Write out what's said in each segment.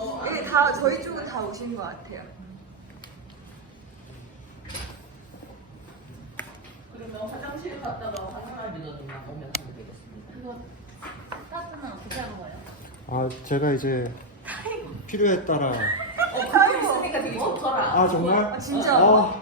네, 다 저희 쪽은 다 오신 것 같아요. 그러면 화장실 갔다가 화장할 늦어지면 오면 하면 되겠습니다. 그거 따뜻한 어떻게 하는 거예요? 아 제가 이제 필요에 따라. 타이머 있으니까 되게 좋더라. 아 정말? 아, 진짜? 나도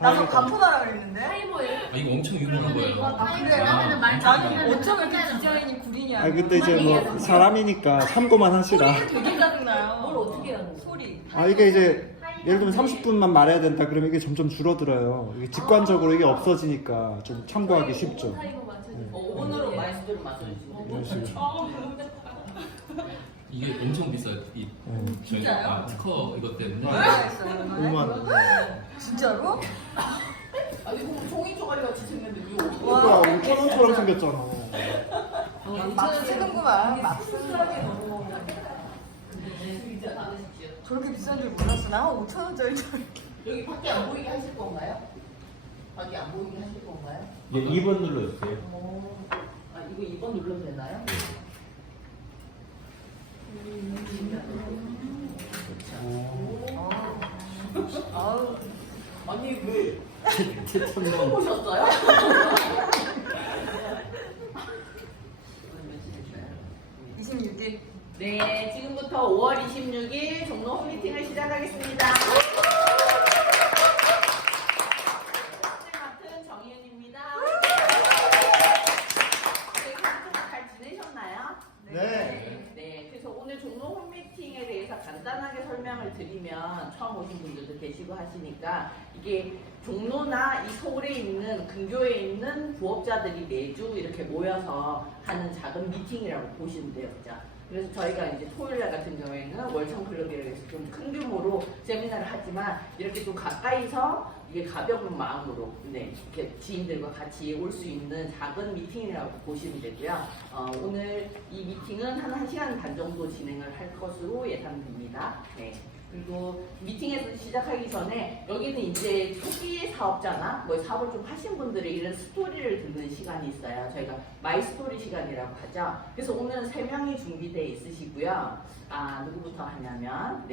다행이다. 반품하라 그랬는데? 타이머예요? 아 이거 엄청 유명한 거예요. 아, 그래요? 그러면은 말 나는 잘하면 어쩜 이렇게 디자인이 구리냐. 아 근데 이제 뭐 사람이니까 참고만 하시라. 되게 짜증나요. 뭘 어떻게 하는 거예요? 소리. 아 이게 이제 예를 들면 30분만 말해야 된다 그러면 이게 점점 줄어들어요. 이게 직관적으로 이게 없어지니까 좀 참고하기 쉽죠. 타이머 맞춰주세요. 5분으로 마이스도를 맞춰주시면 이런 식으로. 이게 엄청 비싸요. 이 저희가 진짜요? 특허 이것 때문에. 얼마나 있어요? 5만 원. 진짜로? 아니 그럼 종이 쪼가리 같이 생겼는데 왜 뭐야 5천 원처럼 생겼잖아. 막 쓰는구만. 막 순수하게 너무 진짜 받으십시오. 저렇게 비싼 줄 몰랐어. 나 5천 원짜리 줄 알게. 여기 밖에 안 보이게 하실 건가요? 밖에 안 보이게 하실 건가요? 예, 2번 눌러주세요. 아 이거 2번 눌러도 되나요? 아우. 아니 왜? 최첨단. 보셨어요? 네. 26일. 네, 지금부터 5월 26일 종로 홈미팅을 시작하겠습니다. 맡은 정희은입니다. 잘 지내셨나요? 네. 네, 그래서 오늘 종로 홈미팅에 대해서 간단하게 설명을 드리면 처음 오신 분들도 계시고 하시니까 이게 종로나 이 서울에 있는 근교에 있는 부업자들이 매주 이렇게 모여서 하는 작은 미팅이라고 보시면 돼요. 자, 그래서 저희가 이제 토요일 날 같은 경우에는 월천 클럽이라고 해서 좀 큰 규모로 세미나를 하지만 이렇게 좀 가까이서 이게 가벼운 마음으로 이렇게 지인들과 같이 올 수 있는 작은 미팅이라고 보시면 되고요. 오늘 이 미팅은 한 1시간 반 정도 진행을 할 것으로 예상됩니다. 네. 그리고 미팅에서 시작하기 전에 여기는 이제 초기 사업자나 뭐 사업을 좀 하신 분들의 이런 스토리를 듣는 시간이 있어요. 저희가 마이 스토리 시간이라고 하죠. 그래서 오늘은 3명이 준비되어 있으시고요. 누구부터 하냐면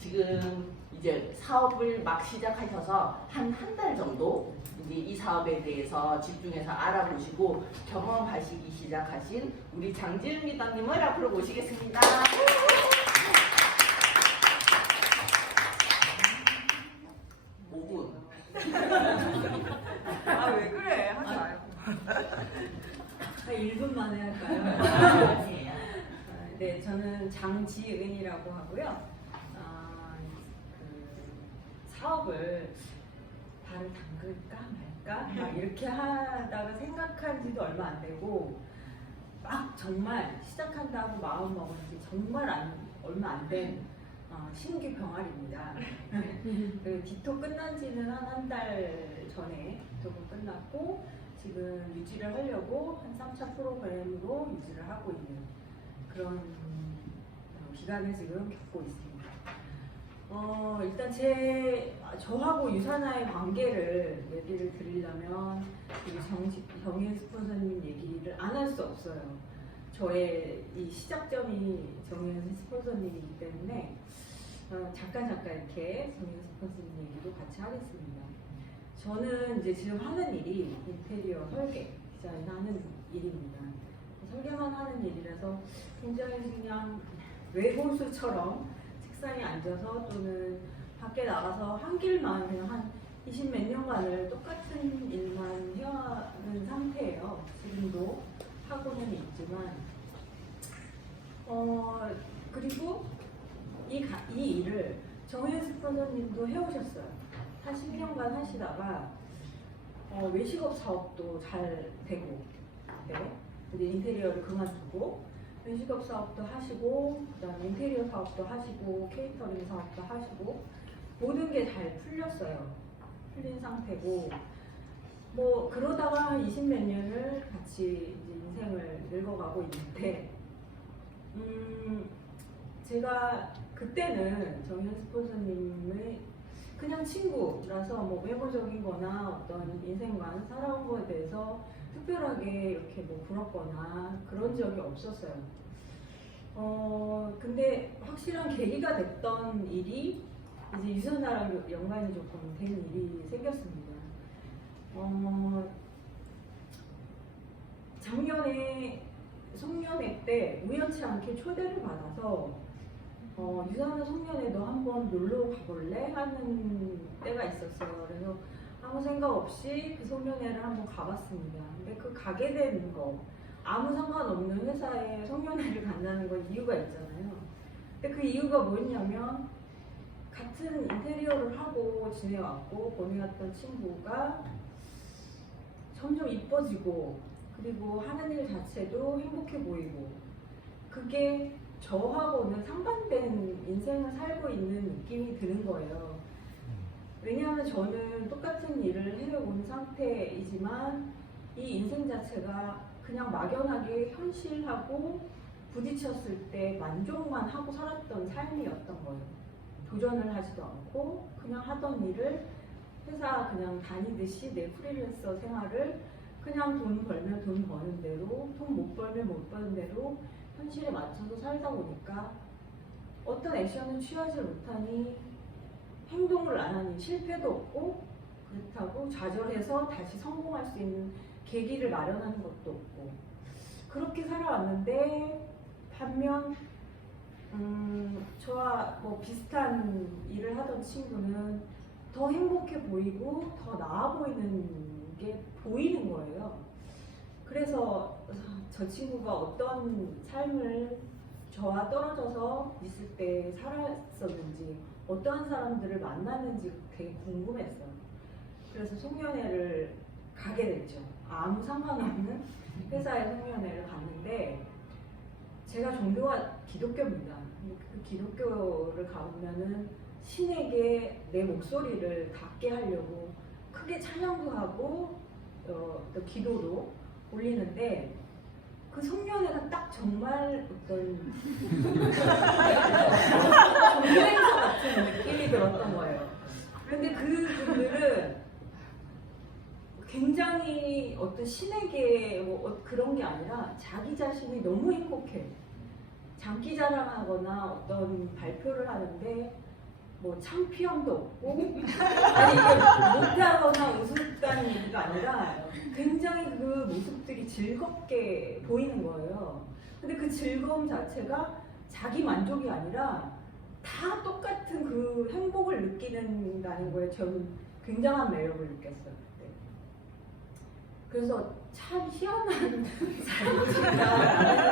지금 이제 사업을 막 시작하셔서 한 달 정도 이제 이 사업에 대해서 집중해서 알아보시고 경험하시기 시작하신 우리 장지은 리더님을 앞으로 모시겠습니다. 5분. 아, 왜 그래? 하지 말고. 1분 만에 할까요? 아니에요. 네, 저는 장지은이라고 하고요. 사업을 발을 담글까 말까 막 이렇게 하다가 생각한 지도 얼마 안 되고 막 정말 시작한다고 마음 먹은 지 정말 얼마 안 된 신규 병아리입니다. 그 디토 끝난 지는 한 달 전에 디토가 끝났고 지금 유지를 하려고 한 3차 프로그램으로 유지를 하고 있는 그런 기간을 지금 겪고 있습니다. 일단 저하고 유사나의 관계를 얘기를 드리려면 정희은 스폰서님 얘기를 안 할 수 없어요. 저의 이 시작점이 정희은 스폰서님이기 때문에 잠깐 이렇게 정희은 스폰서님 얘기도 같이 하겠습니다. 저는 이제 지금 하는 일이 인테리어 설계 디자인 하는 일입니다. 설계만 하는 일이라서 굉장히 그냥 외골수처럼 책상에 앉아서 또는 밖에 나가서 한 길만 그냥 한 20 몇 년간을 똑같은 일만 해왔는 상태예요. 지금도 하고는 있지만 그리고 이 일을 정희은 스폰서님도 해오셨어요. 한 10년간 하시다가 외식업 사업도 잘 되고 이제 인테리어를 그만두고 외식업 사업도 하시고 그다음에 인테리어 사업도 하시고 케이터링 사업도 하시고 모든 게 잘 풀렸어요. 풀린 상태고 뭐 그러다가 20 몇 년을 같이 이제 인생을 늙어가고 있는데 제가 그때는 정희은 스폰서님의 그냥 친구라서 뭐 외모적인 거나 어떤 인생관 살아온 거에 대해서 특별하게 이렇게 뭐 부럽거나 그런 적이 없었어요. 근데 확실한 계기가 됐던 일이 이제 유선나랑 연관이 조금 된 일이 생겼습니다. 작년에 송년회 때 우연치 않게 초대를 받아서 유산나 송년회도 한번 놀러 가볼래? 하는 때가 있었어요. 그래서 아무 생각 없이 그 송년회를 한번 가봤습니다. 근데 그 가게 된 거, 아무 상관없는 회사에 송년회를 간다는 건 이유가 있잖아요. 근데 그 이유가 뭐였냐면 같은 인테리어를 하고 지내왔고 보내왔던 친구가 점점 이뻐지고 그리고 하는 일 자체도 행복해 보이고 그게 저하고는 상반된 인생을 살고 있는 느낌이 드는 거예요. 왜냐하면 저는 똑같은 일을 해온 상태이지만 이 인생 자체가 그냥 막연하게 현실하고 부딪혔을 때 만족만 하고 살았던 삶이었던 거예요. 도전을 하지도 않고 그냥 하던 일을 회사 그냥 다니듯이 내 프리랜서 생활을 그냥 돈 벌면 돈 버는 대로 돈 못 벌면 못 버는 대로 현실에 맞춰서 살다 보니까 어떤 액션을 취하지 못하니 행동을 안 하니 실패도 없고 그렇다고 좌절해서 다시 성공할 수 있는 계기를 마련하는 것도 없고 그렇게 살아왔는데 반면 저와 뭐 비슷한 일을 하던 친구는 더 행복해 보이고 더 나아 보이는 게 보이는 거예요. 그래서 저 친구가 어떤 삶을 저와 떨어져서 있을 때 살았었는지 어떠한 사람들을 만났는지 되게 궁금했어요. 그래서 송년회를 가게 됐죠. 아무 상관없는 회사에 송년회를 갔는데 제가 종교가 기독교입니다. 그 기독교를 가보면은 신에게 내 목소리를 닿게 하려고 크게 찬양도 하고 또 기도도 올리는데 그 송년회가 딱 정말 어떤 종교행사 같은 느낌이 들었던 거예요. 그런데 그분들은 굉장히 어떤 신에게 뭐 그런 게 아니라 자기 자신이 너무 행복해. 장기 자랑하거나 어떤 발표를 하는데 뭐 창피함도 없고 아니 이게 못하거나 우습다는 얘기가 아니라 굉장히 그 모습들이 즐겁게 보이는 거예요. 근데 그 즐거움 자체가 자기 만족이 아니라 다 똑같은 그 행복을 느끼는다는 거에 저는 굉장한 매력을 느꼈어요. 그때. 그래서 참 희한한 자유시다라는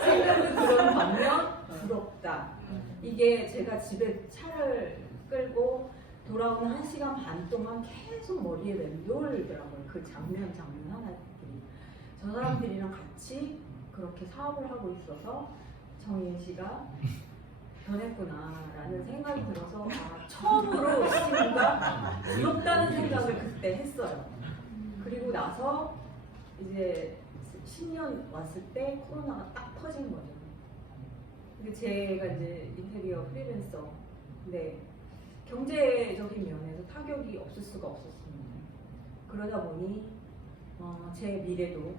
생각이 들은 반면 부럽다. 이게 제가 집에 차를 끌고 돌아오는 1시간 반 동안 계속 머리에 맴돌더라고요. 그 장면 하나들이. 저 사람들이랑 같이 그렇게 사업을 하고 있어서 정희애 씨가 변했구나라는 생각이 들어서 처음으로 친구가 부럽다는 생각을 그때 했어요. 그리고 나서 이제 10년 왔을 때 코로나가 딱 터진 거죠. 근데 제가 이제 인테리어 프리랜서 근데 경제적인 면에서 타격이 없을 수가 없었습니다. 그러다 보니 제 미래도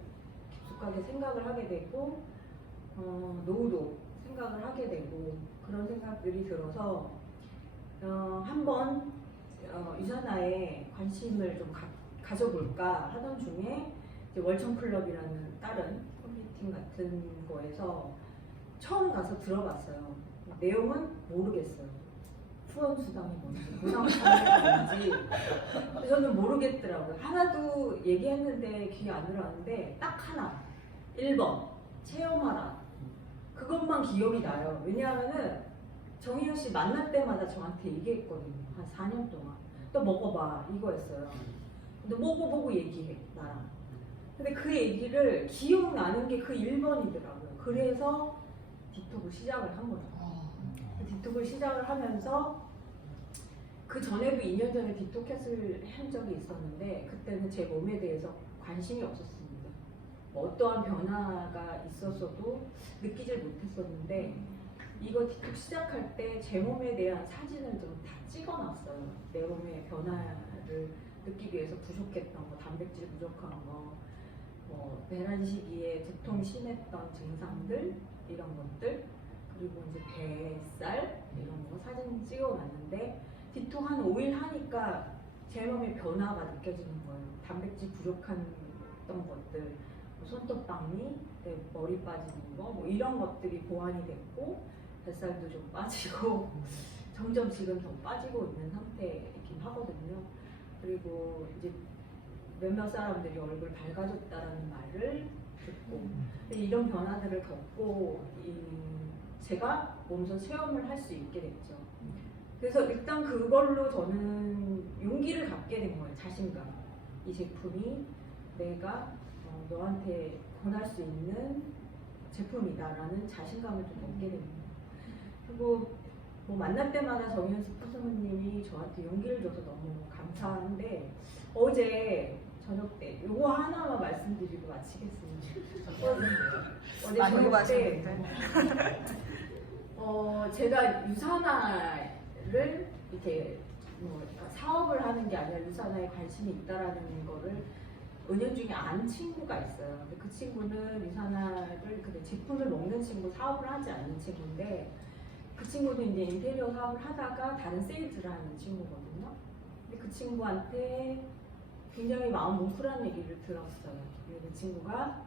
깊숙하게 생각을 하게 되고 노후도 생각을 하게 되고 그런 생각들이 들어서 한번 유산나에 관심을 좀 가져볼까 하던 중에 이제 월천클럽이라는 다른 커뮤니티 같은 거에서 처음 가서 들어봤어요. 내용은 모르겠어요. 후원 수당이 뭔지, 보상 수당이 뭔지 저는 모르겠더라고요. 하나도 얘기했는데 귀에 안 들어왔는데 딱 하나 1번 체험하라 그것만 기억이 나요. 왜냐하면은 정희연 씨 만날 때마다 저한테 얘기했거든요. 한 4년 동안 또 먹어봐 이거였어요. 근데 먹어보고 얘기해 나랑. 근데 그 얘기를 기억나는 게 그 1번이더라고요. 그래서 디톡을 시작을 한 거죠. 디톡을 시작을 하면서 그 전에도 2년 전에 디톡했을 한 적이 있었는데 그때는 제 몸에 대해서 관심이 없었습니다. 뭐 어떠한 변화가 있었어도 느끼질 못했었는데 이거 디톡 시작할 때 제 몸에 대한 사진을 좀 다 찍어놨어요. 내 몸의 변화를 느끼기 위해서 부족했던 거, 단백질 부족한 거, 뭐 배란 시기에 두통 심했던 증상들 이런 것들 그리고 이제 뱃살 이런 거 사진 찍어놨는데 디톡 한 5일 하니까 제 몸에 변화가 느껴지는 거예요. 단백질 부족한 것들, 뭐 손톱박미, 머리 빠지는 거, 뭐 이런 것들이 보완이 됐고 뱃살도 좀 빠지고 점점 지금 더 빠지고 있는 상태이긴 하거든요. 그리고 이제 몇몇 사람들이 얼굴 밝아졌다라는 말을 듣고 이런 변화들을 겪고 제가 몸소 체험을 할 수 있게 됐죠. 그래서 일단 그걸로 저는 용기를 갖게 된 거예요. 자신감. 이 제품이 내가 너한테 권할 수 있는 제품이다라는 자신감을 좀 얻게 됩니다. 그리고 뭐 만날 때마다 정현숙 선생님이 저한테 용기를 줘서 너무 감사한데 어제 저녁 때 요거 하나만 말씀드리고 마치겠습니다. 어제 저녁 때 제가 유산화를 이렇게 뭐 사업을 하는 게 아니라 유산화에 관심이 있다라는 거를 은연중에 아는 친구가 있어요. 근데 그 친구는 유산화를 근데 제품을 먹는 친구, 사업을 하지 않는 친구인데 그 친구는 이제 인테리어 사업을 하다가 다른 세일즈를 하는 친구거든요. 근데 그 친구한테 굉장히 마음 뭉클한 얘기를 들었어요. 그 친구가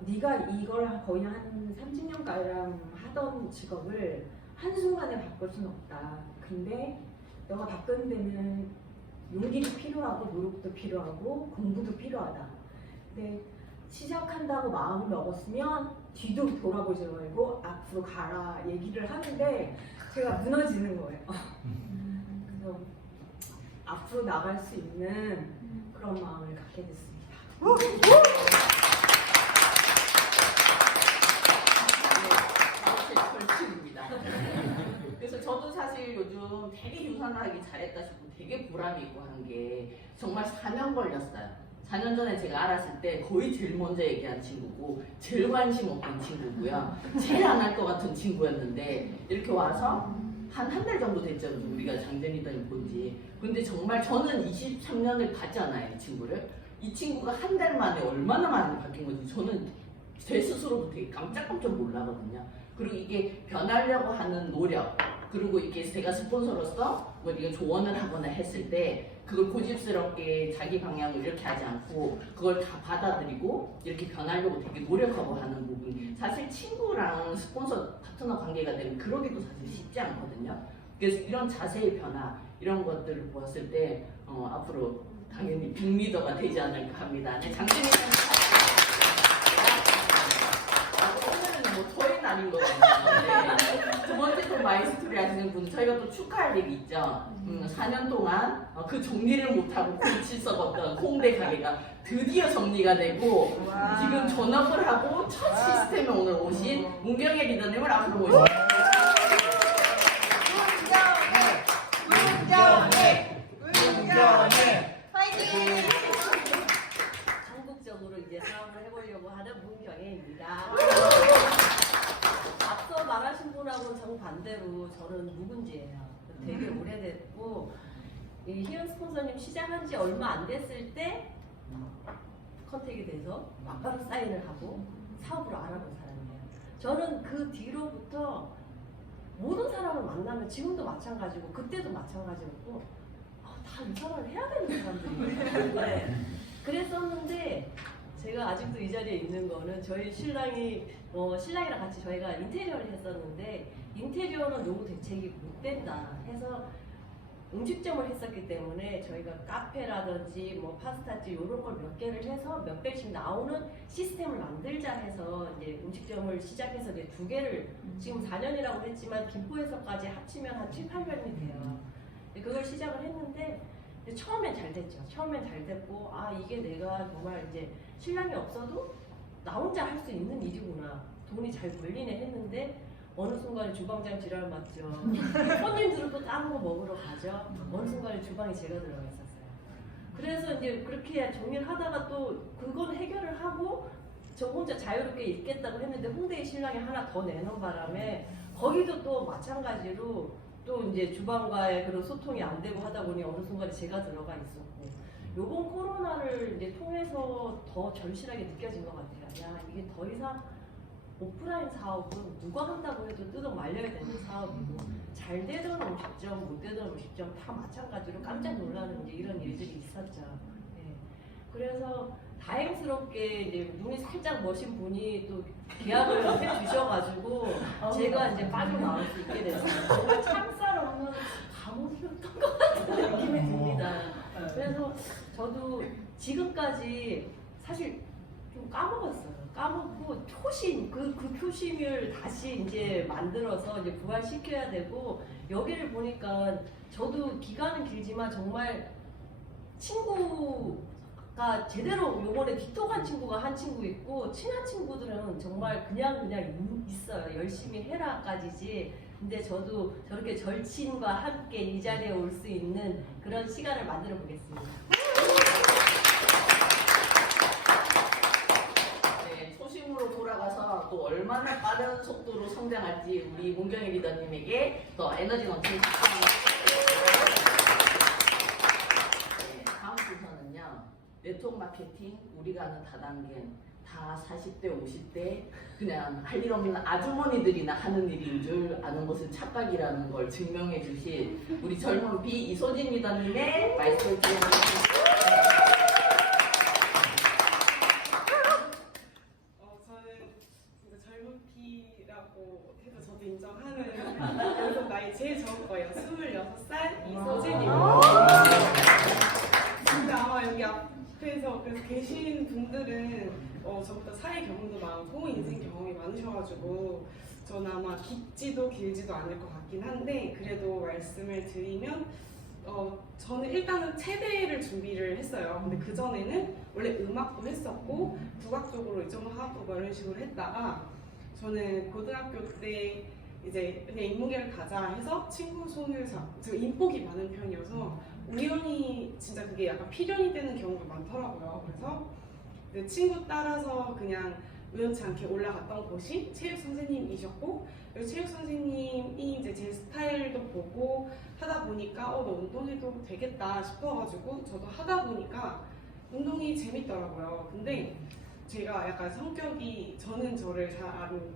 네가 이걸 거의 한 30년가량 하던 직업을 한순간에 바꿀 수는 없다. 근데 너가 바꾸는 데는 용기도 필요하고 노력도 필요하고 공부도 필요하다. 근데 시작한다고 마음을 먹었으면 뒤도 돌아보지 말고 앞으로 가라 얘기를 하는데 제가 무너지는 거예요. 그래서 앞으로 나갈 수 있는 그런 마음을 갖게 됐습니다. 절친입니다. 그래서 저도 사실 요즘 되게 유산하기 잘했다 싶고 되게 보람이 있고 한 게 정말 4년 걸렸어요. 4년 전에 제가 알았을 때 거의 제일 먼저 얘기한 친구고 제일 관심 없던 친구고요. 제일 안 할 것 같은 친구였는데 이렇게 와서 한 달 정도 됐죠. 우리가 장전이더니 본지. 근데 정말 저는 23년을 봤잖아요. 이 친구를. 이 친구가 한 달 만에 얼마나 많이 바뀐 건지 저는 제 스스로도 되게 깜짝깜짝 놀라거든요. 그리고 이게 변하려고 하는 노력, 그리고 이게 제가 스폰서로서 뭐 이게 조언을 하거나 했을 때 그걸 고집스럽게 자기 방향을 이렇게 하지 않고 그걸 다 받아들이고 이렇게 변하려고 되게 노력하고 하는 부분. 사실 친구랑 스폰서 파트너 관계가 되면 그러기도 사실 쉽지 않거든요. 그래서 이런 자세의 변화, 이런 것들을 보았을 때 앞으로 당연히 빅리더가 되지 않을까 합니다. 네, 장진이는 오늘은 뭐 저희는 아닌 것 같아요. 네. 두 번째 또 마이스토리 하시는 분 저희가 또 축하할 일이 있죠. 4년 동안 그 정리를 못하고 골치 썩었던 홍대 가게가 드디어 정리가 되고 와. 지금 전업을 하고 첫 시스템에 오늘 오신 문경혜 리더님을 앞으로 모십니다. 전국적으로 이제 사업을 해보려고 하는 문경혜입니다. 앞서 말하신 분하고는 정반대로 저는 묵은지예요. 되게 오래됐고 이 희연 스폰서님 시작한 지 얼마 안 됐을 때 컨택이 돼서 막바로 사인을 하고 사업을 알아본 사람이에요. 저는 그 뒤로부터 모든 사람을 만나면 지금도 마찬가지고 그때도 마찬가지였고 다 유산화를 해야 되는 사람들이에요. 네. 그랬었는데 제가 아직도 이 자리에 있는 거는 저희 신랑이 신랑이랑 같이 저희가 인테리어를 했었는데 인테리어는 노후 대책이 못 된다 해서 음식점을 했었기 때문에 저희가 카페라든지 뭐 파스타집 이런 걸 몇 개를 해서 몇 배씩 나오는 시스템을 만들자 해서 이제 음식점을 시작해서 이제 2개를 지금 4년이라고 했지만 김포에서까지 합치면 한 7, 8년이 돼요. 그걸 시작을 했는데 처음엔 잘 됐죠. 처음엔 잘 됐고 이게 내가 정말 이제 신랑이 없어도 나 혼자 할 수 있는 일이구나. 돈이 잘 벌리네 했는데 어느 순간에 주방장 지랄 맞죠. 손님들은 또 다른 거 먹으러 가죠. 어느 순간에 주방에 제가 들어가 있었어요. 그래서 이제 그렇게 정리를 하다가 또 그건 해결을 하고 저 혼자 자유롭게 있겠다고 했는데 홍대에 신랑이 하나 더 내놓은 바람에 거기도 또 마찬가지로 또 이제 주방과의 그런 소통이 안 되고 하다 보니 어느 순간에 제가 들어가 있었고 요번 코로나를 이제 통해서 더 절실하게 느껴진 것 같아요. 야, 이게 더 이상 오프라인 사업은 누가 한다고 해도 뜯어 말려야 되는 사업이고 잘 되던 음식점, 못 되던 음식점 다 마찬가지로 깜짝 놀라는 이제 이런 일들이 있었죠. 예. 그래서 다행스럽게 이제 눈이 살짝 머신 분이 또 계약을 해주셔가지고 제가 이제 빠져나올 수 있게 됐어요. 정말 참사로는 감옥이었던 것 같은 느낌이 듭니다. 그래서 저도 지금까지 사실 좀 까먹었어요. 까먹고 표심, 그 표심을 다시 이제 만들어서 이제 부활시켜야 되고, 여기를 보니까 저도 기간은 길지만 정말 친구가 제대로 요번에 뒷톡한 친구가 한 친구 있고, 친한 친구들은 정말 그냥 있어요. 열심히 해라까지지. 근데 저도 저렇게 절친과 함께 이 자리에 올 수 있는 그런 시간을 만들어 보겠습니다. 네, 초심으로 돌아가서 또 얼마나 빠른 속도로 성장할지 우리 문경희 리더님에게 더 에너지 넘치는 박수 한번 부탁드립니다. 네, 다음 순서는요. 네트워크 마케팅 우리가 아는 다단계 다 40대 50대 그냥 할 일 없는 아주머니들이나 하는 일인 줄 아는 것은 착각이라는 걸 증명해 주신 우리 젊은 비 이소진 리더님의 말씀을 드리겠습니다. 저는 진짜 젊은 피라고 해도 저도 인정하는 연속 나이 제일 적은 거예요. 26살 이소진입니다. 근데 아마 여기 앞에서 그래서 계신 분들은 저보다 사회 경험도 많고 인생 경험이 많으셔가지고 저는 아마 깊지도 길지도 않을 것 같긴 한데 그래도 말씀을 드리면 저는 일단은 체대를 준비를 했어요. 근데 그 전에는 원래 음악도 했었고 국악 쪽으로 이쪽 하고 뭐 이런 식으로 했다가 저는 고등학교 때 이제 그냥 인문계를 가자 해서 친구 손을 제가 인복이 많은 편이어서 우연히 진짜 그게 약간 필연이 되는 경우가 많더라고요. 그래서 그 친구 따라서 그냥 우연치 않게 올라갔던 곳이 체육 선생님이셨고, 체육 선생님이 이제 제 스타일도 보고 하다 보니까 너 운동해도 되겠다 싶어가지고 저도 하다 보니까 운동이 재밌더라고요. 근데 제가 약간 성격이 저는 저를 잘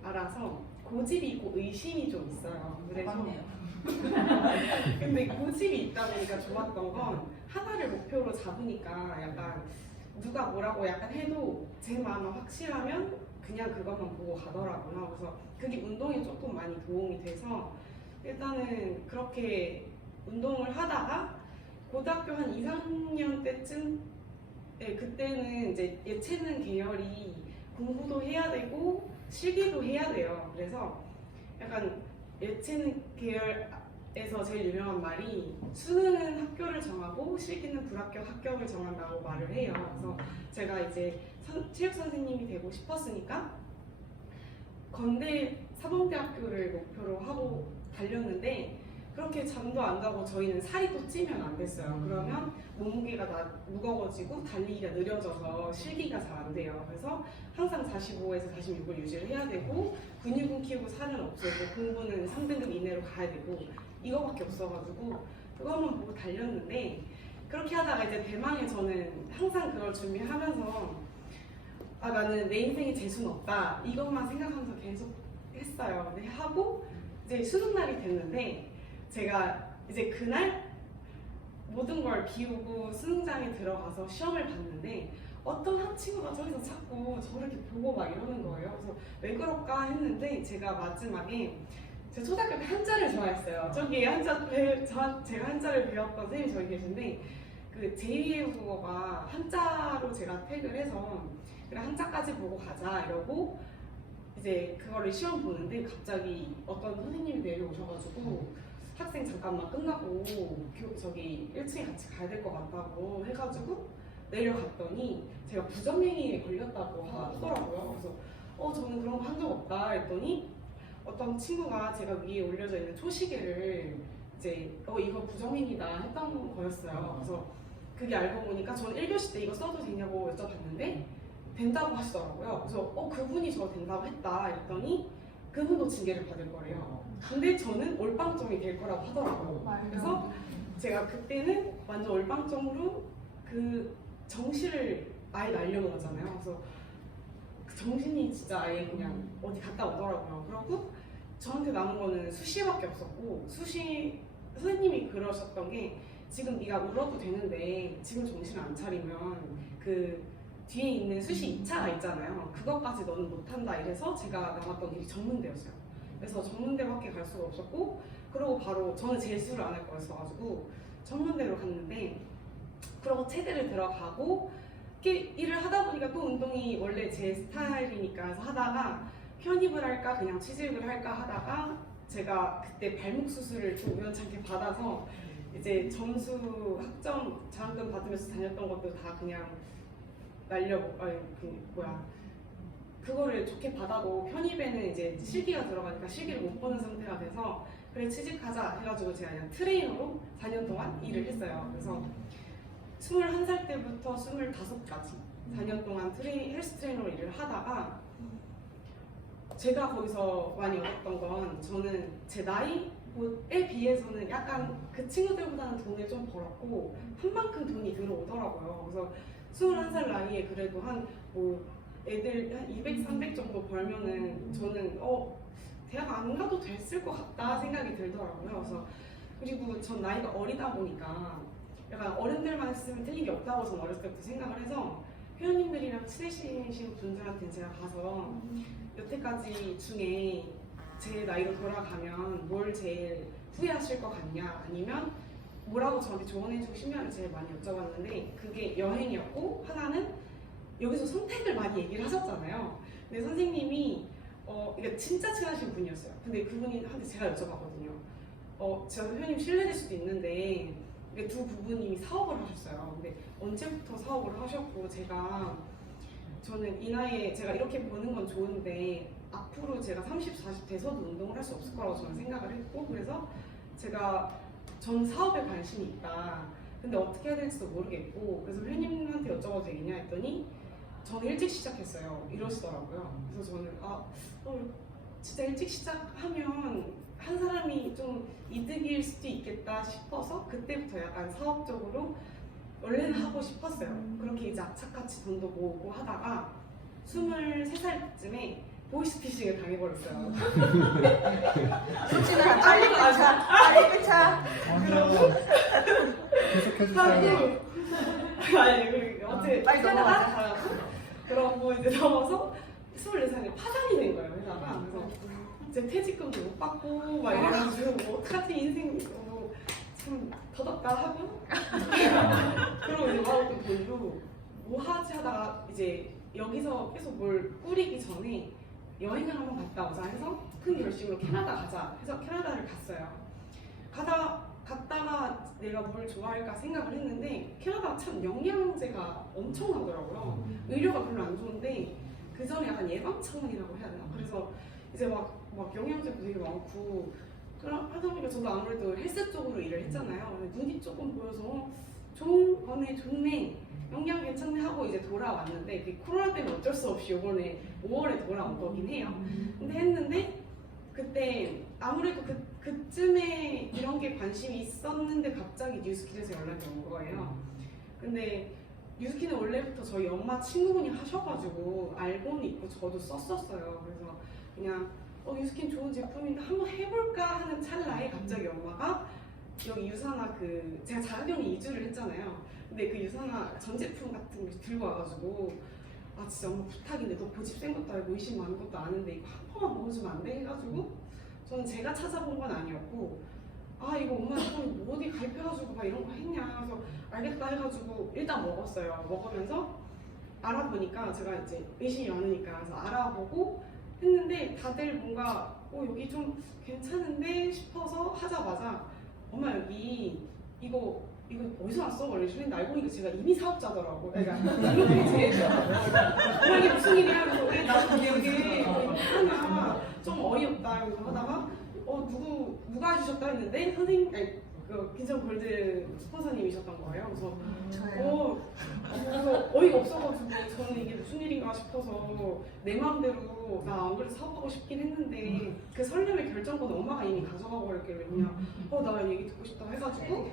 알아서 고집이 있고 의심이 좀 있어요. 그래서 근데 고집이 있다 보니까 좋았던 건 하나를 목표로 잡으니까 약간 누가 뭐라고 약간 해도 제 마음은 확실하면 그냥 그것만 보고 가더라고요. 그래서 그게 운동에 조금 많이 도움이 돼서 일단은 그렇게 운동을 하다가 고등학교 한 2, 3년 때쯤 그때는 이제 예체능 계열이 공부도 해야 되고 실기도 해야 돼요. 그래서 약간 예체능 계열에서 제일 유명한 말이 수능은 학교를 정하고 실기는 불합격, 합격을 정한다고 말을 해요. 그래서 제가 이제 체육 선생님이 되고 싶었으니까 건대 사범대학교를 목표로 하고 달렸는데 그렇게 잠도 안 자고 저희는 살이 또 찌면 안 됐어요. 그러면 몸무게가 무거워지고 달리기가 느려져서 실기가 잘 안 돼요. 그래서 항상 45에서 46을 유지를 해야 되고 근육은 키우고 살은 없애고 공부는 3등급 이내로 가야 되고 이거밖에 없어가지고 그것만 보고 달렸는데 그렇게 하다가 이제 대망의 저는 항상 그걸 준비하면서 나는 내 인생에 재수는 없다 이것만 생각하면서 계속 했어요. 근데 하고 이제 수능 날이 됐는데 제가 이제 그날 모든 걸 비우고 수능장에 들어가서 시험을 봤는데 어떤 한 친구가 저기서 자꾸 저를 이렇게 보고 막 이러는 거예요. 그래서 왜 그럴까 했는데 제가 마지막에 제가 초등학교 때 한자를 좋아했어요. 저기 제가 한자를 배웠던 선생님이 저기 계신데 그 제2외 국어가 한자로 제가 택을 해서 그래 한자까지 보고 가자 이러고 이제 그거를 시험 보는데 갑자기 어떤 선생님이 내려오셔가지고 학생 잠깐만 끝나고 저기 1층에 같이 가야 될 것 같다고 해가지고 내려갔더니 제가 부정행위에 걸렸다고 하더라고요. 그래서 저는 그런 거 한 적 없다 했더니 어떤 친구가 제가 위에 올려져 있는 초시계를 이제 이거 부정행위다 했던 거였어요. 그래서 그게 알고 보니까 저는 1교시 때 이거 써도 되냐고 여쭤봤는데 된다고 하시더라고요. 그래서 그분이 저 된다고 했다 했더니 그분도 징계를 받을 거래요. 근데 저는 올빵점이 될 거라고 하더라고요. 그래서 제가 그때는 완전 올빵점으로 그 정시를 아예 날려놓았잖아요. 그래서 정신이 진짜 아예 그냥 어디 갔다 오더라고요. 그러고 저한테 남은 거는 수시밖에 없었고 선생님이 그러셨던 게 지금 네가 울어도 되는데 지금 정신 안 차리면 그 뒤에 있는 수시 2차가 있잖아요. 그것까지 너는 못한다 이래서 제가 남았던 길이 전문대였어요. 그래서 전문대밖에 갈 수가 없었고 그러고 바로 저는 재수를 안 할 거였어가지고 전문대로 갔는데 그러고 체대를 들어가고 일을 하다 보니까 또 운동이 원래 제 스타일이니까 해서 하다가 편입을 할까 그냥 취직을 할까 하다가 제가 그때 발목 수술을 좀 우연찮게 받아서 이제 점수 학점 장학금 받으면서 다녔던 것도 다 그냥 그거를 좋게 받아도 편입에는 이제 실기가 들어가니까 실기를 못 보는 상태가 돼서 그래 취직하자 해가지고 제가 그냥 트레이너로 4년 동안 일을 했어요. 그래서 21살 때부터 25까지 4년 동안 헬스 트레이너로 일을 하다가 제가 거기서 많이 얻었던 건 저는 제 나이에 비해서는 약간 그 친구들보다는 돈을 좀 벌었고 한 만큼 돈이 들어오더라고요. 그래서 21살 나이에 그래도 한 애들 한 200, 300 정도 벌면은 저는 대학 안 가도 됐을 것 같다 생각이 들더라고요. 그래서 그리고 전 나이가 어리다 보니까 약간 어른들만 했으면 틀린 게 없다고 저는 어렸을 때부터 생각을 해서 회원님들이랑 친해지신 분들한테 제가 가서 여태까지 중에 제 나이로 돌아가면 뭘 제일 후회하실 것 같냐 아니면 뭐라고 저한테 조언해주고 싶냐를 제일 많이 여쭤봤는데 그게 여행이었고 하나는 여기서 선택을 많이 얘기를 하셨잖아요. 근데 선생님이 이게 진짜 친하신 분이었어요. 근데 그분이 한테 제가 여쭤봤거든요. 제가 회원님 실례될 수도 있는데 이게 두 부부님이 사업을 하셨어요. 근데 언제부터 사업을 하셨고 저는 이 나이에 제가 이렇게 보는 건 좋은데 앞으로 제가 30, 40 돼서도 운동을 할 수 없을 거라고 저는 생각을 했고 그래서 전 사업에 관심이 있다. 근데 어떻게 해야 될지도 모르겠고 그래서 회원님한테 여쭤봐도 되겠냐 했더니 저는 일찍 시작했어요. 이러시더라고요. 그래서 저는 진짜 일찍 시작하면 한 사람이 좀 이득일 수도 있겠다 싶어서 그때부터 약간 사업적으로 원래는 하고 싶었어요. 그렇게 이제 악착같이 돈도 모으고 하다가 23살쯤에 보이스피싱을 당해버렸어요. 솔직히 빨리 가자. 빨리 끝자. 계속해주세요. 어떻게 빨리 넘어가자. 그러고 이제 넘어서 24살에 파산이 된 거예요, 회사가. 그래서 이제 퇴직금도 못 받고 막 이래가지고 어떡하지 인생 참 더덥다 하고 그러고 이제 모아놓은 돈도 뭐 하지 하다가 이제 여기서 계속 뭘 꾸리기 전에 여행을 한번 갔다 오자 해서 큰 결심으로 캐나다 가자 해서 캐나다를 갔어요. 갔다가 내가 뭘 좋아할까 생각을 했는데 캐나다가 참 영양제가 엄청나더라고요. 의료가 별로 안 좋은데 그 전에 약간 예방 차원이라고 해야 되나? 그래서 이제 막 영양제도 되게 많고 하다 보니까 저도 아무래도 헬스 쪽으로 일을 했잖아요. 눈이 조금 보여서 좋네 영양 괜찮네 하고 이제 돌아왔는데 그 코로나 때문에 어쩔 수 없이 이번에 5월에 돌아온 거긴 해요. 근데 했는데 그때 아무래도 그쯤에 이런 게 관심이 있었는데 갑자기 뉴스킬에서 연락이 온 거예요. 근데 뉴스킬은 원래부터 저희 엄마 친구분이 하셔가지고 알고는 있고 저도 썼었어요. 그래서 그냥 뉴스킨 좋은 제품인데 한번 해볼까 하는 찰나에 갑자기 엄마가 여기 유산화 제가 자가격리 2주를 했잖아요. 근데 그 유산화 전 제품 같은 거 들고 와가지고 진짜 엄마 부탁인데 너 고집 센 것도 알고 의심 많은 것도 아는데 이거 한 번만 먹어주면 안 돼? 해가지고 저는 제가 찾아본 건 아니었고 이거 엄마 뭐 어디 가입해가지고 막 이런 거 했냐 그래서 알겠다 해가지고 일단 먹었어요. 먹으면서 알아보니까 제가 이제 의심이 많으니까 그래서 알아보고 했는데 다들 뭔가 여기 좀 괜찮은데 싶어서 하자마자 엄마 여기 이거 어디서 났어? 원래 주인데 알고 보니까 제가 이미 사업자더라고. 그러니까 이렇게 제일 이게 무슨 일이야? 그래서 왜 나도 여기 하나 좀 어이없다 이러고 하다가 누가 해주셨다 했는데 선생님 빈천 골드 스폰서님이셨던 거예요. 그래서 그래서 어이가 없어가지고 저는 이게 무슨 일인가 싶어서 내 마음대로 나 안 그래도 사업하고 싶긴 했는데 그 설렘의 결정권은 엄마가 이미 가져가 버렸길래 그냥 나 얘기 듣고 싶다 해가지고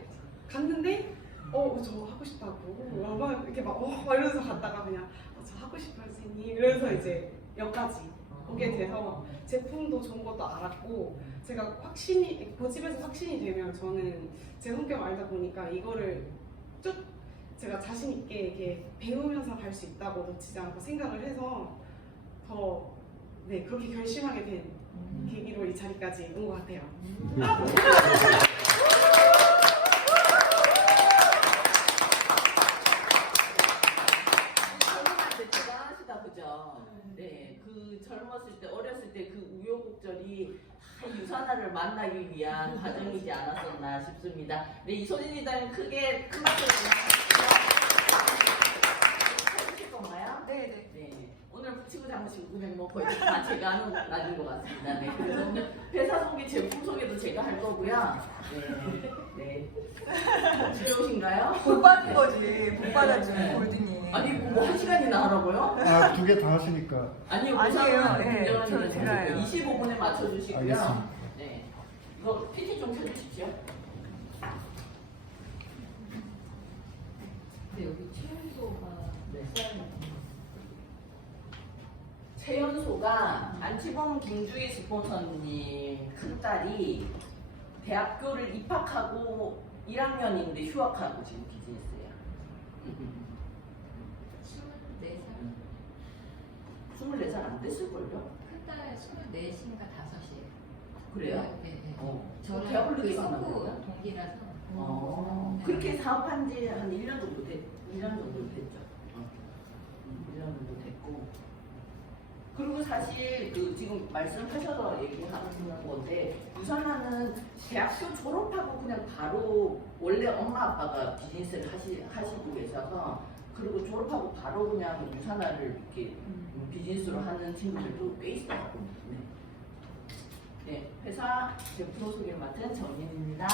갔는데 저 하고 싶다고 엄마 이렇게 막 이러면서 갔다가 그냥 저 하고 싶어요 선생님 이러면서 이제 여기까지 오게 돼서 제품도 좋은 것도 알았고 제가 확신이 고집에서 확신이 되면 저는 제 성격 알다 보니까 이거를 쭉 제가 자신 있게 이렇게 배우면서 갈 수 있다고 놓치지 않고 생각을 해서 더 네 그렇게 결심하게 된 계기로 이 자리까지 온 것 같아요. 젊은한테 대단하시다 그죠? 네, 그 젊었을 때 어렸을 때 그 우여곡절이 다 유산화를 만나기 위한 과정이지 않았었나 싶습니다. 네, 이소진이다면 크게 큰 박수 해주실 건가요? 네네. 네, 오늘 붙이고 잡으시고 그냥 뭐 거의 다 제가 하는 날인 것 같습니다. 네, 그래서 오늘 회사 소개, 제품 소개도 제가 할 거고요. 네, 네. 즐거우신가요? 복 받은 거지. 복 받았죠, 골든이. 아니 뭐 한 시간이나 하라고요? 아, 두 개 다 하시니까. 아니요, 아니에요. 우선은 네, 굉장히 제가 해요. 25분에 맞춰주시고요. 알겠습니다. 네, 이거 PT 좀 켜주십시오. 근데 여기 최연소가 네. 몇 살? 최연소가 안치범 김주희 스폰서님 큰딸이 대학교를 입학하고 1학년인데 휴학하고 지금 비즈니스예요. 24살? 24살 안 됐을걸요? 큰딸 24인가 5이에요. 그래요? 네, 네. 어. 저는 대학을 그 늦게 갔나 친구 보다. 동기라서. 네. 그렇게 사업한 지 한 1년 정도 1년 정도 됐죠. 1년 정도 됐고. 그리고 사실 그 지금 말씀하셔서 얘기하는 건데 유산화는 대학교 졸업하고 그냥 바로 원래 엄마 아빠가 비즈니스를 하시고 계셔서 그리고 졸업하고 바로 그냥 유산화를 이렇게 비즈니스로 하는 친구들도 꽤 있어요. 네. 네, 회사 제품 소개를 맡은 정민입니다.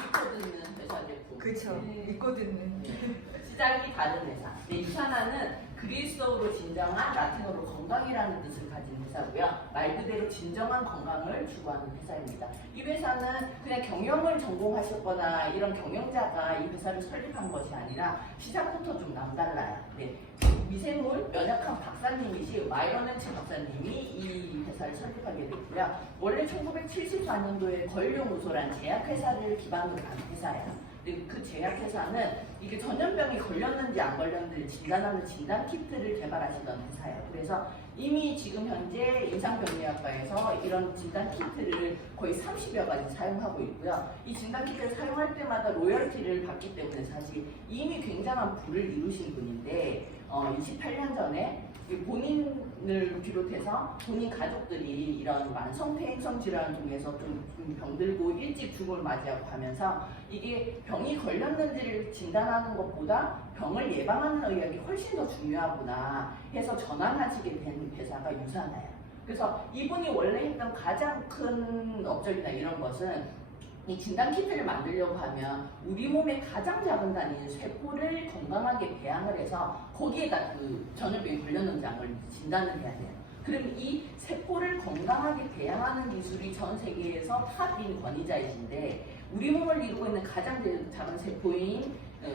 믿고 듣는 회사 제품. 그쵸. 네. 믿고 듣는. 시작이 다른 회사. 네, 유산화는 그리스어로 진정한 라틴어로 건강이라는 뜻을 가진 회사고요. 말 그대로 진정한 건강을 추구하는 회사입니다. 이 회사는 그냥 경영을 전공하셨거나 이런 경영자가 이 회사를 설립한 것이 아니라 시작부터 좀 남달라요. 네. 미생물 면역학 박사님이시 마이런 앤치 박사님이 이 회사를 설립하게 됐고요. 원래 1974년도에 걸룡우소란 제약회사를 기반으로 한 회사예요. 그 제약회사는 이게 전염병이 걸렸는지 안 걸렸는지 진단하는 진단 키트를 개발하시던 회사예요. 그래서 이미 지금 현재 임상병리학과에서 이런 진단 키트를 거의 30여 가지 사용하고 있고요. 이 진단 키트를 사용할 때마다 로열티를 받기 때문에 사실 이미 굉장한 부를 이루신 분인데 28년 전에 본인을 비롯해서 본인 가족들이 이런 만성폐행성 질환을 통해서 좀 병들고 일찍 죽음을 맞이하고 하면서 이게 병이 걸렸는지를 진단하는 것보다 병을 예방하는 의학이 훨씬 더 중요하구나 해서 전환하시게 된 회사가 유산화예요. 그래서 이분이 원래 했던 가장 큰 업적이나 이런 것은 이 진단 키트를 만들려고 하면 우리 몸의 가장 작은 단위인 세포를 건강하게 배양을 해서 거기에다 그 전염병이 걸렸는지 안 걸렸는지 진단을 해야 돼요. 그럼 이 세포를 건강하게 배양하는 기술이 전 세계에서 탑인 권위자이신데 우리 몸을 이루고 있는 가장 작은 세포인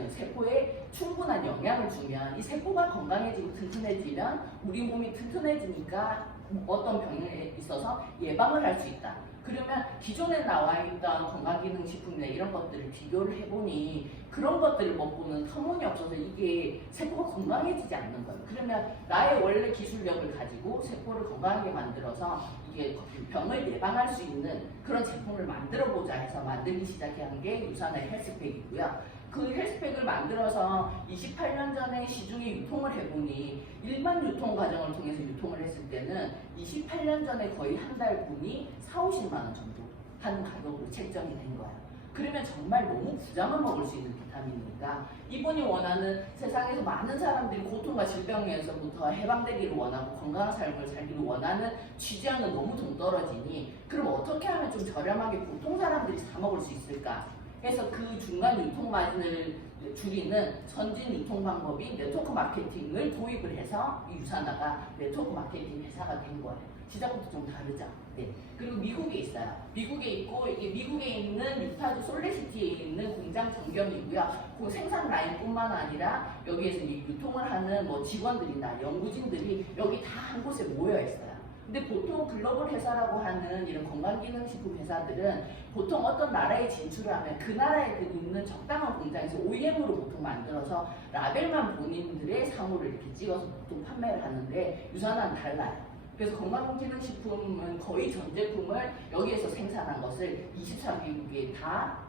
세포에 충분한 영향을 주면 이 세포가 건강해지고 튼튼해지면 우리 몸이 튼튼해지니까 어떤 병에 있어서 예방을 할 수 있다. 그러면 기존에 나와 있던 건강기능식품이나 이런 것들을 비교를 해보니 그런 것들을 먹고는 터무니없어서 이게 세포가 건강해지지 않는 거예요. 그러면 나의 원래 기술력을 가지고 세포를 건강하게 만들어서 이게 병을 예방할 수 있는 그런 제품을 만들어보자 해서 만들기 시작한 게 유산화의 헬스팩이고요. 그 헬스팩을 만들어서 28년 전에 시중에 유통을 해보니 일반 유통 과정을 통해서 유통을 했을 때는 28년 전에 거의 한 달분이 4~50만 원 정도 하는 가격으로 책정이 된 거예요. 그러면 정말 너무 부자만 먹을 수 있는 비타민이니까 이분이 원하는 세상에서 많은 사람들이 고통과 질병에서부터 해방되기를 원하고 건강한 삶을 살기를 원하는 취지와는 너무 동떨어지니 그럼 어떻게 하면 좀 저렴하게 보통 사람들이 사 먹을 수 있을까? 그래서 그 중간 유통 마진을 줄이는 선진 유통 방법인 네트워크 마케팅을 도입을 해서 유산화가 네트워크 마케팅 회사가 된 거예요. 시작부터 좀 다르죠. 네. 그리고 미국에 있어요. 미국에 있고 이게 미국에 있는 유타주 솔레시티에 있는 공장 전경이고요. 그 생산 라인뿐만 아니라 여기에서 이 유통을 하는 뭐 직원들이나 연구진들이 여기 다 한 곳에 모여 있어요. 근데 보통 글로벌 회사라고 하는 이런 건강기능식품 회사들은 보통 어떤 나라에 진출을 하면 그 나라에 있는 적당한 공장에서 OEM으로 보통 만들어서 라벨만 본인들의 상호를 이렇게 찍어서 보통 판매를 하는데 유산화는 달라요. 그래서 건강기능식품은 거의 전 제품을 여기에서 생산한 것을 24개국에 다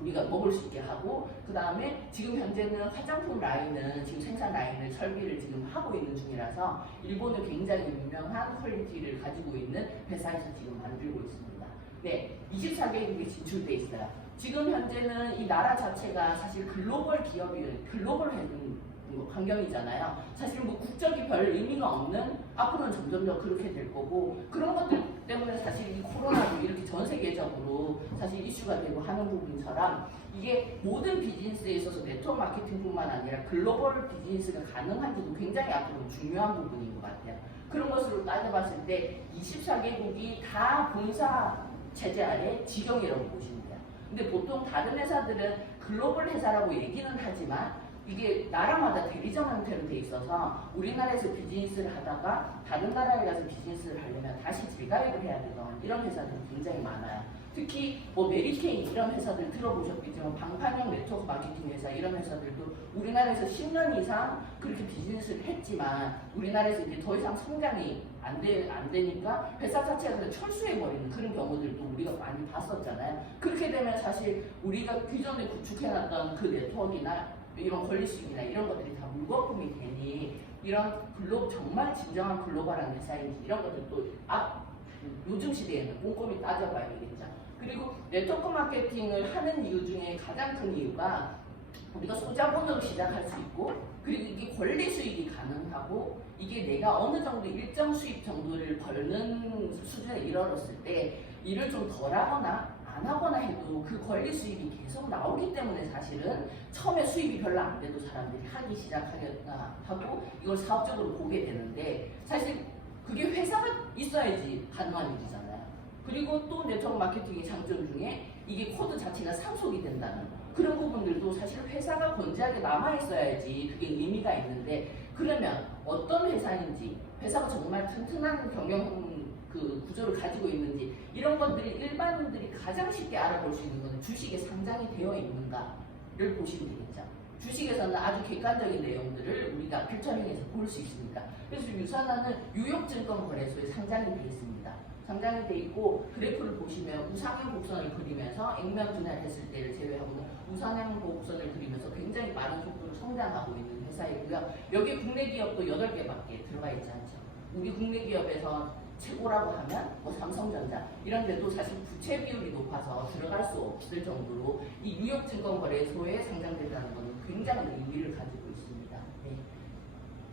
우리가 먹을 수 있게 하고, 그 다음에 지금 현재는 화장품 라인은 지금 생산 라인을 설비를 지금 하고 있는 중이라서 일본은 굉장히 유명한 퀄리티를 가지고 있는 회사에서 지금 만들고 있습니다. 네, 24개국에 진출돼 있어요. 지금 현재는 이 나라 자체가 사실 글로벌 기업이 글로벌 환경이잖아요. 사실 뭐 국적이 별 의미가 없는, 앞으로는 점점 더 그렇게 될 거고, 그런 것들 때문에 사실 이 코로나도 이렇게 전 세계적으로 사실 이슈가 되고 하는 부분처럼 이게 모든 비즈니스에 있어서 네트워크 마케팅뿐만 아니라 글로벌 비즈니스가 가능한지도 굉장히 앞으로 중요한 부분인 것 같아요. 그런 것으로 따져봤을 때 24개국이 다 본사 체제 아래 직영이라고 보시면 돼요. 근데 보통 다른 회사들은 글로벌 회사라고 얘기는 하지만 이게 나라마다 대리점 형태로 돼 있어서 우리나라에서 비즈니스를 하다가 다른 나라에 가서 비즈니스를 하려면 다시 재가입을 해야 되던 이런 회사들이 굉장히 많아요. 특히 뭐 메리케인 이런 회사들 들어보셨겠지만 방판형 네트워크 마케팅 회사 이런 회사들도 우리나라에서 10년 이상 그렇게 비즈니스를 했지만 우리나라에서 이제 더 이상 성장이 안 되니까 회사 자체가 그냥 철수해버리는 그런 경우들도 우리가 많이 봤었잖아요. 그렇게 되면 사실 우리가 기존에 구축해놨던 그 네트워크나 이런 권리수익이나 이런 것들이 다 물거품이 되니 이런 정말 진정한 글로벌한 회사인지 이런 것들도 요즘 시대에는 꼼꼼히 따져봐야 되겠죠. 그리고 네트워크 마케팅을 하는 이유 중에 가장 큰 이유가 우리가 소자본으로 시작할 수 있고, 그리고 이게 권리 수익이 가능하고, 이게 내가 어느 정도 일정 수익 정도를 벌는 수준에 이르렀을 때 일을 좀 덜 하거나 안 하거나 해도 그 권리 수익이 계속 나오기 때문에 사실은 처음에 수입이 별로 안 돼도 사람들이 하기 시작하겠다 하고 이걸 사업적으로 보게 되는데, 사실 그게 회사가 있어야지 가능한 일이잖아요. 그리고 또 네트워크 마케팅의 장점 중에 이게 코드 자체가 상속이 된다는 그런 부분들도 사실 회사가 건재하게 남아있어야지 그게 의미가 있는데, 그러면 어떤 회사인지, 회사가 정말 튼튼한 경영 구조를 가지고 있는지, 이런 것들이 일반인들이 가장 쉽게 알아볼 수 있는 것은 주식에 상장이 되어 있는가를 보시면 되겠죠. 주식에서는 아주 객관적인 내용들을 우리가 필터링해서 볼 수 있습니다. 그래서 유산화는 뉴욕증권거래소에 상장이 되어 있습니다. 상장이 되어 있고, 그래프를 보시면 우상향 곡선을 그리면서 액면 분할했을 때를 제외하고는 우상향 곡선을 그리면서 굉장히 빠른 속도로 성장하고 있는 회사이고요. 여기 국내 기업도 8개밖에 들어가 있지 않죠. 우리 국내 기업에서 최고라고 하면 뭐 삼성전자 이런 데도 사실 부채 비율이 높아서 들어갈 수 없을 정도로 이 뉴욕증권거래소에 상장된다는 것은 굉장한 의미를 가지고 있습니다. 네.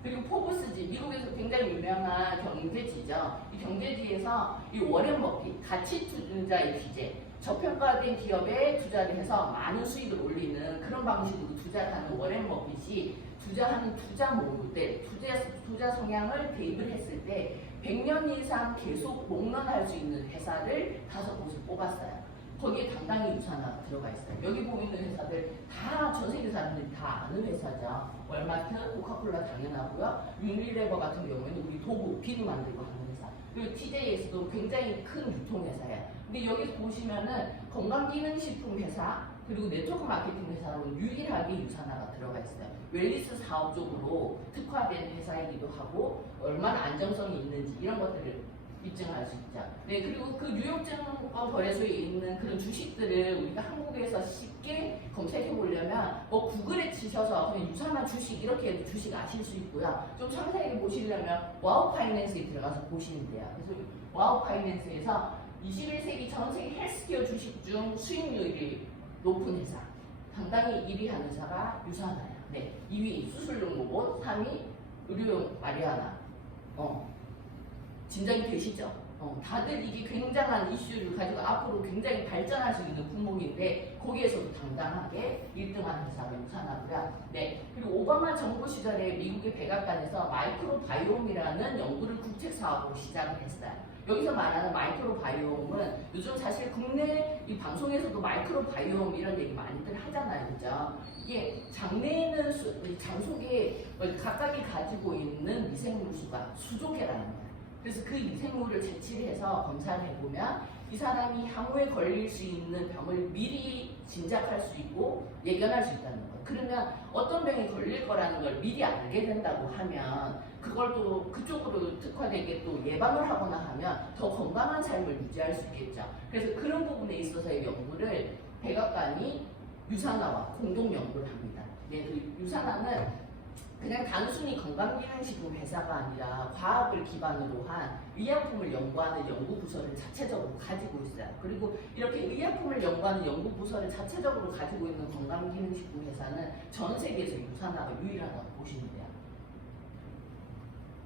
그리고 포브스지, 미국에서 굉장히 유명한 경제지죠. 이 경제지에서 이 워렌 버핏, 가치 투자의 기재, 저평가된 기업에 투자를 해서 많은 수익을 올리는 그런 방식으로 투자를 하는 워렌 버핏이 투자하는 투자 모델, 투자 성향을 대입을 했을 때 100년 이상 계속 롱런할 수 있는 회사를 5곳을 뽑았어요. 거기에 당당히 유산화가 들어가 있어요. 여기 보이는 회사들 다 전 세계 사람들이 다 아는 회사죠. 월마트, 코카콜라 당연하고요. 유니레버 같은 경우에는 우리 도구, 비누 만들고 하는 회사. 그리고 TJS도 굉장히 큰 유통회사예요. 근데 여기서 보시면은 건강기능식품 회사, 그리고 네트워크 마케팅 회사로 유일하게 유산화가 들어가 있어요. 웰리스 사업 쪽으로 특화된 회사이기도 하고 얼마나 안정성이 있는지 이런 것들을 입증할 수 있죠. 네, 그리고 그 뉴욕증권거래소에 있는 그런 주식들을 우리가 한국에서 쉽게 검색해 보려면 뭐 구글에 치셔서 그냥 유산화 주식 이렇게 해도 주식 아실 수 있고요. 좀 상세하게 보시려면 와우 파이낸스에 들어가서 보시면 돼요. 그래서 와우 파이낸스에서 21세기 전 세계 헬스케어 주식 중 수익률이 높은 회사, 당당히 1위 하는 회사가 유산화예요. 네, 2위 수술용 로봇, 3위 의료용 마리아나. 진작이 되시죠? 다들 이게 굉장한 이슈를 가지고 앞으로 굉장히 발전할 수 있는 품목인데 거기에서도 당당하게 1등하는 회사가 유산하고요. 네. 그리고 오바마 정부 시절에 미국의 백악관에서 마이크로바이옴이라는 연구를 국책 사업으로 시작을 했어요. 여기서 말하는 마이크로바이옴은 요즘 사실 국내 이 방송에서도 마이크로바이옴 이런 얘기 많이들 하잖아요. 그죠? 이게 장내에는 이 장 속에 각각이 가지고 있는 미생물 수가 수조개라는 거예요. 그래서 그 미생물을 채취를 해서 검사를 해보면 이 사람이 향후에 걸릴 수 있는 병을 미리 짐작할 수 있고 예견할 수 있다는 거예요. 그러면 어떤 병이 걸릴 거라는 걸 미리 알게 된다고 하면 그걸 또 그쪽으로 특화되게 또 예방을 하거나 하면 더 건강한 삶을 유지할 수 있겠죠. 그래서 그런 부분에 있어서의 연구를 백악관이 유산화와 공동 연구를 합니다. 네, 그 유산화는 그냥 단순히 건강기능식품 회사가 아니라 과학을 기반으로 한 의약품을 연구하는 연구부서를 자체적으로 가지고 있어요. 그리고 이렇게 의약품을 연구하는 연구부서를 자체적으로 가지고 있는 건강기능식품 회사는 전 세계에서 유산화가 유일하다고 보시면 돼요.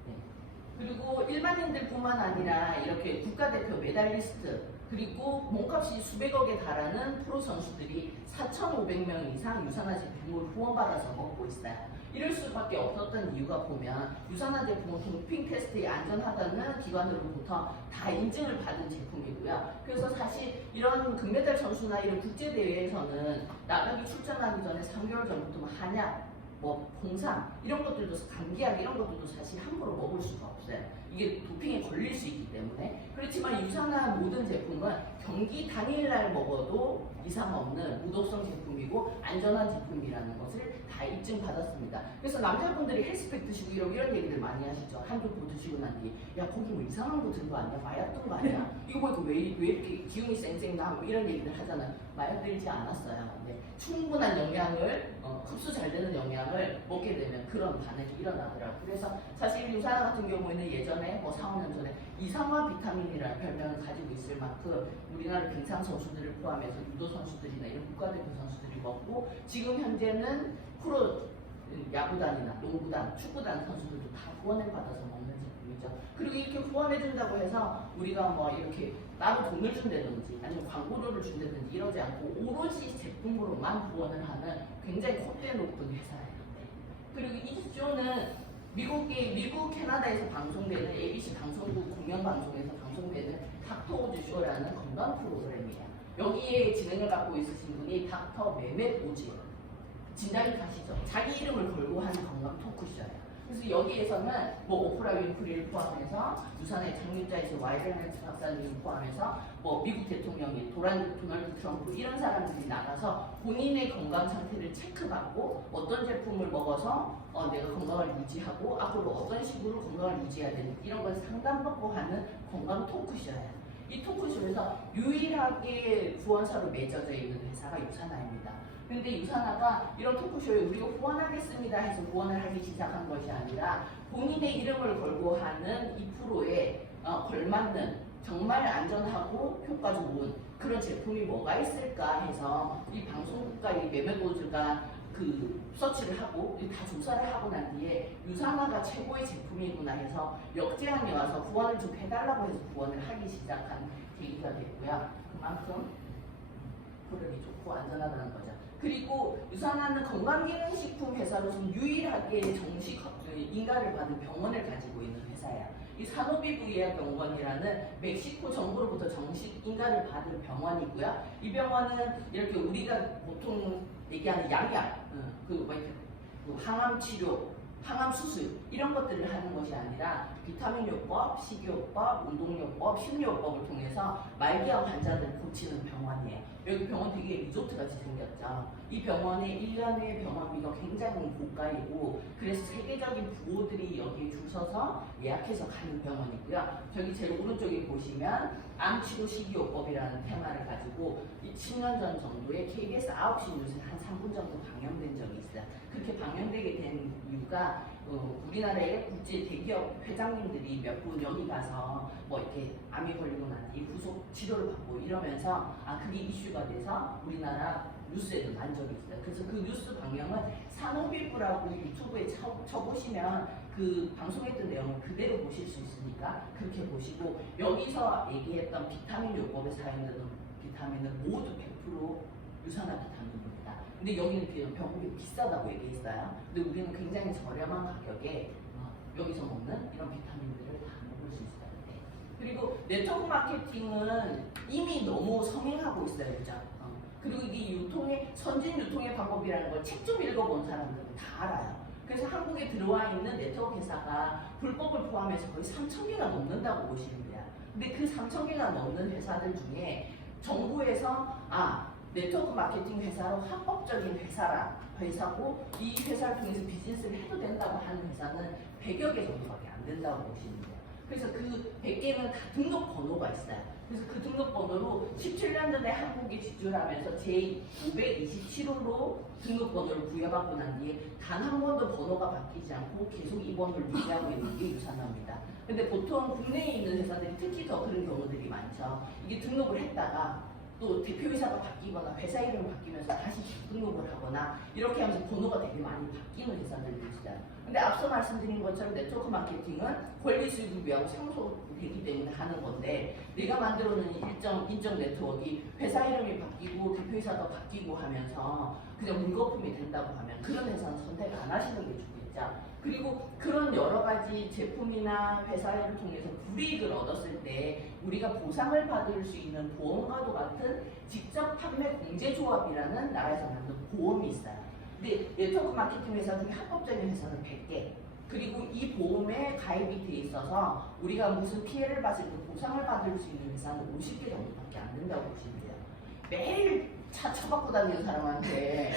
네. 그리고 일반인들뿐만 아니라 이렇게 국가대표 메달리스트 그리고 몸값이 수백억에 달하는 프로 선수들이 4,500명 이상 유산화 제품을 후원받아서 먹고 있어요. 이럴 수밖에 없었던 이유가 보면 유산화 제품은 도핑 테스트에 안전하다는 기관으로부터 다 인증을 받은 제품이고요. 그래서 사실 이런 금메달 선수나 이런 국제대회에서는 나가기 출전하기 전에 3개월 전부터 한약, 홍삼 이런 것들도 감기약 이런 것들도 사실 함부로 먹을 수가 없어요. 이게 도핑에 걸릴 수 있기 때문에. 그렇지만 유산화 모든 제품은 경기 당일날 먹어도 이상 없는 무독성 제품이고 안전한 제품이라는 것을 다 입증받았습니다. 그래서 남자분들이 헬스팩 드시고 이런 얘기들 많이 하시죠. 한두 포 드시고 난 뒤에 야 거기 뭐 이상한 거 든 거 아니야? 마약 든 거 아니야? 이거 보니까 왜 이렇게 기운이 쌩쌩 나? 뭐 이런 얘기들 하잖아요. 마약 들지 않았어요. 네. 충분한 영양을 흡수 잘 되는 영양을 먹게 되면 그런 반응이 일어나더라고요. 그래서 사실 유산화 같은 경우에는 예전에 4, 5년 전에 이상화 비타민이라는 별명을 가지고 있을 만큼 우리나라 경상 선수들을 포함해서 유도 선수들이나 이런 국가대표 선수들이 먹고 지금 현재는 프로 야구단이나 농구단, 축구단 선수들도 다 후원을 받아서 먹는 제품이죠. 그리고 이렇게 후원해준다고 해서 우리가 뭐 이렇게 따로 돈을 준다든지 아니면 광고료를 준다든지 이러지 않고 오로지 제품으로만 후원을 하는 굉장히 콧대 높은 회사예요. 그리고 이 쇼는 미국 캐나다에서 방송되는 ABC 방송국 공영 방송에서 방송되는 닥터 오즈 쇼라는 건강 프로그램이에요. 여기에 진행을 갖고 있으신 분이 닥터 메멧 오즈. 진작에 가시죠. 자기 이름을 걸고 하는 건강 토크쇼예요. 그래서 여기에서는 오프라 윈프리를 포함해서 유산의 창립자이신 와이런 헬스 박사님 포함해서 미국 대통령이 도널드 트럼프 이런 사람들이 나가서 본인의 건강 상태를 체크받고 어떤 제품을 먹어서 내가 건강을 유지하고 앞으로 어떤 식으로 건강을 유지해야 되는지 이런 걸 상담받고 하는 건강 토크쇼예요. 이 토크쇼에서 유일하게 후원사로 맺어져 있는 회사가 유산화입니다. 근데 유산화가 이런 토크쇼에 우리가 후원하겠습니다 해서 후원을 하기 시작한 것이 아니라 본인의 이름을 걸고 하는 이 프로에 걸맞는 정말 안전하고 효과 좋은 그런 제품이 뭐가 있을까 해서 이 방송국과 이 메메도즈가 그 서치를 하고 다 조사를 하고 난 뒤에 유산화가 최고의 제품이구나 해서 역제안이 와서 후원을 좀 해달라고 해서 후원을 하기 시작한 계기가 됐고요. 그만큼 효력이 좋고 안전하다는 거죠. 그리고 유산화는 건강기능식품 회사로서 유일하게 정식 인가를 받은 병원을 가지고 있는 회사예요. 이 산호비부의학병원이라는 meg시코 정부로부터 정식 인가를 받은 병원이고요. 이 병원은 이렇게 우리가 보통 얘기하는 양약, 항암 치료, 항암 수술 이런 것들을 하는 것이 아니라 비타민요법, 식이요법, 운동요법, 심리요법을 통해서 말기암 환자들을 고치는 병원이에요. 여기 병원 되게 리조트같이 생겼죠. 이 병원의 1년의 병원비가 굉장히 고가이고 그래서 세계적인 부호들이 여기에 줄 서서 예약해서 가는 병원이고요. 저기 제일 오른쪽에 보시면 암치료 식이요법이라는 테마를 가지고 10년 전 정도에 KBS 9시 뉴스에 한 3분 정도 방영된 적이 있어요. 그렇게 방영되게 된 이유가 우리나라의 국제 대기업 회장님들이 몇 분 여기 가서 이렇게 암이 걸리고 난 뒤에 후속 치료를 받고 이러면서 그게 이슈가 돼서 우리나라 뉴스에도 난 적이 있어요. 그래서 그 뉴스 방영은 산호비부라고 유튜브에 쳐보시면 그 방송했던 내용을 그대로 보실 수 있으니까 그렇게 보시고 여기서 얘기했던 비타민 요법에 사용되는 비타민은 모두 100% 유산화 비타민입니다. 근데 여기는 그냥 병원이 비싸다고 얘기했어요. 근데 우리는 굉장히 저렴한 가격에 여기서 먹는 이런 비타민들을 다 먹을 수 있어요. 네. 그리고 네트워크 마케팅은 이미 너무 성행하고 있어요, 그죠? 그리고 이게 유통의 선진 유통의 방법이라는 걸 책 좀 읽어본 사람들은 다 알아요. 그래서 한국에 들어와 있는 네트워크 회사가 불법을 포함해서 거의 3,000개가 넘는다고 보시면 돼요. 근데 그 3,000개가 넘는 회사들 중에 정부에서 네트워크 마케팅 회사로 합법적인 회사고 이 회사를 통해서 비즈니스를 해도 된다고 하는 회사는 100여 개 정도밖에 안 된다고 보시면 돼요. 그래서 그 100개는 다 등록 번호가 있어요. 그래서 그 등록번호로 17년 전에 한국에 진출하면서 제527호로 등록번호를 부여받고 난 뒤에 단 한 번도 번호가 바뀌지 않고 계속 이 번호를 유지하고 있는 게 유산화입니다. 근데 보통 국내에 있는 회사들이 특히 더 그런 경우들이 많죠. 이게 등록을 했다가 또 대표이사가 바뀌거나 회사 이름이 바뀌면서 다시 등록을 하거나 이렇게 하면서 번호가 되게 많이 바뀌는 회사들도 있어요. 근데 앞서 말씀드린 것처럼 네트워크 마케팅은 권리 수익을 위하고 생소되기 때문에 하는 건데 내가 만들어놓은 인적 네트워크가 회사 이름이 바뀌고 대표이사가 바뀌고 하면서 그냥 물거품이 된다고 하면 그런 회사는 선택 안 하시는 게 좋겠죠. 그리고 그런 여러 가지 제품이나 회사를 통해서 불이익을 얻었을 때 우리가 보상을 받을 수 있는 보험과도 같은 직접 판매 공제조합이라는 나라에서 만든 보험이 있어요. 근데 네트워크 마케팅 회사 중에 합법적인 회사는 100개. 그리고 이 보험에 가입이 돼 있어서 우리가 무슨 피해를 봤을 때 보상을 받을 수 있는 회사는 50개 정도밖에 안 된다고 보시면 돼요. 매일 차 처박고 다니는 사람한테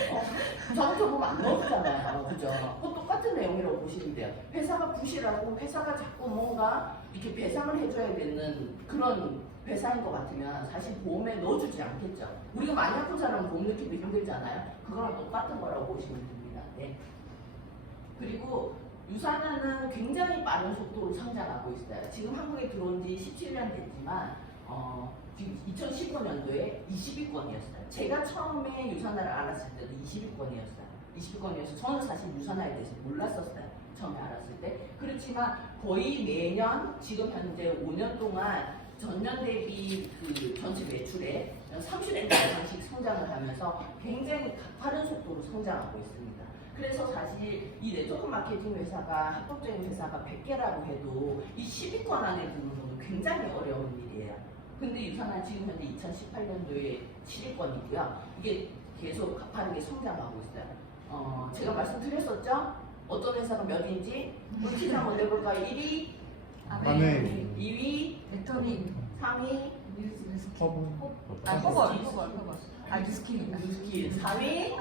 저한테 보면 안 넣었잖아요. 그죠? 그거 똑같은 내용이라고 보시면 돼요. 회사가 부실하고 회사가 자꾸 뭔가 이렇게 배상을 해줘야 되는 그런 회사인 것 같으면 사실 보험에 넣어주지 않겠죠. 우리가 많이 아픈 사람은 보험 넣기도 힘들잖아요. 그거랑 똑같은 거라고 보시면 됩니다. 네. 그리고 유산화는 굉장히 빠른 속도로 성장하고 있어요. 지금 한국에 들어온 지 17년 됐지만 지금 2015년도에 20위권이었어요. 제가 처음에 유산화를 알았을 때도 20위권이었어요. 20위권이어서 저는 사실 유산화에 대해서 몰랐었어요. 처음에 알았을 때. 그렇지만 거의 매년 지금 현재 5년 동안 전년 대비 그 전체 매출에 30x 이상씩 성장을 하면서 굉장히 가파른 속도로 성장하고 있습니다. 그래서 사실 이 네트워크 마케팅 회사가 합법적인 회사가 100개라고 해도 이 10위권 안에 드는 건 굉장히 어려운 일이에요. 근데 유산화 지금 현재 2018년도에 7위권이고요. 이게 계속 가파르게 성장하고 있어요. 제가 말씀드렸었죠? 어떤 회사가 몇인지 우리 퀴즈 한번 내볼까요? 1위, 아메 2위, 벡터링, 3위, 허벌. 뉴스킨인가? 뉴스킨, 4위,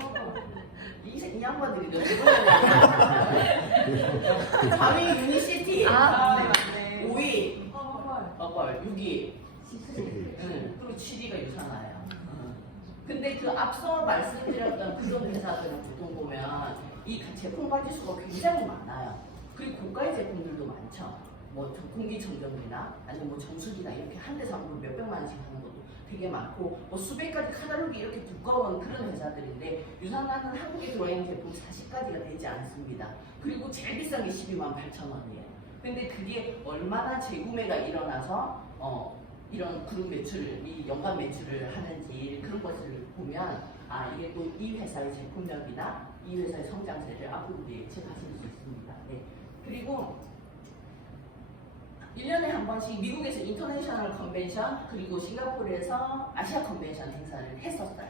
이 양반들이죠. 4위 유니시티, 맞네. 5위 허벌, 6위 그리고 7위가 유산화예요. 근데 그 앞서 말씀드렸던 그런 회사들은 보통 보면 이 제품 가지수가 굉장히 많아요. 그리고 고가의 제품들도 많죠. 뭐 공기청정기나 아니면 뭐 정수기나 이렇게 한 대 사고 몇백만 원씩 하는 것도 되게 많고 뭐 수백 가지 카탈로그 이렇게 두꺼운 그런 회사들인데 유산화는 한국에 들어와 있는 제품 40가지가 되지 않습니다. 그리고 제일 비싼 게 12만 8천 원이에요. 근데 그게 얼마나 재구매가 일어나서 이런 그룹 매출을, 이 연간 매출을 하는지 그런 것을 보면 이게 또 이 회사의 제품력이나 이 회사의 성장세를 앞으로도 예측하실 수 있습니다. 네. 그리고 1년에 한 번씩 미국에서 인터내셔널 컨벤션 그리고 싱가포르에서 아시아 컨벤션 행사를 했었어요.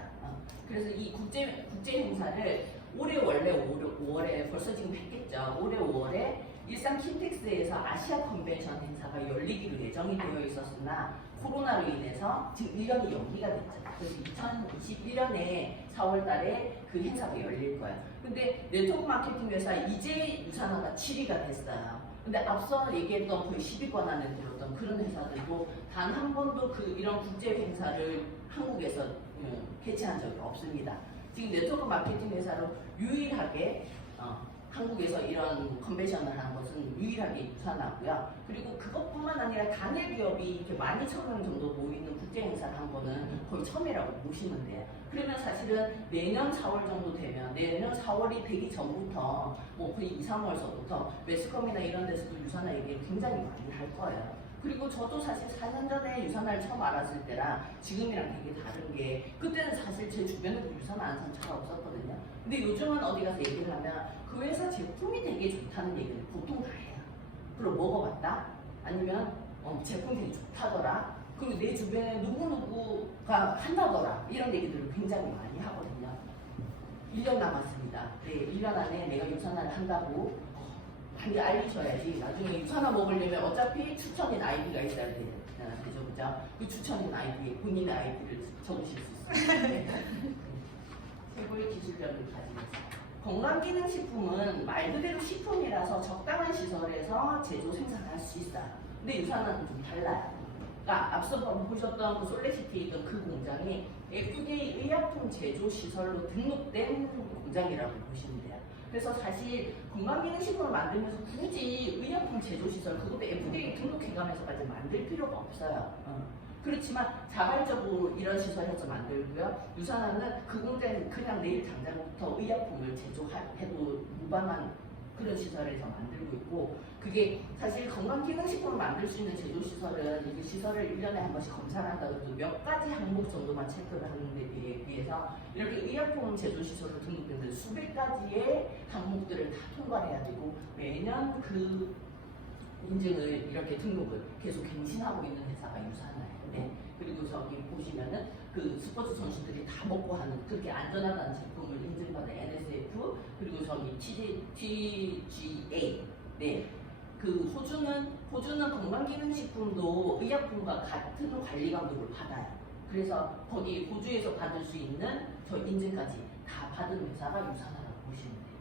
그래서 이 국제 행사를 올해 원래 5월에 벌써 지금 했겠죠. 올해 5월에 일산 킨텍스에서 아시아 컨벤션 행사가 열리기로 예정이 되어 있었으나 코로나로 인해서 지금 1년이 연기가 됐죠. 그래서 2021년에 4월 달에 그 행사가 열릴 거예요. 근데 네트워크 마케팅 회사 이제 유산화가 7위가 됐어요. 근데 앞서 얘기했던 거의 10위권 안에 들었던 그런 회사들도 단 한 번도 이런 국제 행사를 한국에서 개최한 적이 없습니다. 지금 네트워크 마케팅 회사로 유일하게 한국에서 이런 컨벤션을 하는 것은 유일하게 유산하고요. 그리고 그것뿐만 아니라 단일 기업이 이렇게 12,000명 정도 모이는 국제 행사를 한 거는 거의 처음이라고 보시면 돼요. 그러면 사실은 내년 4월 정도 되면, 내년 4월이 되기 전부터 뭐 거의 2, 3월서부터 매스컴이나 이런 데서도 유산화 얘기를 굉장히 많이 할 거예요. 그리고 저도 사실 4년 전에 유산화를 처음 알았을 때랑 지금이랑 되게 다른 게, 그때는 사실 제 주변에도 유산화 아는 사람 잘 없었거든요. 근데 요즘은 어디 가서 얘기를 하면 그 회사 제품이 되게 좋다는 얘기를 보통 다 해요. 그럼 먹어봤다? 아니면 제품 되게 좋다더라? 그리고 내 주변에 누구누구가 한다더라? 이런 얘기들을 굉장히 많이 하거든요. 1년 남았습니다. 네, 1년 안에 내가 유산화를 한다고 한게 알리셔야지. 나중에 유산화 먹으려면 어차피 추천인 아이디가 있어야 되죠, 그죠? 그 추천인 아이디에 본인의 아이디를 적으실 수 있어요. 네. 최고의 기술력을 가진 회사. 건강기능식품은 말 그대로 식품이라서 적당한 시설에서 제조 생산할 수 있어요. 근데 유산화는 좀 달라요. 그러니까 앞서 보셨던 그 솔레시티에 있던 그 공장이 FDA 의약품 제조 시설로 등록된 공장이라고 보시면 돼요. 그래서 사실 건강기능식품을 만들면서 굳이 의약품 제조시설, 그것도 FDA 등록해가면서까지 만들 필요가 없어요. 그렇지만 자발적으로 이런 시설에서 만들고요. 유산화는 그 공장에서 그냥 내일 당장부터 의약품을 제조해도 무방한 그런 시설에서 만들고 있고, 그게 사실 건강기능식품을 만들 수 있는 제조시설은 그 시설을 1년에 한 번씩 검사를 한다고 몇 가지 항목 정도만 체크를 하는 데 비해서 이렇게 의약품 제조시설로 등록된 수백 가지의 항목들을 다 통과를 해야 되고, 매년 그 인증을 이렇게 등록을 계속 갱신하고 있는 회사가 유산화예요. 네. 그리고 저기 보시면은 그 스포츠 선수들이 다 먹고 하는 그렇게 안전하다는 제품을 인증받은 NSF, 그리고 저기 TGA, 네. 그 호주는 건강기능식품도 의약품과 같은 관리 감독을 받아요. 그래서 거기 호주에서 받을 수 있는 저 인증까지 다 받은 회사가 유산화라고 보시면 돼요.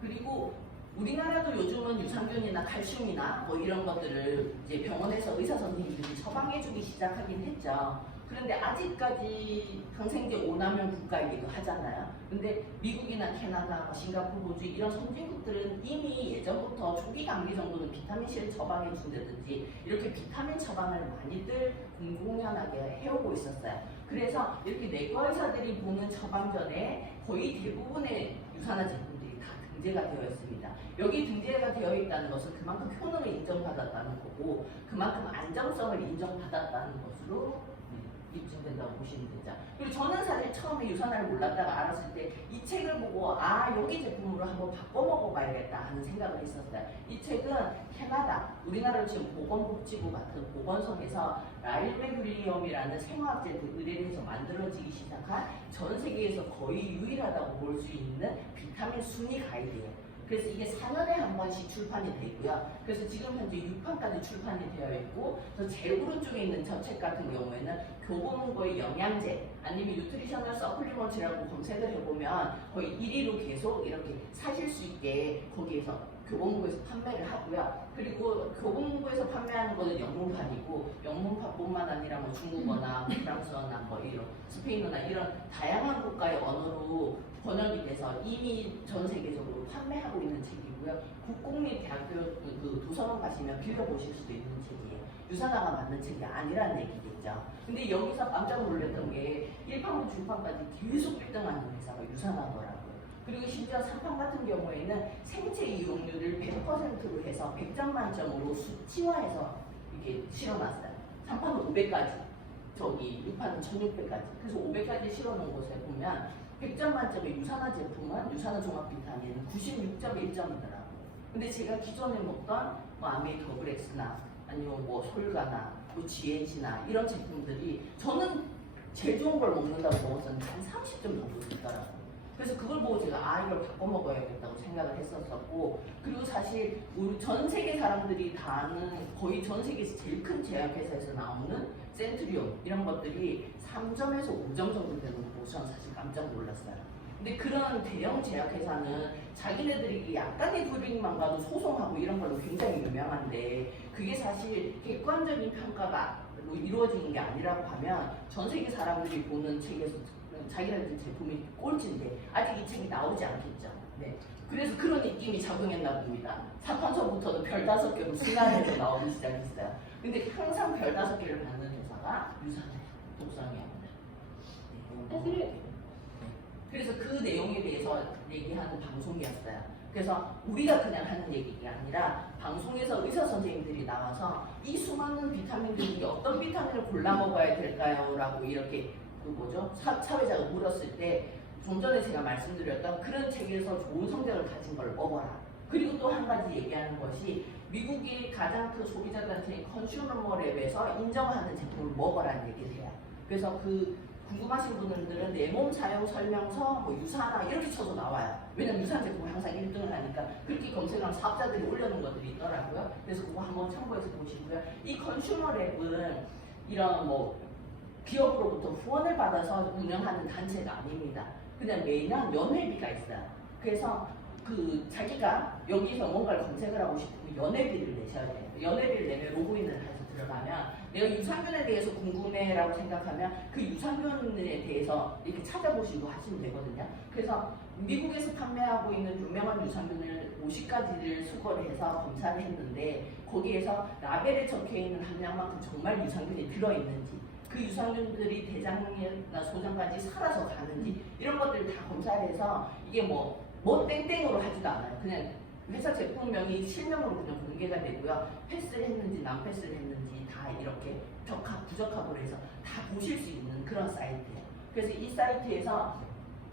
그리고 우리나라도 요즘은 유산균이나 칼슘이나 뭐 이런 것들을 이제 병원에서 의사 선생님들이 처방해주기 시작하긴 했죠. 그런데 아직까지 항생제 오남용 국가이기도 하잖아요. 근데 미국이나 캐나다, 싱가포르, 호주 이런 선진국들은 이미 예전부터 초기 감기 정도는 비타민C를 처방해 준다든지 이렇게 비타민 처방을 많이들 공공연하게 해오고 있었어요. 그래서 이렇게 내과 의사들이 보는 처방전에 거의 대부분의 유산화 제품들이 다 등재가 되어 있습니다. 여기 등재가 되어 있다는 것은 그만큼 효능을 인정받았다는 거고, 그만큼 안정성을 인정받았다는 것으로 입증된다고 보시면 되죠. 그리고 저는 사실 처음에 유산화를 몰랐다가 알았을 때 이 책을 보고 여기 제품으로 한번 바꿔 먹어봐야겠다 하는 생각을 했었어요. 이 책은 캐나다, 우리나라로 지금 보건복지부 같은 보건성에서 라일메귤리엄이라는 생화학제 의뢰에서 만들어지기 시작한 전 세계에서 거의 유일하다고 볼 수 있는 비타민 순위 가이드예요. 그래서 이게 4년에 한 번씩 출판이 되고요. 그래서 지금 현재 6판까지 출판이 되어 있고, 저 제일 오른쪽에 있는 저 책 같은 경우에는 교보문고의 영양제 아니면 뉴트리셔널 서플리먼트라고 검색을 해보면 거의 1위로 계속 이렇게 사실 수 있게 거기에서 교보문고에서 판매를 하고요. 그리고 교보문고에서 판매하는 거는 영문판이고, 영문판뿐만 아니라 뭐 중국어나 프랑스어나 뭐 이런 스페인어나 이런 다양한 국가의 언어로 번역이 돼서 이미 전 세계적으로 판매하고 있는 책이고요. 국공립대학교 그 도서관 가시면 빌려보실 수도 있는 책이에요. 유산화가 맞는 책이 아니라는 얘기겠죠. 근데 여기서 깜짝 놀랐던 게 1판부터 6판까지 계속 1등하는 회사가 유산화더라고요. 그리고 심지어 3판 같은 경우에는 생체 이용률을 100%로 해서 100점 만점으로 수치화해서 이렇게 실어놨어요. 3판은 500까지, 저기 6판은 1600까지. 그래서 500까지 실어놓은 곳에 보면 100점 만점의 유산화 제품은 유산화 종합 비타민은 96.1점이더라고요. 근데 제가 기존에 먹던 뭐 아메이 더블엑스나 아니면 뭐 솔가나 뭐 GH나 이런 제품들이 저는 제일 좋은 걸 먹는다고 먹었었는데 한 30점 정도 됐더라고요. 그래서 그걸 보고 제가 이걸 바꿔 먹어야겠다고 생각을 했었고, 그리고 사실 우리 전 세계 사람들이 다 아는 거의 전 세계에서 제일 큰 제약회사에서 나오는 센트리온 이런 것들이 3점에서 5점 정도 되는 거 보고 저는 사실 깜짝 놀랐어요. 근데 그런 대형 제약회사는 자기네들이 약간의 불이익만 가도 소송하고 이런 걸로 굉장히 유명한데, 그게 사실 객관적인 평가가 이루어지는 게 아니라고 하면 전 세계 사람들이 보는 책에서 자기네들 제품이 꼴찌인데 아직 이 책이 나오지 않겠죠. 네. 그래서 그런 느낌이 작용했나 봅니다. 사판서부터는 별 5개로 순환해서 나오기 시작했어요. 근데 항상 별 5개를 받는 회사가 유산해요. 독성이합니다. 사실 그래서 그 내용에 대해서 얘기하는 방송이었어요. 그래서 우리가 그냥 하는 얘기가 아니라 방송에서 의사 선생님들이 나와서 이 수많은 비타민들 중에 어떤 비타민을 골라 먹어야 될까요? 라고 이렇게 그 뭐죠? 사회자가 물었을 때 좀 전에 제가 말씀드렸던 그런 책에서 좋은 성적을 가진 걸 먹어라. 그리고 또 한 가지 얘기하는 것이 미국의 가장 큰 소비자단체인 컨슈머랩에서 인정하는 제품을 먹어라는 얘기를 해요. 그래서 그 궁금하신 분들은 내 몸 사용 설명서, 뭐 유산화 이렇게 쳐서 나와요. 왜냐면 유산 제품을 항상 1등을 하니까 그렇게 검색하면 사업자들이 올려놓은 것들이 있더라고요. 그래서 그거 한번 참고해서 보시고요. 이 컨슈머랩은 이런 뭐 기업으로부터 후원을 받아서 운영하는 단체가 아닙니다. 그냥 매년 연회비가 있어요. 그래서 그 자기가 여기서 뭔가를 검색을 하고 싶으면 연회비를 내셔야 돼요. 연회비를 내면 로그인을 해서 들어가면 내가 유산균에 대해서 궁금해라고 생각하면 그 유산균에 대해서 이렇게 찾아보시고 하시면 되거든요. 그래서 미국에서 판매하고 있는 유명한 유산균을 50가지를 수거를 해서 검사를 했는데 거기에서 라벨에 적혀있는 함량만큼 정말 유산균이 들어있는지 그 유산균들이 대장이나 소장까지 살아서 가는지 이런 것들을 다 검사를 해서 이게 뭐 땡땡으로 하지도 않아요. 그냥 회사 제품명이 실명으로 그냥 공개가 되고요. 패스를 했는지 난패스를 했는지 다 이렇게 부적합으로 해서 다 보실 수 있는 그런 사이트예요. 그래서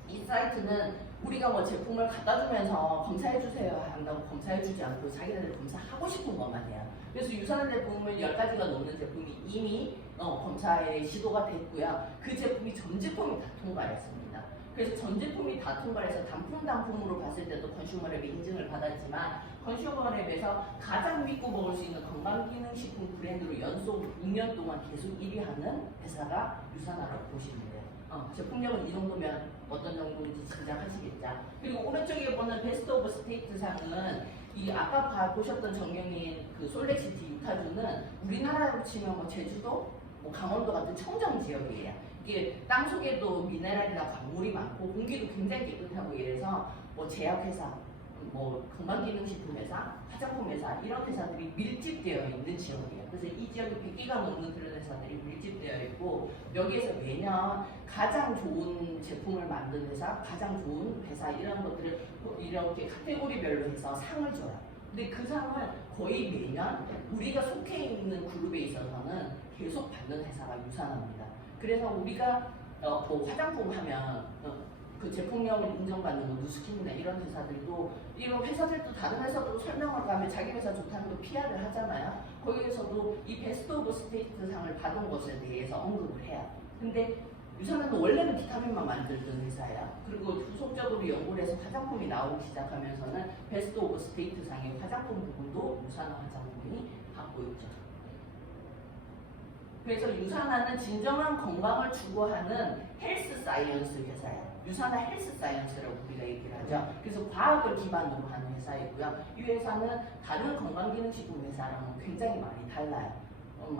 이 사이트는 우리가 뭐 제품을 갖다 주면서 검사해 주세요 한다고 검사해 주지 않고 자기네들 검사하고 싶은 것만 해요. 그래서 유산 제품을 10가지가 넘는 제품이 이미 검사에 시도가 됐고요. 그 제품이 전 제품이 다 통과했습니다. 그래서 전 제품이 다 통과해서 단품으로 봤을 때도 컨슈머랩의 인증을 받았지만 컨슈머랩에서 가장 믿고 먹을 수 있는 건강기능식품 브랜드로 연속 6년 동안 계속 1위 하는 회사가 유산화라고 보시면 돼요. 제품력은 이 정도면 어떤 정도인지 짐작하시겠죠. 그리고 오른쪽에 보는 베스트 오브 스테이트 상은 이 아까 보셨던 전경인 그 솔렉시티 유타주는 우리나라로 치면 뭐 제주도, 뭐 강원도 같은 청정 지역이에요. 이게 땅 속에도 미네랄이나 광물이 많고 공기도 굉장히 깨끗하고 이래서 뭐 제약회사, 뭐 건강기능식품 회사, 화장품 회사 이런 회사들이 밀집되어 있는 지역이에요. 그래서 이 지역에 100개가 넘는 그런 회사들이 밀집되어 있고 여기에서 매년 가장 좋은 제품을 만든 회사, 가장 좋은 회사 이런 것들을 이렇게 카테고리별로 해서 상을 줘요. 근데 그 상을 거의 매년 우리가 속해 있는 그룹에 있어서는 계속 받는 회사가 유산화입니다. 그래서 우리가 뭐 화장품 하면 그 제품명을 인정받는 뭐 누스킨이나 이런 회사들도 다른 회사도 설명을 가면 자기 회사 좋다는 거 PR을 하잖아요. 거기에서도 이 베스트 오브 스테이트 상을 받은 것에 대해서 언급을 해요. 근데 유산화는 원래는 비타민만 만들던 회사예요. 그리고 후속적으로 연구를 해서 화장품이 나오기 시작하면서는 베스트 오브 스테이트 상의 화장품 부분도 유산화 화장품이 받고 있죠. 그래서 유산화는 진정한 건강을 추구하는 헬스 사이언스 회사예요. 유산화 헬스 사이언스라고 우리가 얘기를 하죠. 그래서 과학을 기반으로 하는 회사이고요. 이 회사는 다른 건강기능식품 회사랑은 굉장히 많이 달라요.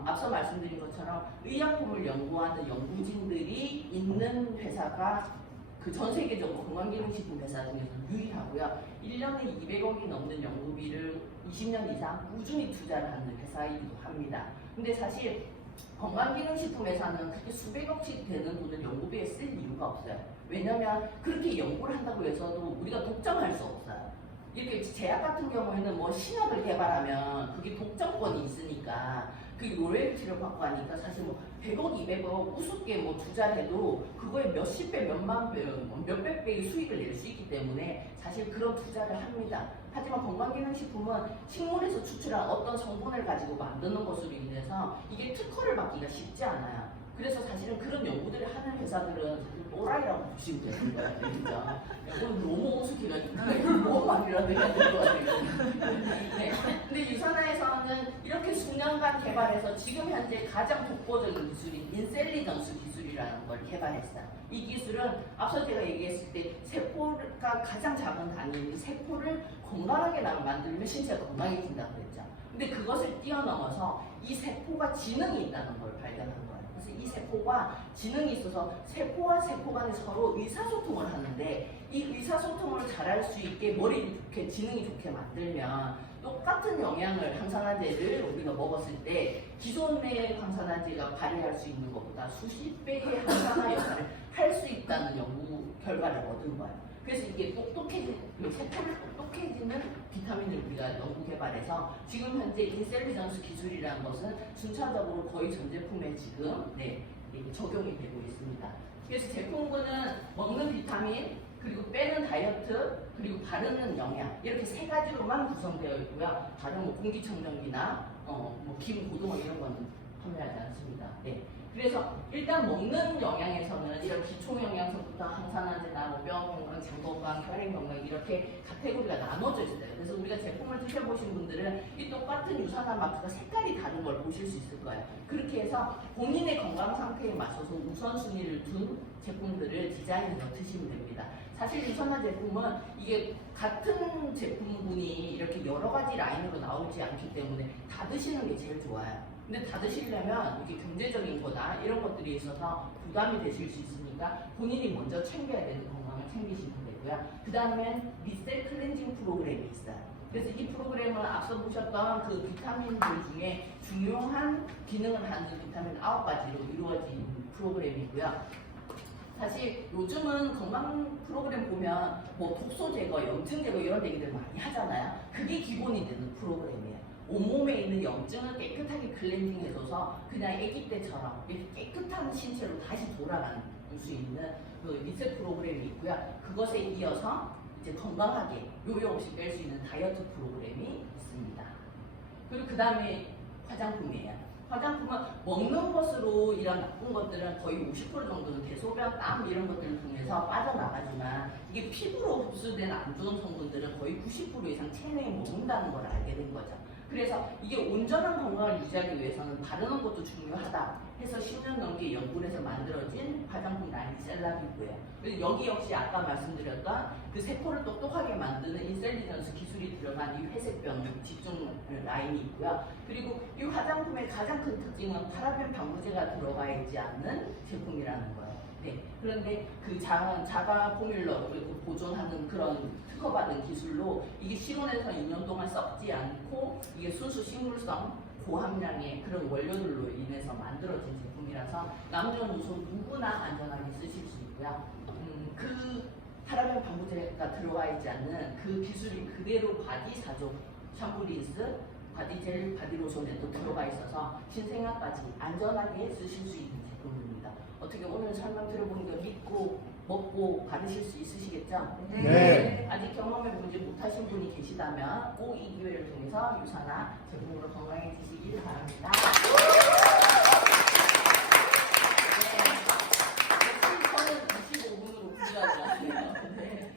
앞서 말씀드린 것처럼 의약품을 연구하는 연구진들이 있는 회사가 그 전 세계적으로 건강기능식품 회사 중에서 유일하고요. 1년에 200억이 넘는 연구비를 20년 이상 꾸준히 투자를 하는 회사이기도 합니다. 근데 사실 건강기능식품 회사는 그렇게 수백억씩 되는 돈을 연구비에 쓸 이유가 없어요. 왜냐면 그렇게 연구를 한다고 해서도 우리가 독점할 수 없어요. 이렇게 제약 같은 경우에는 뭐 신약을 개발하면 그게 독점권이 있으니까 그 로열티를 받고 하니까 사실 뭐 100억, 200억 우습게 뭐 투자를 해도 그거에 몇십 배, 몇만 배, 몇백 배의 수익을 낼 수 있기 때문에 사실 그런 투자를 합니다. 하지만 건강기능식품은 식물에서 추출한 어떤 성분을 가지고 만드는 것으로 인해서 이게 특허를 받기가 쉽지 않아요. 그래서 사실은 그런 연구들을 하는 회사들은 사실 또라이라고 보시면 되는 거예요. 그죠? 이건 너무 어수기가지고 너무 말이라도 해야 될 것 같아요. 네. 근데 유산화에서는 이렇게 수년간 개발해서 지금 현재 가장 독보적인 기술인 인셀리전스 기술이라는 걸 개발했어요. 이 기술은 앞서 제가 얘기했을 때 세포가 가장 작은 단위인 세포를 건강하게 만들면 신체가 건강해진다고 그랬죠. 근데 그것을 뛰어넘어서 이 세포가 지능이 있다는 걸 발견한 거예요. 그래서 이 세포가 지능이 있어서 세포와 세포 간에 서로 의사소통을 하는데 이 의사소통을 잘할 수 있게 머리 좋게 지능이 좋게 만들면 똑같은 영양을 항산화제를 우리가 먹었을 때 기존의 항산화제가 발휘할 수 있는 것보다 수십 배의 항산화 역할을 할 수 있다는 연구 결과를 얻은 거예요. 그래서 이게 세포를 똑똑해지는 비타민을 우리가 연구 개발해서 지금 현재 인셀리전스 기술이라는 것은 순차적으로 거의 전 제품에 지금 이게 적용이 되고 있습니다. 그래서 제품군은 먹는 비타민, 그리고 빼는 다이어트, 그리고 바르는 영양 이렇게 세 가지로만 구성되어 있고요. 다른 뭐 공기청정기나 뭐 기름 고등어 이런 거는 판매하지 않습니다. 네. 그래서 일단 먹는 영양에서는 이런 기초 영양소부터 항산화제나 뭐 뼈 건강, 장 건강, 혈액 건강 이렇게 카테고리가 나눠져 있어요. 그래서 우리가 제품을 드셔보신 분들은 이 똑같은 유산화 마크가 색깔이 다른 걸 보실 수 있을 거예요. 그렇게 해서 본인의 건강 상태에 맞춰서 우선순위를 둔 제품들을 디자인해서 드시면 됩니다. 사실 유산화 제품은 이게 같은 제품군이 이렇게 여러 가지 라인으로 나오지 않기 때문에 다 드시는 게 제일 좋아요. 근데 다 드시려면 이게 경제적인 거나 이런 것들이 있어서 부담이 되실 수 있으니까 본인이 먼저 챙겨야 되는 건강을 챙기시면 되고요. 그 다음엔 리셋 클렌징 프로그램이 있어요. 그래서 이 프로그램은 앞서 보셨던 그 비타민들 중에 중요한 기능을 하는 비타민 9가지로 이루어진 프로그램이고요. 사실 요즘은 건강 프로그램 보면 뭐 독소 제거, 염증 제거 이런 얘기들 많이 하잖아요. 그게 기본이 되는 프로그램이에요. 온몸에 있는 염증을 깨끗하게 클렌징해줘서 그냥 아기 때처럼 이렇게 깨끗한 신체로 다시 돌아가는 수 있는 그 리셋 프로그램이 있고요. 그것에 이어서 이제 건강하게 요요 없이 뺄 수 있는 다이어트 프로그램이 있습니다. 그리고 그 다음에 화장품이에요. 화장품은 먹는 것으로 이런 나쁜 것들은 거의 50% 정도는 대소변, 땀 이런 것들을 통해서 빠져나가지만 이게 피부로 흡수된 안 좋은 성분들은 거의 90% 이상 체내에 머문다는 걸 알게 된 거죠. 그래서 이게 온전한 건강을 유지하기 위해서는 바르는 것도 중요하다 해서 10년 넘게 연구를 해서 만들어진 화장품 라인 셀라비고요. 그래서 여기 역시 아까 말씀드렸던 그 세포를 똑똑하게 만드는 인셀리전스 기술이 들어간 이 회색병 집중 라인이 있고요. 그리고 이 화장품의 가장 큰 특징은 파라벤 방부제가 들어가 있지 않는 제품이라는 거예요. 네. 그런데 그 자가 포뮬러 그리고 보존하는 그런 특허받은 기술로 이게 실온에서 2년 동안 썩지 않고 이게 순수 식물성 고함량의 그런 원료들로 인해서 만들어진 제품이라서 남녀노소 누구나 안전하게 쓰실 수 있고요. 그 파라벤 방부제가 들어가 있지 않는 그 기술이 그대로 바디 사조, 샴푸 린스, 바디젤, 바디로션에도 들어가 있어서 신생아까지 안전하게 쓰실 수 있는 제품입니다. 어떻게 오늘 설명 들어보니까 믿고 먹고 바르실 수 있으시겠죠? 네. 아직 경험해보지 못하신 분이 계시다면 꼭 이 기회를 통해서 유산화 제품으로 건강해지시길 바랍니다. 네. 저는 25분으로 불리하지 않아요. 네.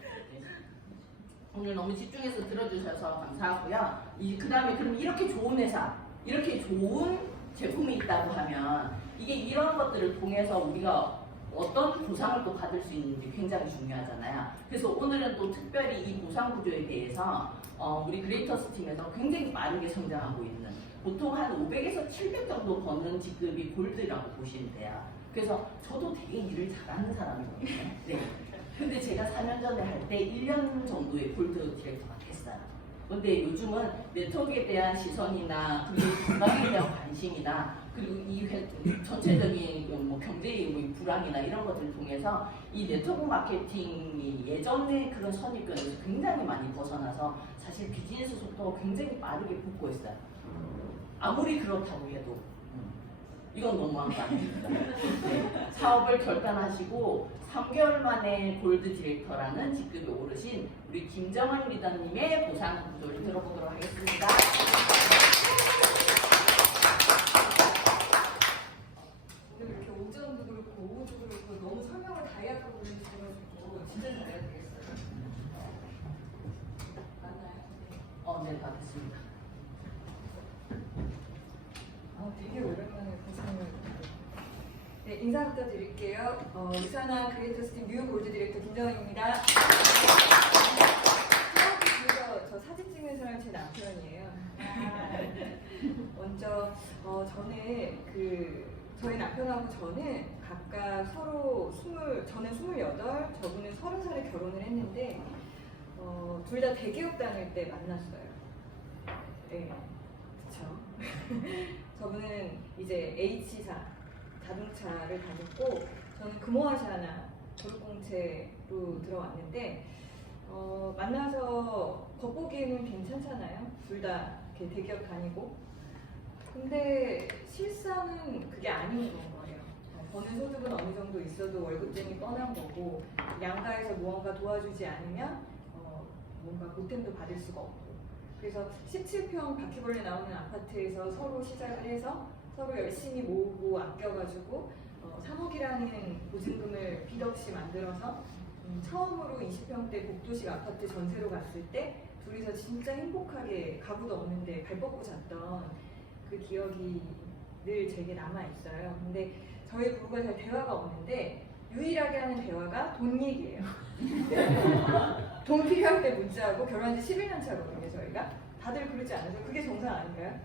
오늘 너무 집중해서 들어주셔서 감사하고요. 그 다음에 그럼 이렇게 좋은 회사, 이렇게 좋은 제품이 있다고 하면 이게 이런 것들을 통해서 우리가 어떤 보상을 또 받을 수 있는지 굉장히 중요하잖아요. 그래서 오늘은 또 특별히 이 보상 구조에 대해서 우리 그레이터스 팀에서 굉장히 빠르게 성장하고 있는 보통 한 500에서 700 정도 버는 직급이 골드라고 보시면 돼요. 그래서 저도 되게 일을 잘하는 사람이거든요. 네. 근데 제가 4년 전에 할 때 1년 정도의 골드 디렉터가 됐어요. 근데 요즘은 네트워크에 대한 시선이나 그리고 건강에 대한 관심이나 그리고 이 전체적인 뭐 경제의 뭐 불황이나 이런 것들을 통해서 이 네트워크 마케팅이 예전의 그런 선입견에서 굉장히 많이 벗어나서 사실 비즈니스 속도가 굉장히 빠르게 붙고 있어요. 아무리 그렇다고 해도 이건 너무한 거 아닙니까? 네. 사업을 결단하시고 3개월 만에 골드 디렉터라는 직급에 오르신 우리 김정은 리더님의 보상 구조를 들어보도록 하겠습니다. 오늘 이렇게 오전도 그렇고 오후도 그렇고 너무 설명을 다양하게 해주셔가지고 진짜 잘해야 되겠어요. 맞나요? 네, 다 됐습니다. 되게 오랜만에 보상을. 네, 인사부터 드릴게요. 유산화 그레이터스 팀 뉴 골드 디렉터 김정은입니다. 사업을 저 사진 찍는 사람이 제 남편이에요. 먼저 저는 저희 남편하고 저분하고 저는 각각 서로 저는 28, 저분은 30살에 결혼을 했는데 둘 다 대기업 다닐 때 만났어요. 네, 그쵸. 저분은 이제 H사 자동차를 다녔고 저는 금호아시아나 졸업공채로 들어왔는데 만나서 겉보기에는 괜찮잖아요. 둘 다 이렇게 대기업 다니고. 근데 실상은 그게 아닌 건 거예요. 버는 소득은 어느 정도 있어도 월급쟁이 뻔한 거고 양가에서 무언가 도와주지 않으면 뭔가 보탬도 받을 수가 없고. 그래서 17평 바퀴벌레 나오는 아파트에서 서로 시작을 해서 서로 열심히 모으고 아껴가지고 3억이라는 보증금을 빚 없이 만들어서 처음으로 20평대 복도식 아파트 전세로 갔을 때 둘이서 진짜 행복하게 가구도 없는데 발 뻗고 잤던 그 기억이 늘 제게 남아있어요. 근데 저희 부부가 잘 대화가 없는데 유일하게 하는 대화가 돈 얘기예요. 돈 필요할 때 문자하고 결혼한 지 11년 차거든요, 저희가. 다들 그러지 않으세요? 그게 정상 아닌가요?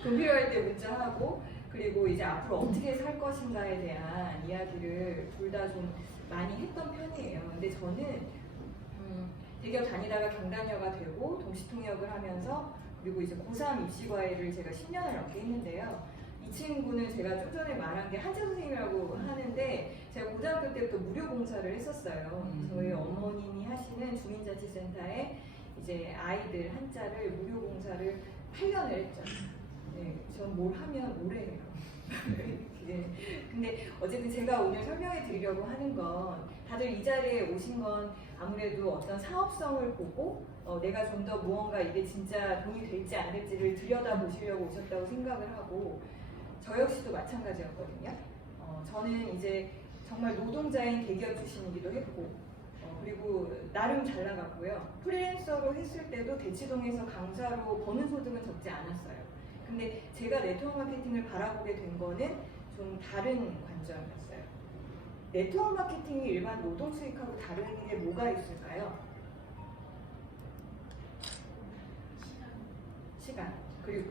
돈 필요할 때 문자하고 그리고 이제 앞으로 어떻게 살 것인가에 대한 이야기를 둘 다 좀 많이 했던 편이에요. 근데 저는 대기업 다니다가 경단녀가 되고 동시통역을 하면서 그리고 이제 고3 입시과외를 제가 10년을 넘게 했는데요. 이 친구는 제가 좀 전에 말한 게 한자 선생님이라고 하는데 제가 고등학교 때부터 무료 봉사를 했었어요. 저희 어머님이 하시는 주민자치센터에 이제 아이들 한자를 무료 봉사를 8년을 했죠. 네, 전 뭘 하면 오래 해요. 근데 어쨌든 제가 오늘 설명해 드리려고 하는 건 다들 이 자리에 오신 건 아무래도 어떤 사업성을 보고 내가 좀 더 무언가 이게 진짜 돈이 될지 안 될지를 들여다보시려고 오셨다고 생각을 하고 저 역시도 마찬가지였거든요. 저는 이제 정말 노동자인 대기업 출신이기도 했고 그리고 나름 잘 나갔고요. 프리랜서로 했을 때도 대치동에서 강사로 버는 소득은 적지 않았어요. 근데 제가 네트워크 마케팅을 바라보게 된 거는 좀 다른 관점이었어요. 네트워크 마케팅이 일반 노동 수익하고 다른 게 뭐가 있을까요? 시간. 그리고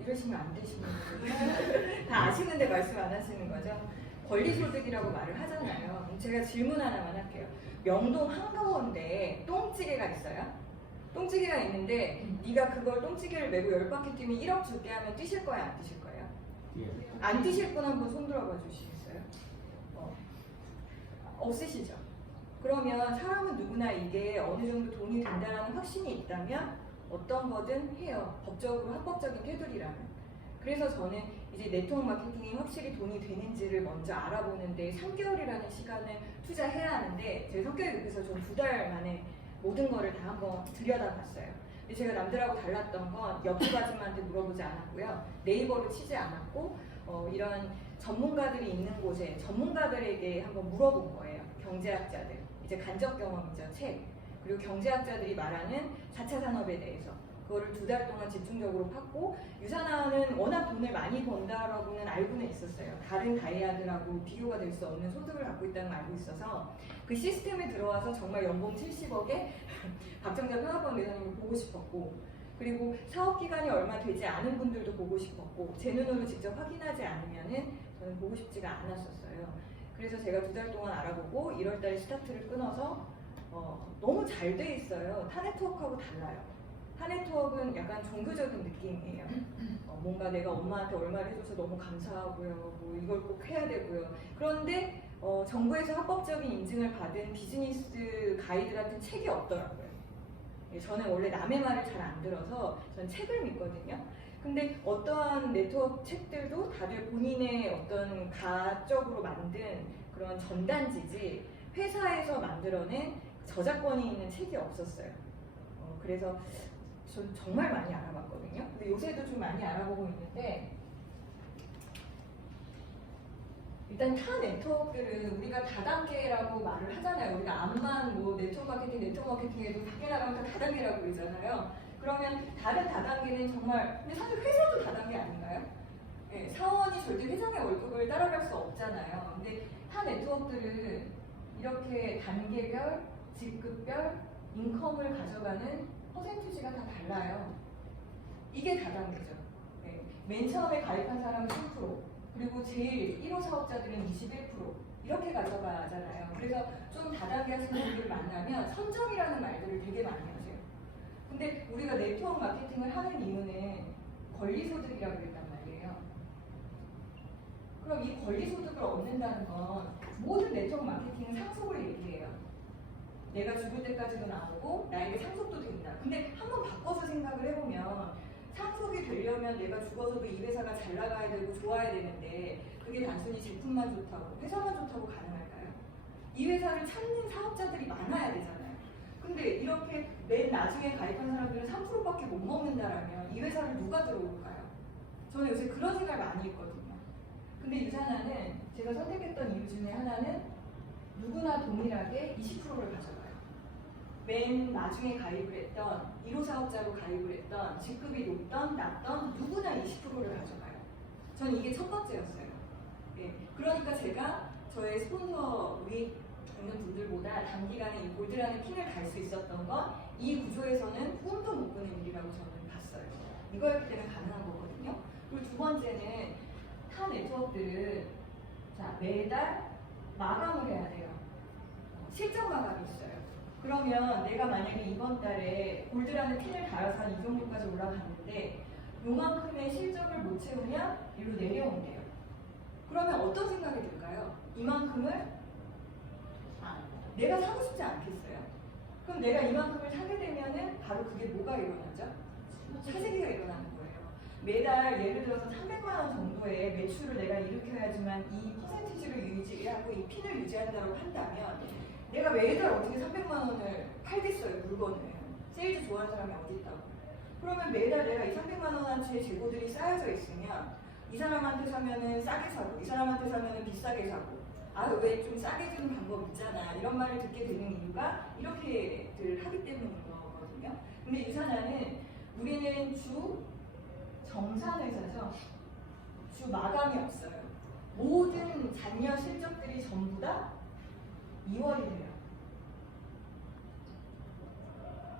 이러시면 안 되시는 거예요. 다 아시는데 말씀 안 하시는 거죠? 권리소득이라고 말을 하잖아요. 제가 질문 하나만 할게요. 명동 한가운데 똥찌개가 있어요? 똥찌개가 있는데 네가 그걸 똥찌개를 메고 10바퀴 뛰면 1억 줄게 하면 뛰실 거예요? 안 뛰실 거예요? 안 뛰실 분 한번 손 들어봐 주시겠어요? 없으시죠? 그러면 사람은 누구나 이게 어느 정도 돈이 된다는 확신이 있다면 어떤 거든 해요. 법적으로 합법적인 테두리라면. 그래서 저는 이제 네트워크 마케팅이 확실히 돈이 되는지를 먼저 알아보는데 3개월이라는 시간을 투자해야 하는데 제 성격이 급해서 좀 2달 만에 모든 거를 다 한번 들여다봤어요. 근데 제가 남들하고 달랐던 건 옆집 아줌마한테 물어보지 않았고요. 네이버로 치지 않았고 이런 전문가들이 있는 곳에 전문가들에게 한번 물어본 거예요. 경제학자들. 이제 간접 경험이죠. 책. 그리고 경제학자들이 말하는 4차 산업에 대해서. 그거를 2달 동안 집중적으로 팠고 유산화는 워낙 돈을 많이 번다라고는 알고는 있었어요. 다른 다이아들하고 비교가 될 수 없는 소득을 갖고 있다는 걸 알고 있어서 그 시스템에 들어와서 정말 연봉 70억에 박정자 평화번 회장님을 보고 싶었고 그리고 사업 기간이 얼마 되지 않은 분들도 보고 싶었고 제 눈으로 직접 확인하지 않으면은 저는 보고 싶지가 않았었어요. 그래서 제가 2달 동안 알아보고 1월달에 스타트를 끊어서 너무 잘 돼 있어요. 타 네트워크하고 달라요. 타 네트워크는 약간 종교적인 느낌이에요. 뭔가 내가 엄마한테 얼마를 해줘서 너무 감사하고요. 뭐 이걸 꼭 해야 되고요. 그런데 정부에서 합법적인 인증을 받은 비즈니스 가이드 같은 책이 없더라고요. 저는 원래 남의 말을 잘 안 들어서 전 책을 믿거든요. 근데 어떠한 네트워크 책들도 다들 본인의 어떤 가적으로 만든 그런 전단지지 회사에서 만들어낸 저작권이 있는 책이 없었어요. 그래서 전 정말 많이 알아봤거든요. 근데 요새도 좀 많이 알아보고 있는데 일단 타 네트워크들은 우리가 다단계라고 말을 하잖아요. 우리가 암만 뭐 네트워크 마케팅에도 밖에 나가면 다 다단계라고 그러잖아요. 그러면 다른 다단계는 정말 근데 사실 회사도 다단계 아닌가요? 네, 사원이 절대 회장의 월급을 따라갈 수 없잖아요. 근데 타 네트워크들은 이렇게 단계별, 직급별, 인컴을 가져가는 퍼센티지가 다 달라요. 이게 다단계죠. 네. 맨 처음에 가입한 사람은 10%, 그리고 제일 1호 사업자들은 21% 이렇게 가져가잖아요. 그래서 좀 다단계 하시는 분들을 만나면 선정이라는 말들을 되게 많이 하세요. 근데 우리가 네트워크 마케팅을 하는 이유는 권리소득이라고 했단 말이에요. 그럼 이 권리소득을 얻는다는 건 모든 네트워크 마케팅은 상속을 얘기해요. 내가 죽을 때까지도 나오고 나에게 상속도 된다. 근데 한번 바꿔서 생각을 해보면 상속이 되려면 내가 죽어서도 이 회사가 잘 나가야 되고 좋아야 되는데 그게 단순히 제품만 좋다고 회사만 좋다고 가능할까요? 이 회사를 찾는 사업자들이 많아야 되잖아요. 근데 이렇게 맨 나중에 가입한 사람들은 3%밖에 못 먹는다라면 이 회사를 누가 들어올까요? 저는 요새 그런 생각을 많이 했거든요. 근데 유산하는 제가 선택했던 이유 중에 하나는 누구나 동일하게 20%를 가져가요. 맨 나중에 가입을 했던 1호 사업자로 가입을 했던 직급이 높던 낮던 누구나 20%를 가져가요. 저는 이게 첫 번째였어요. 예, 그러니까 제가 저의 스폰서 위에 있는 분들보다 단기간에 이 골드라는 핀을 달 수 있었던 건 이 구조에서는 꿈도 못 꾸는 일이라고 저는 봤어요. 이거였기 때문에 가능한 거거든요. 그리고 두 번째는 타 네트워크들은 자, 매달 마감을 해야 돼요. 실적 마감이 있어요. 그러면 내가 만약에 이번 달에 골드라는 핀을 달아서 한 이 정도까지 올라갔는데 요만큼의 실적을 못 채우면 일로 내려온대요. 그러면 어떤 생각이 들까요? 이만큼을 내가 사고 싶지 않겠어요? 그럼 내가 이만큼을 사게 되면은 바로 그게 뭐가 일어나죠? 차세기가 일어나는 거예요. 매달 예를 들어서 300만 원 정도의 매출을 내가 일으켜야지만 이 퍼센티지를 유지하고 이 핀을 유지한다고 한다면 내가 매달 어떻게 300만 원을 팔겠어요, 물건을. 세일즈 좋아하는 사람이 어디 있다고. 그러면 매달 내가 이 300만 원어치의 재고들이 쌓여져 있으면 이 사람한테 사면은 싸게 사고 이 사람한테 사면은 비싸게 사고 아, 왜 좀 싸게 주는 방법 있잖아. 이런 말을 듣게 되는 이유가 이렇게들 하기 때문인 거거든요. 근데 유산하는 우리는 주 정산회사죠. 주 마감이 없어요. 모든 잔여 실적들이 전부 다 2월이 돼요.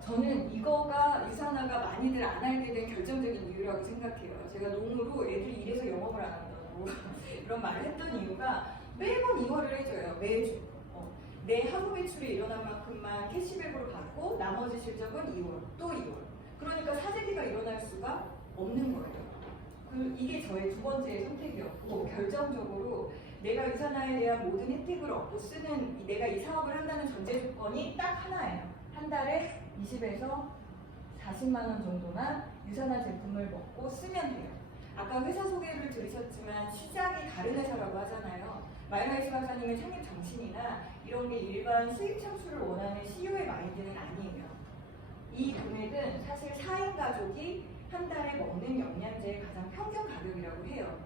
저는 이거가 유산화가 많이들 안 하게 된 결정적인 이유라고 생각해요. 제가 농으로 애들이 이래서 영업을 안 한다고 그런 말을 했던 이유가 매번 2월을 해줘요. 매주. 내 하루 매출이 일어난 만큼만 캐시백으로 받고 나머지 실적은 2월, 또 2월. 그러니까 사재기가 일어날 수가 없는 거예요. 이게 저의 두 번째 선택이었고 결정적으로 내가 유산화에 대한 모든 혜택을 얻고 쓰는 내가 이 사업을 한다는 전제 조건이 딱 하나예요. 한 달에 20에서 40만 원 정도만 유산화 제품을 먹고 쓰면 돼요. 아까 회사 소개를 들으셨지만 시작이 다른 회사라고 하잖아요. 마이마이스 박사님의 창립 정신이나 이런 게 일반 수익 창출을 원하는 CEO의 마인드는 아니에요. 이 금액은 사실 4인 가족이 한 달에 먹는 영양제의 가장 평균 가격이라고 해요.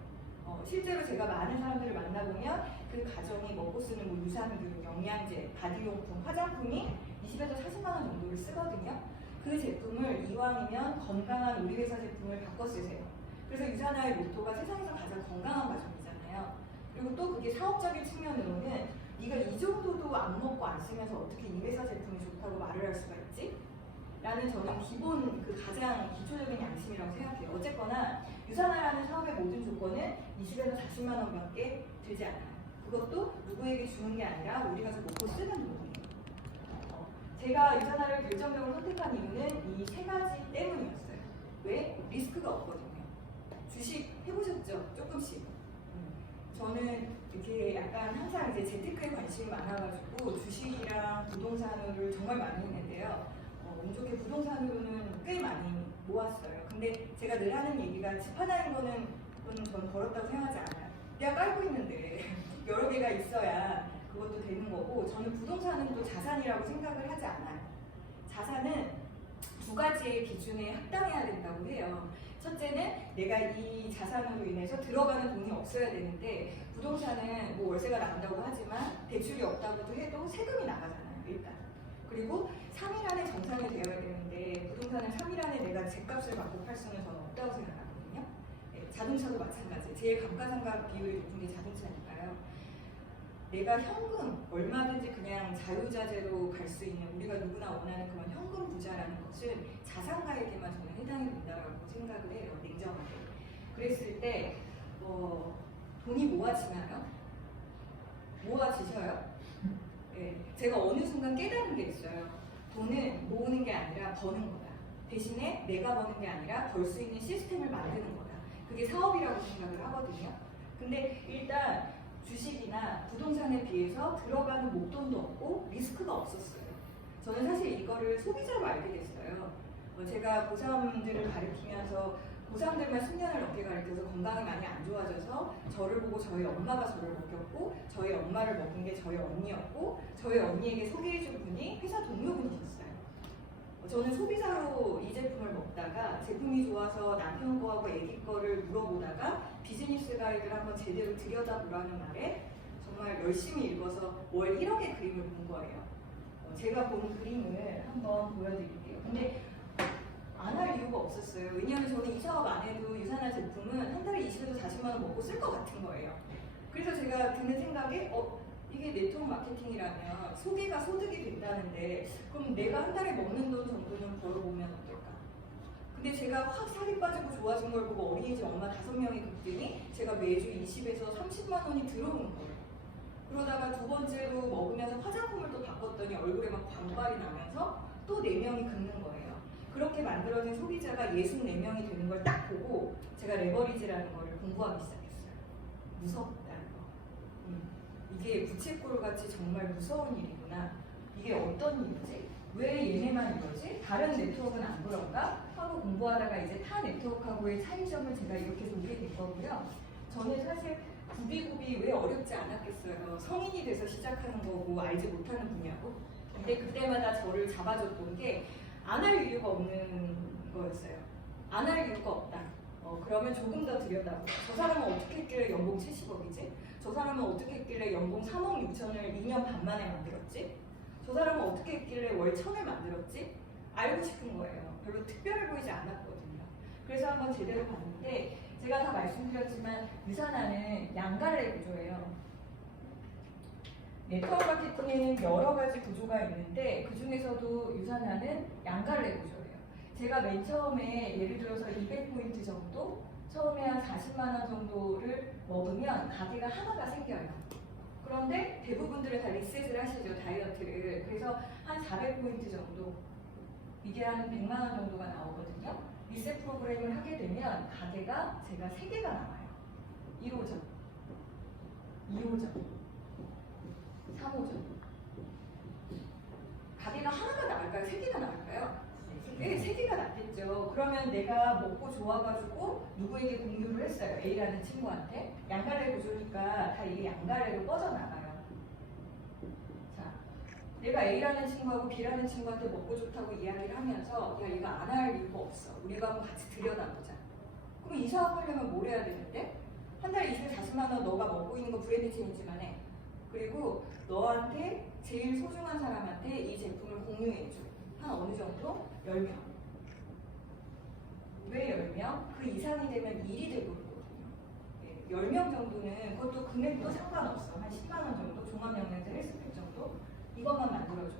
실제로 제가 많은 사람들을 만나보면 그 가정이 먹고 쓰는 뭐 유산균, 영양제, 바디용품, 화장품이 20에서 40만 원 정도를 쓰거든요. 그 제품을 이왕이면 건강한 우리 회사 제품을 바꿔 쓰세요. 그래서 유산화의 모토가 세상에서 가장 건강한 가정이잖아요. 그리고 또 그게 사업적인 측면으로는 네가 이 정도도 안 먹고 안 쓰면서 어떻게 이 회사 제품이 좋다고 말을 할 수가 있지? 라는 저는 기본 그 가장 기초적인 양심이라고 생각해요. 어쨌거나 유산화라는 사업의 모든 조건은 20에서 40만 원밖에 들지 않아요. 그것도 누구에게 주는 게 아니라 우리가 먹고 쓰는 돈이에요. 제가 유산화를 결정적으로 선택한 이유는 이 세 가지 때문이었어요. 왜? 리스크가 없거든요. 주식 해보셨죠? 조금씩. 저는 이렇게 약간 항상 이제 재테크에 관심이 많아가지고 주식이랑 부동산을 정말 많이 했는데요. 운 좋게 부동산으로는 꽤 많이 모았어요. 근데 제가 늘 하는 얘기가 집 하나인 거는 저는 벌었다고 생각하지 않아요. 내가 깔고 있는데 여러 개가 있어야 그것도 되는 거고 저는 부동산은 또 자산이라고 생각을 하지 않아요. 자산은 두 가지의 기준에 합당해야 된다고 해요. 첫째는 내가 이 자산으로 인해서 들어가는 돈이 없어야 되는데 부동산은 뭐 월세가 나온다고 하지만 대출이 없다고도 해도 세금이 나가잖아요. 일단. 그리고 3일 안에 정산이 되어야 되는데 부동산은 3일 안에 내가 제값을 받고 팔 수는 저는 없다고 생각하거든요. 네, 자동차도 마찬가지. 제일 감가상각 비율이 높은 게 자동차니까요. 내가 현금 얼마든지 그냥 자유자재로 갈 수 있는 우리가 누구나 원하는 그런 현금 부자라는 것은 자산가에게만 저는 해당이 된다고 생각을 해요. 냉정하게. 그랬을 때 돈이 모아지나요? 모아지셔요? 네, 제가 어느 순간 깨달은 게 있어요. 돈은 모으는 게 아니라 버는 거다. 대신에 내가 버는 게 아니라 벌 수 있는 시스템을 만드는 거다. 그게 사업이라고 생각을 하거든요. 근데 일단 주식이나 부동산에 비해서 들어가는 목돈도 없고 리스크가 없었어요. 저는 사실 이거를 소비자로 알게 됐어요. 제가 고3들을 가르치면서 고3들만 10년을 넘게 가르쳐서 건강이 많이 안 좋아져서 저를 보고 저희 엄마가 저를 먹였고 저희 엄마를 먹은 게 저희 언니였고 저희 언니에게 소개해준 분이 회사 동료분이셨어요. 저는 소비자로 이 제품을 먹다가 제품이 좋아서 남편 거하고 애기 거를 물어보다가 비즈니스 가이드를 한번 제대로 들여다보라는 말에 정말 열심히 읽어서 월 1억의 그림을 본 거예요. 제가 본 그림을 한번 보여드릴게요. 근데 안 할 이유가 없었어요. 왜냐하면 저는 이 사업 안 해도 유산화 제품은 한 달에 20에서 40만 원 먹고 쓸 것 같은 거예요. 그래서 제가 드는 생각에 이게 네트워크 마케팅이라면 소개가 소득이 된다는데 그럼 내가 한 달에 먹는 돈 정도는 벌어보면 어떨까? 근데 제가 확 살이 빠지고 좋아진 걸 보고 어린이집 엄마 5명이 긁더니 제가 매주 20에서 30만 원이 들어오는 거예요. 그러다가 두 번째로 먹으면서 화장품을 또 바꿨더니 얼굴에 막 광발이 나면서 또 4명이 긁는 거예요. 그렇게 만들어진 소비자가 64명이 되는 걸 딱 보고 제가 레버리지라는 거를 공부하기 시작했어요. 무섭다는 거. 이게 부채꼴같이 정말 무서운 일이구나. 이게 어떤 일이지? 왜 얘네만 이러지? 다른 네트워크는 안 그런가? 하고 공부하다가 이제 타 네트워크하고의 차이점을 제가 이렇게 보게 된 거고요. 저는 사실 구비구비 왜 어렵지 않았겠어요. 성인이 돼서 시작하는 거고 알지 못하는 분야고. 근데 그때마다 저를 잡아줬던 게 안 할 이유가 없는 거였어요. 안 할 이유가 없다. 그러면 조금 더 들여다보고 저 사람은 어떻게 했길래 연봉 70억이지? 저 사람은 어떻게 했길래 연봉 3억 6천을 2년 반 만에 만들었지? 저 사람은 어떻게 했길래 월 1000을 만들었지? 알고 싶은 거예요. 별로 특별해 보이지 않았거든요. 그래서 한번 제대로 봤는데 제가 다 말씀드렸지만 유산화는 양갈래 구조예요. 네트워크 마케팅에는 여러 가지 구조가 있는데 그 중에서도 유산화는 양갈래 구조예요. 제가 맨 처음에 예를 들어서 200포인트 정도, 처음에 한 40만 원 정도를 먹으면 가게가 하나가 생겨요. 그런데 대부분들은 다 리셋을 하시죠, 다이어트를. 그래서 한 400포인트 정도, 이게 한 100만 원 정도가 나오거든요. 리셋 프로그램을 하게 되면 가게가 제가 3개가 나와요. 1호점, 2호점, 3호점. 가게가 하나가 나올까요? 3개가 나올까요? 네, 3개가 낫겠죠. 그러면 내가 먹고 좋아가지고 누구에게 공유를 했어요. A라는 친구한테. 양갈래 구조니까 다 이게 양갈래로 뻗어나가요. 자, 내가 A라는 친구하고 B라는 친구한테 먹고 좋다고 이야기를 하면서 야, 이거 안 할 이유가 없어. 우리가 한번 같이 들여다보자. 그럼 이 사업하려면 뭘 해야 되는데? 한 달에 20에서 40만 원 너가 먹고 있는 거 브랜드 체인지만 해. 그리고 너한테 제일 소중한 사람한테 이 제품을 공유해줘. 한 어느 정도? 10명. 왜 10명? 그 이상이 되면 일이 되고 그러거든요. 10명 정도는 그것도 금액도 상관없어. 한 10만 원 정도? 종합영양제 헬스팩 정도? 이것만 만들어줘.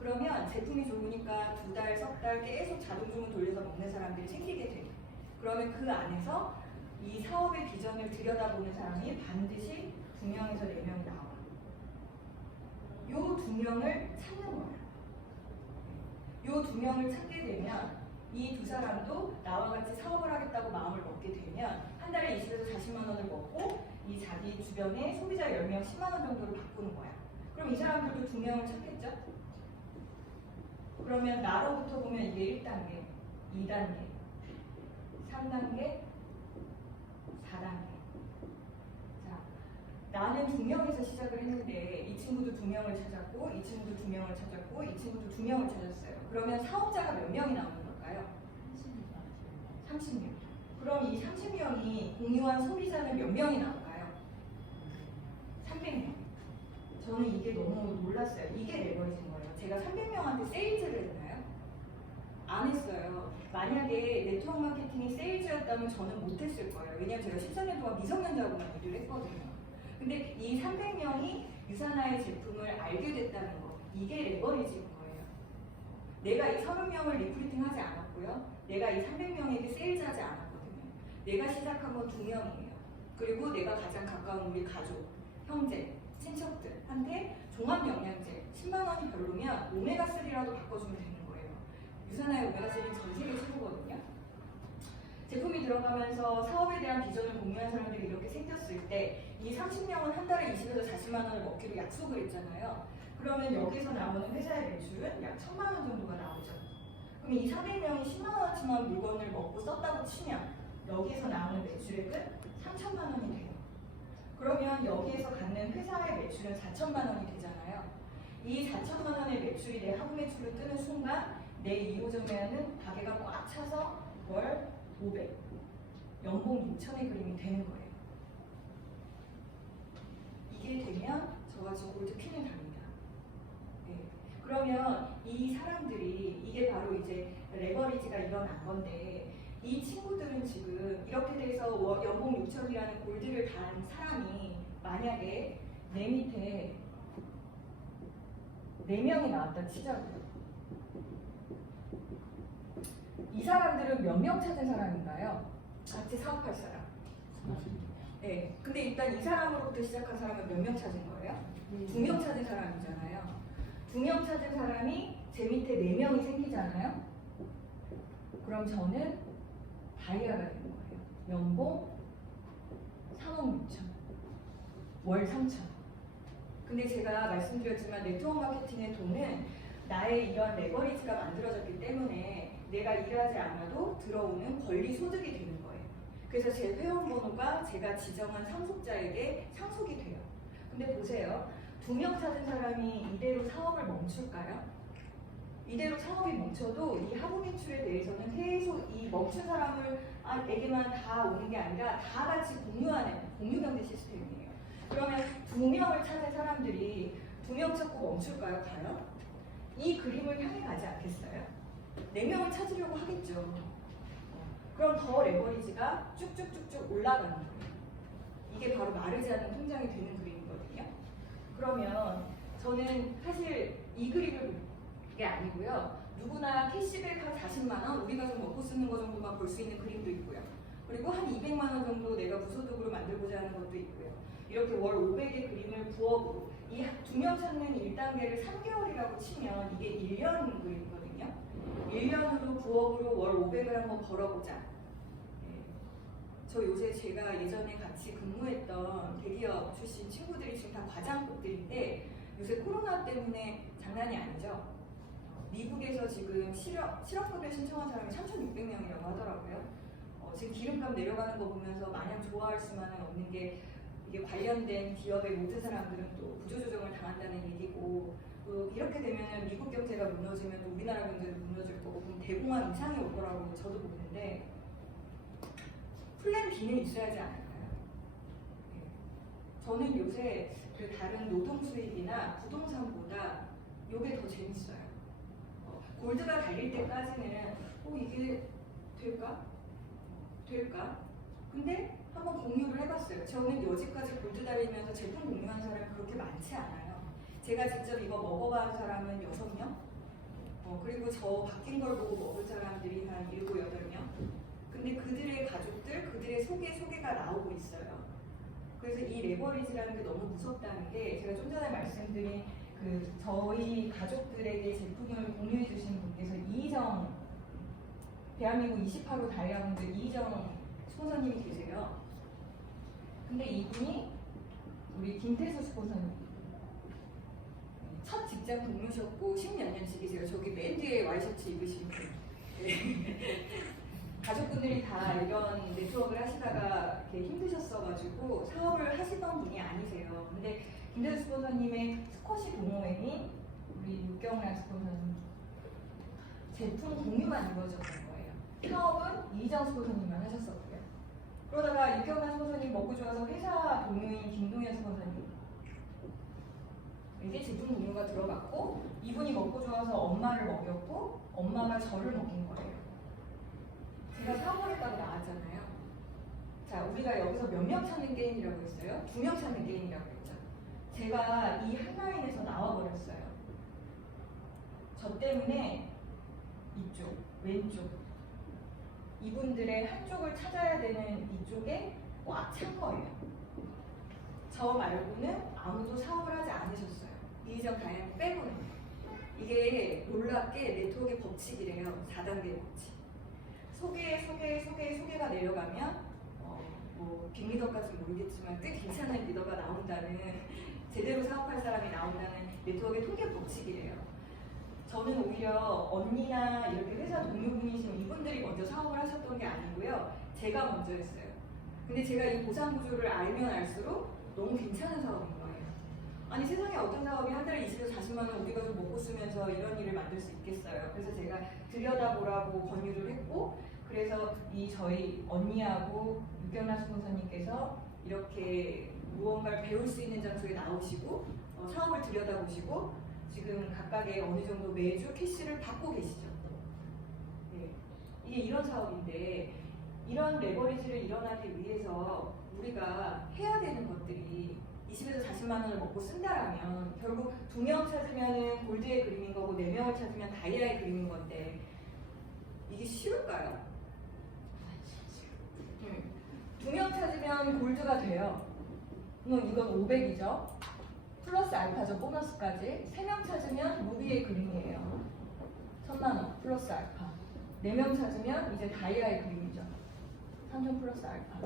그러면 제품이 좋으니까 2달, 석 달 계속 자동주문 돌려서 먹는 사람들이 생기게 돼. 그러면 그 안에서 이 사업의 비전을 들여다보는 사람이 반드시 2명에서 4명이 나와. 요 2명을 찾는 거예요. 요 2명을 찾게 되면 이 2사람도 나와 같이 사업을 하겠다고 마음을 먹게 되면 한 달에 20에서 40만 원을 먹고 이 자기 주변에 소비자 10명 10만 원 정도를 바꾸는 거야. 그럼 이 사람들도 2명을 찾겠죠? 그러면 나로부터 보면 이게 1단계, 2단계, 3단계, 4단계. 자, 나는 2명에서 시작을 했는데 이 친구도 2명을 찾았고 이 친구도 2명을 찾았고 이 친구도 2명을 찾았어요. 그러면 사업자가 몇 명이 나오는 걸까요? 30명. 그럼 이 30명이 공유한 소비자는 몇 명이 나올까요? 300명. 저는 이게 너무 놀랐어요. 이게 레버리지인 거예요. 제가 300명한테 세일즈를 했나요? 안 했어요. 만약에 네트워크 마케팅이 세일즈였다면 저는 못했을 거예요. 왜냐면 제가 13년 동안 미성년자하고만 일을 했거든요. 근데 이 300명이 유산화의 제품을 알게 됐다는 거, 이게 레버리지인 거예요. 내가 이 30명을 리크루팅 하지 않았고요. 내가 이 300명에게 세일즈하지 않았거든요. 내가 시작한 건 2명이에요. 그리고 내가 가장 가까운 우리 가족, 형제, 친척들한테 종합영양제 10만 원이 별로면 오메가3라도 바꿔주면 되는 거예요. 유산화의 오메가3는 전 세계 최고거든요. 제품이 들어가면서 사업에 대한 비전을 공유한 사람들이 이렇게 생겼을 때 이 30명은 한 달에 20에서 40만 원을 먹기로 약속을 했잖아요. 그러면 여기서 나오는 회사의 매출은 약 1,000만 원 정도가 나오죠. 그럼 이 400명이 10만 원어치만 물건을 먹고 썼다고 치면 여기에서 나오는 매출액은 3천만 원이 돼요. 그러면 여기에서 갖는 회사의 매출은 4천만 원이 되잖아요. 이 4천만 원의 매출이 내 하루 매출로 뜨는 순간 내 2호점에는 가게가 꽉 차서 월 500, 연봉 6천의 그림이 되는 거예요. 이게 되면 저같이 골드핀을 답니다. 네. 그러면 이 사람들이 이게 바로 이제 레버리지가 일어난 건데 이 친구들은 지금 이렇게 돼서 연봉 6천이라는 골드를 단 사람이 만약에 내 밑에 4명이 나왔다 치자고요. 이 사람들은 몇 명 찾은 사람인가요? 같이 사업할 사람. 네. 근데 일단 이 사람으로부터 시작한 사람은 몇 명 찾은 거예요? 2명 찾은 사람이잖아요. 2명 찾은 사람이 제 밑에 4명이 생기잖아요. 그럼 저는 다이아가 되는 거예요. 연봉 3억 6천, 월 3천. 근데 제가 말씀드렸지만 네트워크 마케팅의 돈은 나의 이런 레버리지가 만들어졌기 때문에 내가 일하지 않아도 들어오는 권리 소득이 되는 거예요. 그래서 제 회원 번호가 제가 지정한 상속자에게 상속이 돼요. 근데 보세요. 2명 찾은 사람이 이대로 사업을 멈출까요? 이대로 사업이 멈춰도 이 하부 매출에 대해서는 계속 이 멈춘 사람에게만 다 오는 게 아니라 다 같이 공유하는 공유경제 시스템이에요. 그러면 2명을 찾은 사람들이 2명 찾고 멈출까요? 과연? 이 그림을 향해 가지 않겠어요? 4명을 찾으려고 하겠죠. 그럼 더 레버리지가 쭉쭉쭉쭉 올라가는 거예요. 이게 바로 마르지 않는 통장이 되는 그림이거든요. 그러면 저는 사실 이 그림을 볼 게 아니고요. 누구나 캐시백 한 40만 원, 우리가 좀 먹고 쓰는 거 정도만 볼 수 있는 그림도 있고요. 그리고 한 200만 원 정도 내가 부소득으로 만들고자 하는 것도 있고요. 이렇게 월 500의 그림을 부업으로 이 2명 찾는 1단계를 3개월이라고 치면 이게 1년 그림이거든요. 1년으로 부업으로 월 500을 한번 벌어보자. 네. 저 요새 제가 예전에 같이 근무했던 대기업 출신 친구들이 지금 다 과장급들인데 요새 코로나 때문에 장난이 아니죠. 미국에서 지금 실업급여 신청한 사람이 3,600명이라고 하더라고요. 지금 기름값 내려가는 거 보면서 마냥 좋아할 수만은 없는 게 이게 관련된 기업의 모든 사람들은 또 구조조정을 당한다는 얘기고 또 이렇게 되면 미국 경제가 무너지면 또 우리나라 경제도 무너질 거고 그럼 대공황 이상이 올 거라고 저도 보는데 플랜 B는 있어야지 않을까요? 네. 저는 요새 그 다른 노동 수익이나 부동산보다 이게 더 재밌어요. 골드가 달릴 때까지는 이게 될까? 근데 한번 공유를 해봤어요. 저는 여지까지 골드 달리면서 제품 공유한 사람이 그렇게 많지 않아요. 제가 직접 이거 먹어본 사람은 6명? 그리고 저 바뀐 걸 보고 먹은 사람들이 한 7, 8명? 근데 그들의 가족들, 그들의 소개가 나오고 있어요. 그래서 이 레버리지라는 게 너무 무섭다는 게 제가 좀 전에 말씀드린 그 저희 가족들에게 제품을 공유해 주신 분께서 이희정 대한민국 28호 다이아몬드 이희정 스폰서님이 계세요. 근데 이분이 우리 김태수 스폰서님 첫 직장 동료셨고 10몇 년씩이세요. 저기 맨 뒤에 와이셔츠 입으신 분. 네. 가족분들이 다 이런 네트워크를 하시다가 이렇게 힘드셨어가지고 사업을 하시던 분이 아니세요. 근데 김대수 스폰서님의 스쿼시 동호회니 우리 육경란 스폰서님 제품 공유만 이루어졌던 거예요. 사업은 이희정 스폰서님만 하셨었고요. 그러다가 육경란 스폰서님 먹고 좋아서 회사 동료인 김동현 스폰서님 이제 제품 공유가 들어갔고 이분이 먹고 좋아서 엄마를 먹였고 엄마가 저를 먹인 거예요. 제가 사업을 했다고 나왔잖아요. 자, 우리가 여기서 몇 명 찾는 게임이라고 했어요? 2명 찾는 게임이라고 했죠. 제가 이 한 라인에서 나와버렸어요. 저 때문에 이쪽, 왼쪽 이분들의 한쪽을 찾아야 되는 이쪽에 꽉 찬 거예요. 저 말고는 아무도 사업을 하지 않으셨어요. 이의적 다양 빼고는. 이게 놀랍게 네트워크의 법칙이래요. 4단계의 법칙. 소개가 내려가면 뭐 빅리더까지는 모르겠지만 꽤 괜찮은 리더가 나온다는, 제대로 사업할 사람이 나온다는 네트워크의 통계 법칙이래요. 저는 오히려 언니나 이렇게 회사 동료분이신 이분들이 먼저 사업을 하셨던 게 아니고요. 제가 먼저 했어요. 근데 제가 이 보상 구조를 알면 알수록 너무 괜찮은 사업인 거예요. 아니 세상에 어떤 사업이 한 달에 20에서 40만 원 우리가 좀 먹고 쓰면서 이런 일을 만들 수 있겠어요. 그래서 제가 들여다보라고 권유를 했고, 그래서 이 저희 언니하고 육경란 스폰서님께서 이렇게 무언가를 배울 수 있는 장소에 나오시고 사업을 들여다보시고 지금 각각의 어느 정도 매주 캐시를 받고 계시죠. 네. 이게 이런 사업인데, 이런 레버리지를 일어나기 위해서 우리가 해야 되는 것들이 20에서 40만 원을 먹고 쓴다라면 결국 2명 찾으면 골드의 그림인 거고 4명을 찾으면 다이아의 그림인 건데 이게 쉬울까요? 2명 찾으면 골드가 돼요. 그럼 이건 500이죠. 플러스 알파죠. 보너스까지. 3명 찾으면 루비의 그림이에요. 1000만 원 플러스 알파. 4명 찾으면 이제 다이아의 그림이죠. 3000 플러스 알파.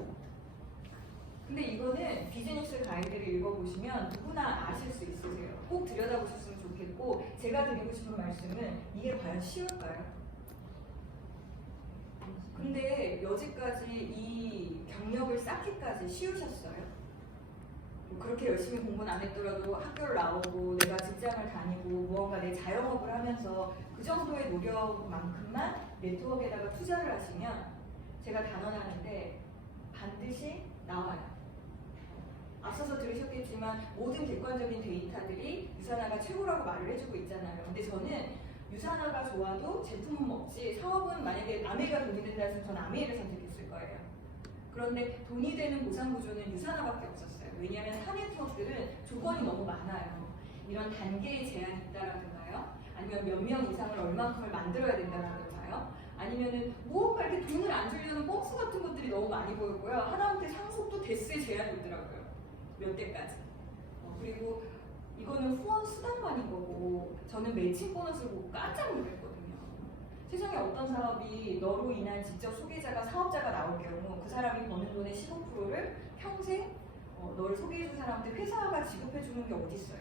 근데 이거는 비즈니스 가이드를 읽어보시면 누구나 아실 수 있으세요. 꼭 들여다보셨으면 좋겠고, 제가 드리고 싶은 말씀은 이게 과연 쉬울까요? 근데 여지까지 이 경력을 쌓기까지 쉬우셨어요? 뭐 그렇게 열심히 공부는 안 했더라도 학교를 나오고 내가 직장을 다니고 무언가 내 자영업을 하면서 그 정도의 노력만큼만 네트워크에다가 투자를 하시면 제가 단언하는데 반드시 나와요. 앞서서 들으셨겠지만 모든 객관적인 데이터들이 유산화가 최고라고 말을 해주고 있잖아요. 근데 저는 유산화가 좋아도 제품은 먹지, 사업은 만약에 아메이가 돈이 된다 했으면 저는 아메이를 선택했을 거예요. 그런데 돈이 되는 보상 구조는 유산화밖에 없었어요. 왜냐하면 타 네트워크들은 조건이 너무 많아요. 이런 단계의 제한이 있다라든가요, 아니면 몇 명 이상을 얼만큼을 만들어야 된다라든가요, 아니면은 무언가 이렇게 돈을 안 주려는 꼼수 같은 것들이 너무 많이 보였고요. 하다못해 상속도 대수의 제한이 있더라고요. 몇 대까지. 그리고 이거는 후원 수단만인 거고, 저는 매칭 보너스를 보고 깜짝 놀랐거든요. 세상에 어떤 사업이 너로 인한 직접 소개자가 사업자가 나올 경우 그 사람이 버는 돈의 15%를 평생 너를 소개해준 사람한테 회사가 지급해주는 게 어디 있어요?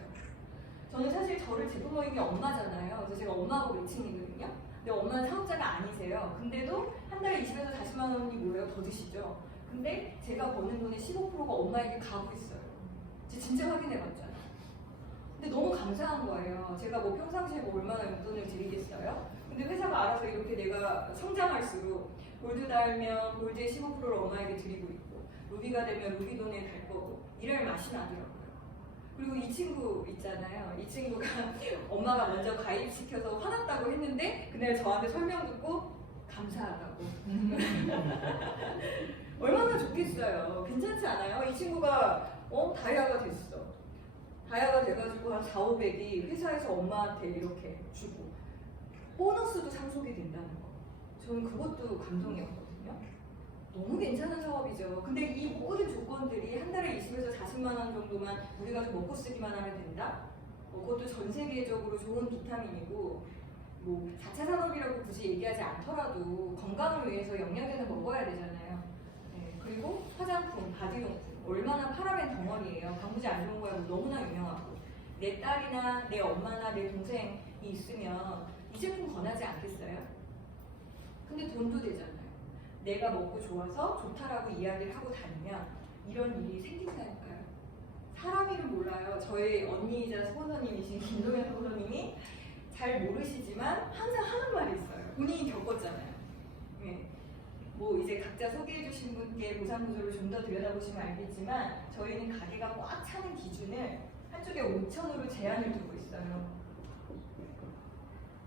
저는 사실 저를 제품 모임이 엄마잖아요. 그래서 제가 엄마하고 매칭이거든요. 근데 엄마는 사업자가 아니세요. 근데도 한 달에 20에서 40만 원이 모여요. 더 드시죠. 근데 제가 버는 돈의 15%가 엄마에게 가고 있어요. 진짜 확인해봤잖아요. 근데 너무 감사한 거예요. 제가 뭐 평상시에 뭐 얼마나 용돈을 드리겠어요? 근데 회사가 알아서 이렇게 내가 성장할수록 골드 달면 골드의 15%를 엄마에게 드리고 있고, 루비가 되면 루비 돈에 달 거고, 이럴 맛이 나더라고요. 그리고 이 친구 있잖아요. 이 친구가 엄마가 먼저 가입시켜서 화났다고 했는데 그날 저한테 설명 듣고 감사하다고. 얼마나 좋겠어요. 괜찮지 않아요? 이 친구가 다이아가 됐어. 다이아가 돼가지고 한 4,500이 회사에서 엄마한테 이렇게 주고 보너스도 상속이 된다는 거. 저는 그것도 감동이었거든요. 너무 괜찮은 사업이죠. 근데 이 모든 조건들이 한 달에 20에서 40만 원 정도만 우리가 좀 먹고 쓰기만 하면 된다? 그것도 전 세계적으로 좋은 비타민이고, 뭐 4차 산업이라고 굳이 얘기하지 않더라도 건강을 위해서 영양제는 먹어야 되잖아요. 네, 그리고 화장품, 바디용품 얼마나 파라벤 덩어리예요. 방부제 안 좋은 거야 너무나 유명하고, 내 딸이나 내 엄마나 내 동생이 있으면 이 제품 권하지 않겠어요? 근데 돈도 되잖아요. 내가 먹고 좋아서 좋다라고 이야기를 하고 다니면 이런 일이 생긴다니까요. 사람 이름 몰라요. 저희 언니이자 스폰서님이신 김동현 스폰서님이 잘 모르시지만 항상 하는 말이 있어요. 본인이 겪었잖아요. 네. 뭐 이제 각자 소개해주신 분께 보상 구조를 좀 더 들여다보시면 알겠지만 저희는 가게가 꽉 차는 기준을 한쪽에 5,000으로 제한을 두고 있어요.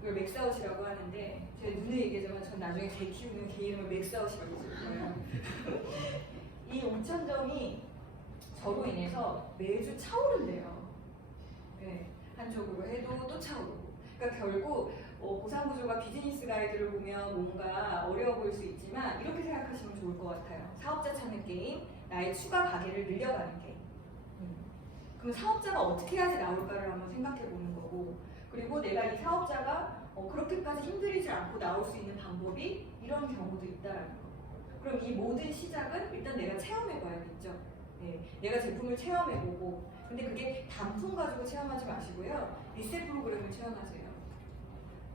이걸 맥스아웃이라고 하는데 제가 눈에 얘기하지만 전 나중에 개 키우면 개 이름을 맥스아웃이라고 쓸 거예요. 이 5,000점이 저로 인해서 매주 차오른대요. 네, 한쪽으로 해도 또 차오르고. 그러니까 결국 보상 구조가 비즈니스 가이드를 보면 뭔가 어려워 보일 수 있지만 이렇게 생각하시면 좋을 것 같아요. 사업자 찾는 게임, 나의 추가 가게를 늘려가는 게임. 그럼 사업자가 어떻게 해야지 나올까를 한번 생각해 보는 거고, 그리고 내가 이 사업자가 그렇게까지 힘들이지 않고 나올 수 있는 방법이 이런 경우도 있다라는 거. 그럼 이 모든 시작은 일단 내가 체험해 봐야겠죠. 네, 내가 제품을 체험해 보고, 근데 그게 단품 가지고 체험하지 마시고요. 리셋 프로그램을 체험하세요.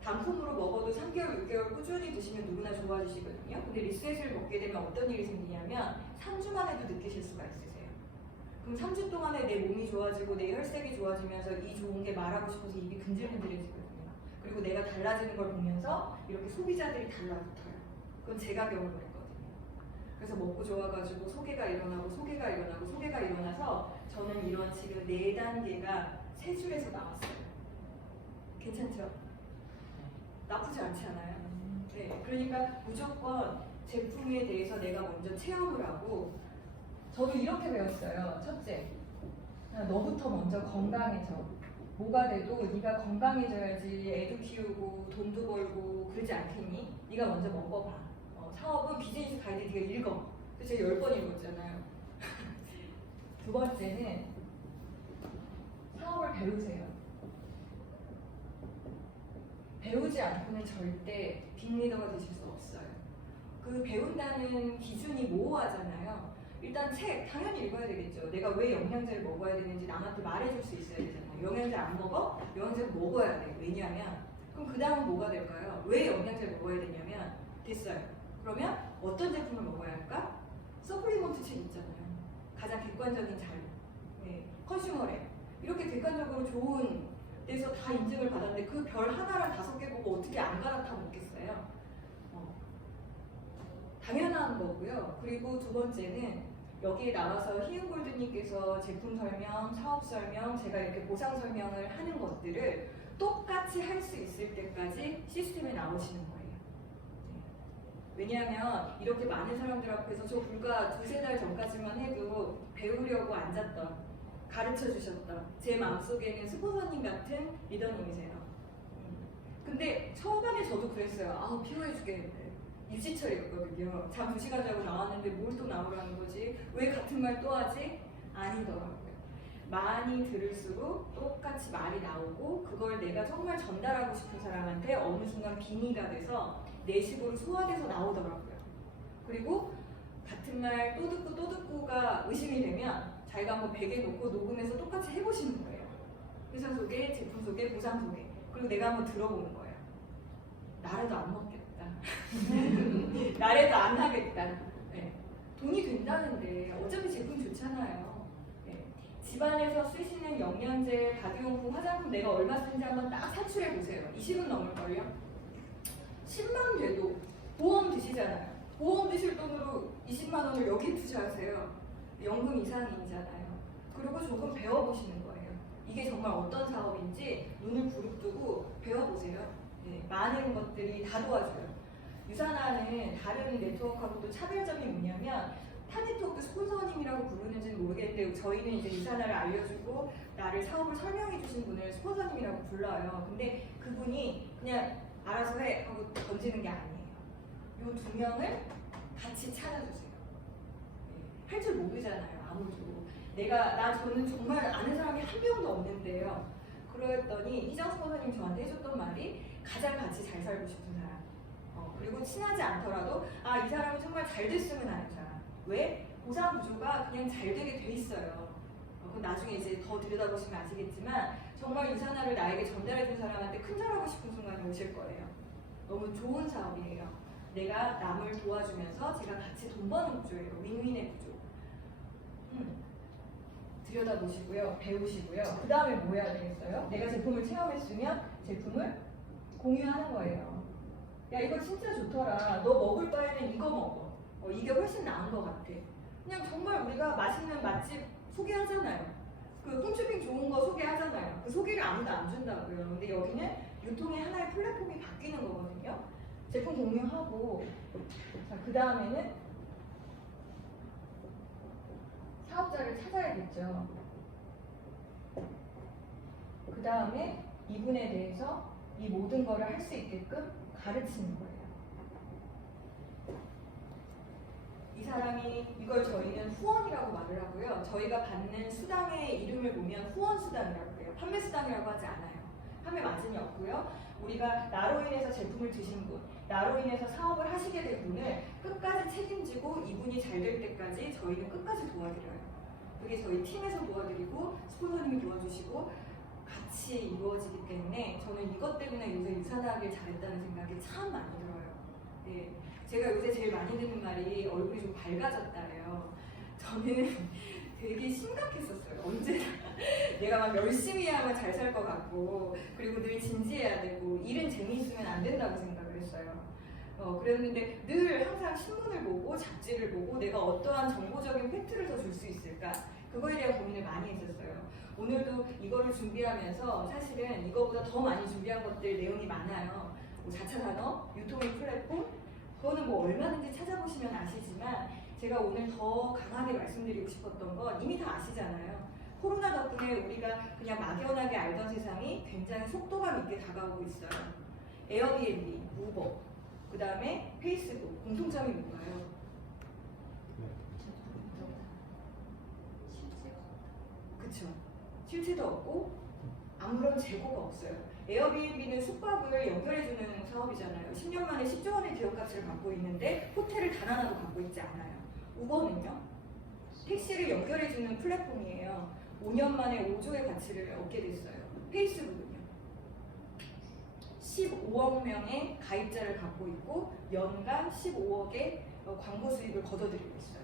단품으로 먹어도 3개월, 6개월 꾸준히 드시면 누구나 좋아지시거든요. 근데 리셋을 먹게 되면 어떤 일이 생기냐면 3주 만에도 느끼실 수가 있으세요. 그럼 3주 동안에 내 몸이 좋아지고 내 혈색이 좋아지면서 이 좋은 게 말하고 싶어서 입이 근질근질해지거든요. 그리고 내가 달라지는 걸 보면서 이렇게 소비자들이 달라붙어요. 그건 제가 경험을 했거든요. 그래서 먹고 좋아가지고 소개가 일어나고 소개가 일어나고 소개가 일어나서 저는 이런 지금 4단계가 3줄에서 나왔어요. 괜찮죠? 나쁘지 않지 않아요? 네, 그러니까 무조건 제품에 대해서 내가 먼저 체험을 하고, 저도 이렇게 배웠어요. 첫째, 너부터 먼저 건강해져. 뭐가 돼도 네가 건강해져야지 애도 키우고 돈도 벌고 그러지 않겠니? 네가 먼저 먹어봐. 사업은 비즈니스 가이드 네가 읽어. 그래서 제가 10번 읽었잖아요. 두 번째는 사업을 배우세요. 배우지 않고는 절대 빅리더가 되실 수 없어요. 그 배운다는 기준이 모호하잖아요. 일단 책 당연히 읽어야 되겠죠. 내가 왜 영양제를 먹어야 되는지 남한테 말해줄 수 있어야 되잖아요. 영양제 안 먹어? 영양제를 먹어야 돼. 왜냐하면 그럼 그 다음은 뭐가 될까요? 왜 영양제를 먹어야 되냐면 됐어요. 그러면 어떤 제품을 먹어야 할까? 서플리먼트 책 있잖아요. 가장 객관적인 자료. 네. 컨슈머랩. 이렇게 객관적으로 좋은 데서 다 인증을 받았는데 그 별 하나를 5개 보고 어떻게 안 갈아타 먹겠어요? 당연한 거고요. 그리고 두 번째는 여기에 나와서 희은골드님께서 제품 설명, 사업 설명, 제가 이렇게 보상 설명을 하는 것들을 똑같이 할 수 있을 때까지 시스템에 나오시는 거예요. 왜냐하면 이렇게 많은 사람들 앞에서 저 불과 2-3달 전까지만 해도 배우려고 앉았던, 가르쳐 주셨던 제 마음속에는 스폰서님 같은 리더님이세요. 근데 초반에 저도 그랬어요. 아우 피곤해 죽겠는데. 유지철이었거든요. 잠 2시간 자고 나왔는데 뭘 또 나오라는 거지? 왜 같은 말 또 하지? 아니더라고요. 많이 들을수록 똑같이 말이 나오고 그걸 내가 정말 전달하고 싶은 사람한테 어느 순간 빙의가 돼서 내 식으로 소화돼서 나오더라고요. 그리고 같은 말 또 듣고 또 듣고가 의심이 되면 자기가 한번 베개 놓고 녹음해서 똑같이 해보시는 거예요. 회사 소개, 제품 소개, 보상 소개. 그리고 내가 한번 들어보는 거예요. 나라도 안 먹겠다. 나라도 안 하겠다. 네. 돈이 된다는데 어차피 제품 좋잖아요. 네. 집안에서 쓰시는 영양제, 바디용품, 화장품 내가 얼마 쓰는지 한번 딱 산출해 보세요. 20은 넘을걸요? 10만 돼도 보험 드시잖아요. 보험 드실 돈으로 20만 원을 여기 투자하세요. 연금 이상이잖아요. 그리고 조금 배워보시는 거예요. 이게 정말 어떤 사업인지 눈을 부릅뜨고 배워보세요. 네, 많은 것들이 다 도와줘요. 유산화는 다른 네트워크하고도 차별점이 뭐냐면 타 네트워크 스폰서님이라고 부르는지는 모르겠는데 저희는 이제 유산화를 알려주고 나를 사업을 설명해 주신 분을 스폰서님이라고 불러요. 근데 그분이 그냥 알아서 해 하고 던지는 게 아니에요. 이 2명을 같이 찾아주세요. 네, 할 줄 모르잖아요. 아무도. 저는 정말 아는 사람이 한 명도 없는데요. 그랬더니 희정 스폰서님 저한테 해줬던 말이 가장 같이 잘 살고 싶은 사람. 그리고 친하지 않더라도 이 사람이 정말 잘 됐으면 하는 사람. 왜? 보상 구조가 그냥 잘 되게 돼 있어요. 그건 나중에 이제 더 들여다보시면 아시겠지만 정말 유산화를 나에게 전달해준 사람한테 큰절하고 싶은 순간이 오실 거예요. 너무 좋은 사업이에요. 내가 남을 도와주면서 제가 같이 돈 버는 구조예요. 윈윈의 구조. 들여다보시고요. 배우시고요. 그 다음에 뭐 해야 되겠어요? 내가 제품을 체험했으면 제품을 공유하는 거예요. 야 이거 진짜 좋더라. 너 먹을 바에는 이거 먹어. 이게 훨씬 나은 것 같아. 그냥 정말 우리가 맛있는 맛집 소개하잖아요. 그 홈쇼핑 좋은 거 소개하잖아요. 그 소개를 아무도 안 준다고요. 근데 여기는 유통의 하나의 플랫폼이 바뀌는 거거든요. 제품 공유하고 그 다음에는 사업자를 찾아야겠죠. 그 다음에 이분에 대해서 이 모든 거를 할 수 있게끔 가르치는 거예요. 이 사람이 이걸 저희는 후원이라고 말을 하고요. 저희가 받는 수당의 이름을 보면 후원 수당이라고 해요. 판매 수당이라고 하지 않아요. 판매 마진이 없고요. 우리가 나로 인해서 제품을 드신 분, 나로 인해서 사업을 하시게 된 분을 끝까지 책임지고 이분이 잘 될 때까지 저희는 끝까지 도와드려요. 그게 저희 팀에서 도와드리고 스폰서님이 도와주시고 같이 이루어지기 때문에 저는 이것 때문에 요새 유산하길 잘했다는 생각이 참 많이 들어요. 예. 제가 요새 제일 많이 듣는 말이 얼굴이 좀 밝아졌다래요. 저는 되게 심각했었어요. 언제나 내가 막 열심히 하면 잘 살 것 같고 그리고 늘 진지해야 되고 일은 재미있으면 안 된다고 생각을 했어요. 그랬는데 늘 항상 신문을 보고 잡지를 보고 내가 어떠한 정보적인 팩트를 더 줄 수 있을까 그거에 대한 고민을 많이 했었어요. 오늘도 이거를 준비하면서 사실은 이거보다 더 많이 준비한 것들 내용이 많아요. 뭐 4차 산업, 유통의 플랫폼 그거는 뭐 얼마든지 찾아보시면 아시지만 제가 오늘 더 강하게 말씀드리고 싶었던 건 이미 다 아시잖아요. 코로나 덕분에 우리가 그냥 막연하게 알던 세상이 굉장히 속도감 있게 다가오고 있어요. 에어비앤비, 우버, 그 다음에 페이스북, 공통점이 뭔가요? 그쵸. 실체도 없고 아무런 재고가 없어요. 에어비앤비는 숙박을 연결해주는 사업이잖아요. 10년 만에 10조 원의 기업가치를 갖고 있는데 호텔을 단 하나도 갖고 있지 않아요. 우버는요? 택시를 연결해주는 플랫폼이에요. 5년 만에 5조의 가치를 얻게 됐어요. 페이스북은요? 15억 명의 가입자를 갖고 있고 연간 15억의 광고 수익을 거둬들이고 있어요.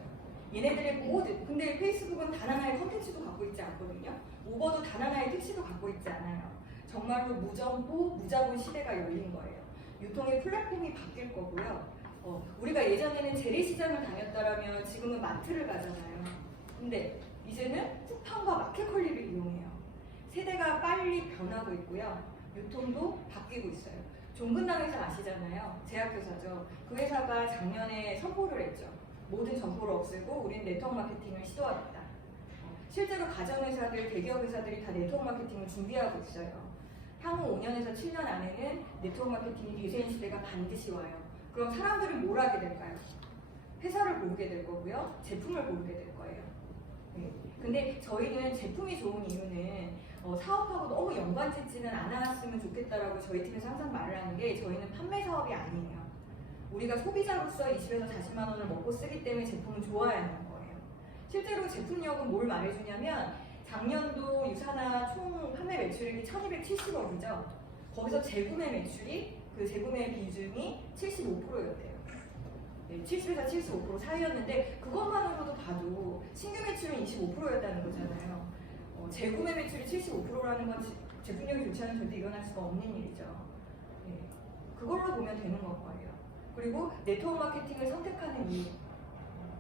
얘네들의 모든, 근데 페이스북은 단 하나의 컨텐츠도 갖고 있지 않거든요. 우버도 단 하나의 택시도 갖고 있지 않아요. 정말로 무정보, 무자본 시대가 열린 거예요. 유통의 플랫폼이 바뀔 거고요. 우리가 예전에는 재래시장을 다녔다라면 지금은 마트를 가잖아요. 근데 이제는 쿠팡과 마켓컬리를 이용해요. 세대가 빨리 변하고 있고요. 유통도 바뀌고 있어요. 종근당 회사 아시잖아요. 제약회사죠. 그 회사가 작년에 선포를 했죠. 모든 점포를 없애고 우리는 네트워크 마케팅을 시도하겠다. 실제로 가전회사들, 대기업 회사들이 다 네트워크 마케팅을 준비하고 있어요. 향후 5년에서 7년 안에는 네트워크 마케팅이 대세인 시대가 반드시 와요. 그럼 사람들은 뭘 하게 될까요? 회사를 고르게 될 거고요. 제품을 고르게 될 거예요. 네. 근데 저희는 제품이 좋은 이유는 사업하고 너무 연관짓지는 않았으면 좋겠다라고 저희 팀에서 항상 말을 하는 게 저희는 판매 사업이 아니에요. 우리가 소비자로서 20에서 40만 원을 먹고 쓰기 때문에 제품은 좋아야 하는 거예요. 실제로 제품력은 뭘 말해주냐면 작년도 유사나 총 판매 매출액이 1270억이죠. 거기서 재구매 매출이 그 재구매 비중이 75%였대요. 네, 70에서 75% 사이였는데 그것만으로도 봐도 신규 매출은 25%였다는 거잖아요. 재구매 매출이 75%라는 건 제품력이 좋지 않으면 절대 일어날 수가 없는 일이죠. 네, 그걸로 보면 되는 거예요. 그리고 네트워크 마케팅을 선택하는 이유.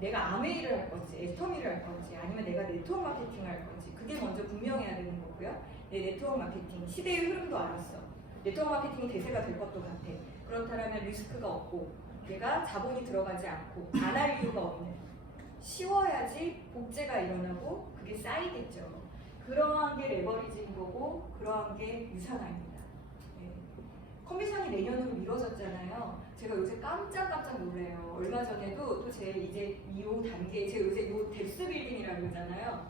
내가 아메이를 할 건지, 애스터미를 할 건지, 아니면 내가 네트워크 마케팅을 할 건지 그게 먼저 분명해야 되는 거고요. 내 네트워크 마케팅, 시대의 흐름도 알았어. 네트워크 마케팅이 대세가 될 것도 같아. 그렇다면 리스크가 없고 내가 자본이 들어가지 않고 안 할 이유가 없는 쉬워야지 복제가 일어나고 그게 쌓이겠죠. 그러한 게 레버리지인 거고 그러한 게 유산화입니다. 네. 컨비션이 내년으로 미뤄졌잖아요. 제가 요새 깜짝 놀래요. 얼마 전에도 또 제 이제 이 단계, 제가 요새 요 뎁스 빌딩이라고 그러잖아요.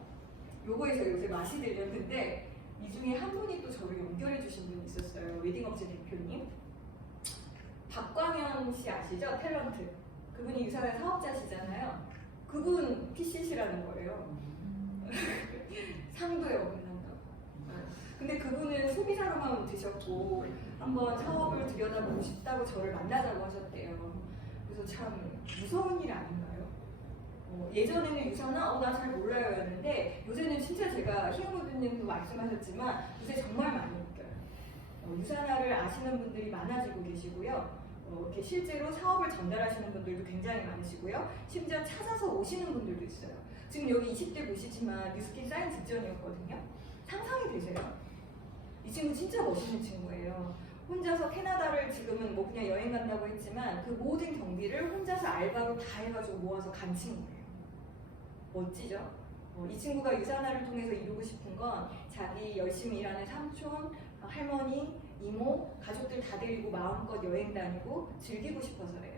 요거에서 요새 맛이 들렸는데 이 중에 한 분이 또 저를 연결해 주신 분이 있었어요. 웨딩업체 대표님. 박광현 씨 아시죠? 탤런트. 그분이 유산의 사업자시잖아요. 그분 PC시라는 거예요. 상도에 어긋난다. 근데 그분은 소비자로만 드셨고 한번 사업을 들여다보고 싶다고 저를 만나자고 하셨대요. 그래서 참 무서운 일 아닌가요? 예전에는 유산아 나 잘 몰라요 였는데 요새는 진짜 제가 희영모드님도 말씀하셨지만 요새 정말 많이 웃겨요. 유산화를 아시는 분들이 많아지고 계시고요. 이렇게 실제로 사업을 전달하시는 분들도 굉장히 많으시고요. 심지어 찾아서 오시는 분들도 있어요. 지금 여기 20대 보시지만 뉴스킨 사인 직전이었거든요. 상상이 되세요? 이 친구 진짜 멋있는 친구예요. 혼자서 캐나다를 지금은 뭐 그냥 여행 간다고 했지만 그 모든 경비를 혼자서 알바로 다 해가지고 모아서 간 친구예요. 멋지죠? 이 친구가 유산화를 통해서 이루고 싶은 건 자기 열심히 일하는 삼촌, 할머니, 이모, 가족들 다 데리고 마음껏 여행 다니고 즐기고 싶어서예요.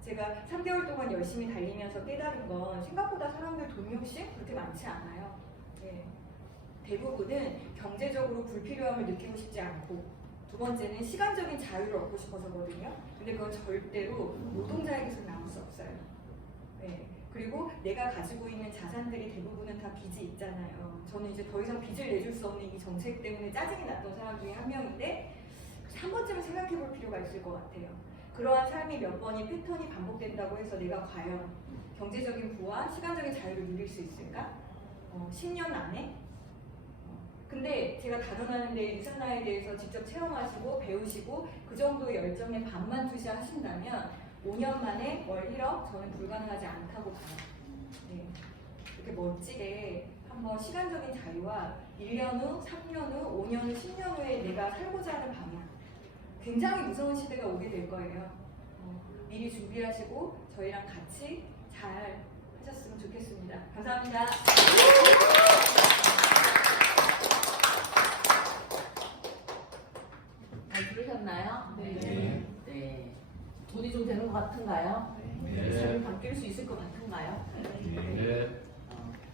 제가 3개월 동안 열심히 달리면서 깨달은 건 생각보다 사람들 돈 욕심 그렇게 많지 않아요. 네. 대부분은 경제적으로 불필요함을 느끼고 싶지 않고, 두 번째는 시간적인 자유를 얻고 싶어서거든요. 근데 그건 절대로 노동자에게서 나올 수 없어요. 네. 그리고 내가 가지고 있는 자산들이 대부분은 다 빚이 있잖아요. 저는 이제 더 이상 빚을 내줄 수 없는 이 정책 때문에 짜증이 났던 사람 중에 한 명인데, 한 번쯤은 생각해 볼 필요가 있을 것 같아요. 그러한 삶이 몇 번이 패턴이 반복된다고 해서 내가 과연 경제적인 부와 시간적인 자유를 누릴 수 있을까? 10년 안에? 근데 제가 다뤄나는데 유산나에 대해서 직접 체험하시고 배우시고 그 정도의 열정에 반만 투시하신다면 5년 만에 월 1억 저는 불가능하지 않다고 봐요. 네. 이렇게 멋지게 한번 시간적인 자유와 1년 후, 3년 후, 5년 후, 10년 후에 내가 살고자 하는 방향, 굉장히 무서운 시대가 오게 될 거예요. 미리 준비하시고 저희랑 같이 잘 하셨으면 좋겠습니다. 감사합니다. 잘 들으셨나요? 네. 네. 돈이 좀 되는 것 같은가요? 네. 삶이 바뀔 수 있을 것 같은가요? 네.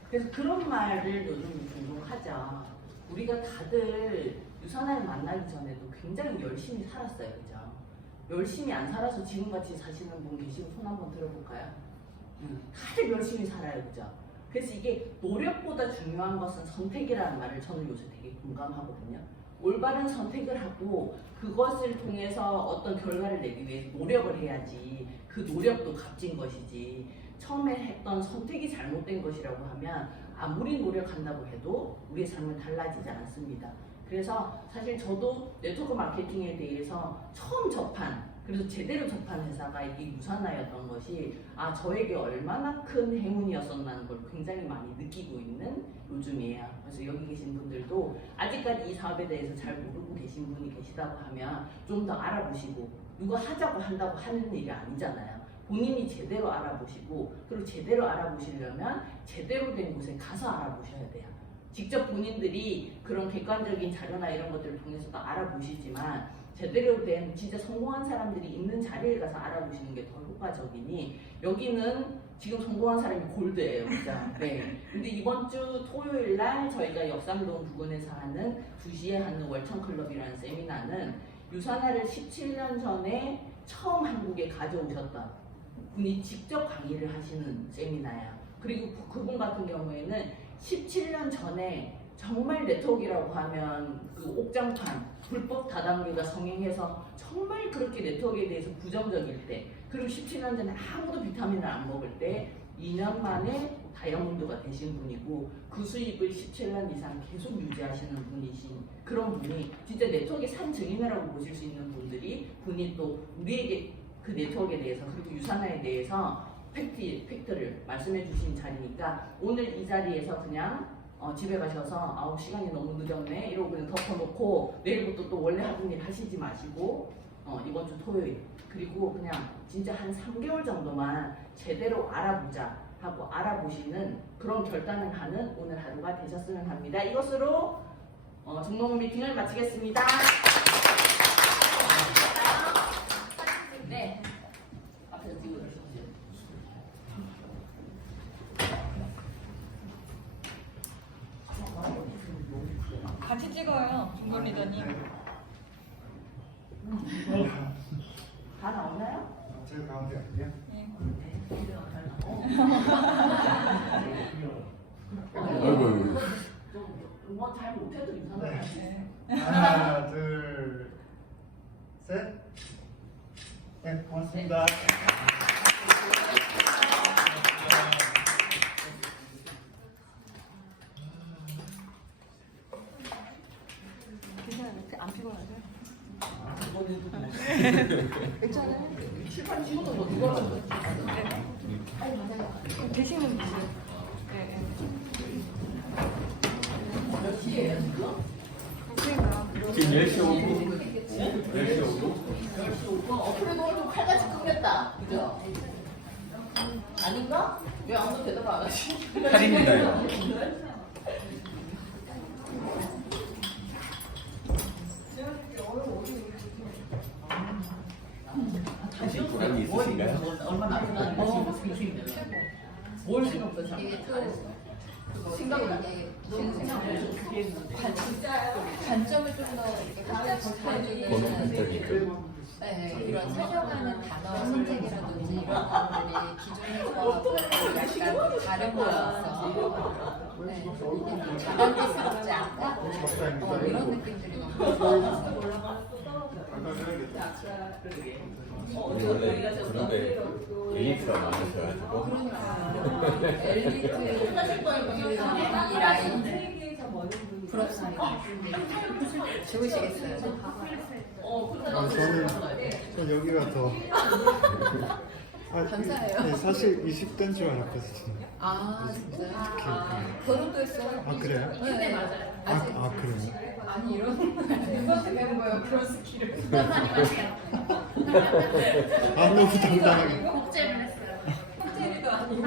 그래서 그런 말을 요즘 종종 하죠. 우리가 다들 유산을 만나기 전에도 굉장히 열심히 살았어요. 그죠? 열심히 안 살아서 지금같이 사시는 분 계시면 손 한번 들어볼까요? 다들 열심히 살아요. 그죠? 그래서 이게 노력보다 중요한 것은 선택이라는 말을 저는 요새 되게 공감하거든요. 올바른 선택을 하고 그것을 통해서 어떤 결과를 내기 위해 노력을 해야지. 그 노력도 값진 것이지. 처음에 했던 선택이 잘못된 것이라고 하면 아무리 노력한다고 해도 우리의 삶은 달라지지 않습니다. 그래서 사실 저도 네트워크 마케팅에 대해서 처음 접한, 그래서 제대로 접한 회사가 이게 유산나였던 것이 저에게 얼마나 큰 행운이었었다는 걸 굉장히 많이 느끼고 있는 요즘이에요. 그래서 여기 계신 분들도 아직까지 이 사업에 대해서 잘 모르고 계신 분이 계시다고 하면 좀 더 알아보시고, 누가 하자고 한다고 하는 일이 아니잖아요. 본인이 제대로 알아보시고, 그리고 제대로 알아보시려면 제대로 된 곳에 가서 알아보셔야 돼요. 직접 본인들이 그런 객관적인 자료나 이런 것들을 통해서도 알아보시지만 제대로 된 진짜 성공한 사람들이 있는 자리에 가서 알아보시는 게 더 효과적이니, 여기는 지금 성공한 사람이 골드예요. 그죠? 네. 근데 이번 주 토요일 날 저희가 역삼동 부근에서 하는 2시에 하는 월천클럽이라는 세미나는 유산화를 17년 전에 처음 한국에 가져오셨던 분이 직접 강의를 하시는 세미나예요. 그리고 그분 같은 경우에는 17년 전에 정말 네트워크라고 하면 그 옥장판, 불법 다단계가 성행해서 정말 그렇게 네트워크에 대해서 부정적일 때, 그리고 17년 전에 아무도 비타민을 안 먹을 때 2년 만에 다이아몬드가 되신 분이고, 그 수입을 17년 이상 계속 유지하시는 분이신 그런 분이 진짜 네트워크의 산 증인이라고 보실 수 있는 분이 또 우리에게 그 네트워크에 대해서 그리고 유산화에 대해서 팩트를 말씀해 주신 자리니까, 오늘 이 자리에서 그냥 집에 가셔서 시간이 너무 늦었네 이러고 그냥 덮어놓고 내일부터 또 원래 하던 일 하시지 마시고 이번 주 토요일 그리고 그냥 진짜 한 3개월 정도만 제대로 알아보자 하고 알아보시는 그런 결단을 하는 오늘 하루가 되셨으면 합니다. 이것으로 중농 미팅을 마치겠습니다. 네. 앞에서 찍어주십시오. 같이 찍어요, 중돌 리더님. 다 나오나요? 제가 가운데 할게요. 뭐잘 못해도 이상하지. 하나, 둘, 셋. 네, 고맙습니다. 괜찮아요? 안 피곤하세요? 괜찮아요? 실판 찍어도 뭐 누가 봐도 되시면 되세요. 네. 몇 시에요 지금? 그러니까. 지금 10시 5분. 10시 5분. 10시 5분. 그래도 좀 칼같이 끊겼다. 그죠? 아닌가? 왜 아무도 대답 안 하지? 칼입니다, 이거. 예, 너무 관점을 좀 더 이렇게 확장시켜주는 네, 이런 설명하는 단어 선택이라든지 이런 것들이 기존에서 약간 다른 거여서 네, 이게 자랑스럽지 않다 이런 느낌들이 너무 좋아요. 그런데 엘리트가 많으셔가지고 그러니까 엘리트 이 라인 부럽습니다. 좋으시겠어요. 저는 여기가 더. 감사해요. 네, 사실 20대인 줄 알았거든요. 아 진짜요? 결혼도 했어요? 아 그래요? 네 맞아요. 아직 그래요? 아니 이런 누구한테 배운 거예요 그런 스킬을? 너무 당당하게. 복제를 했어요. 복제리도 아니고.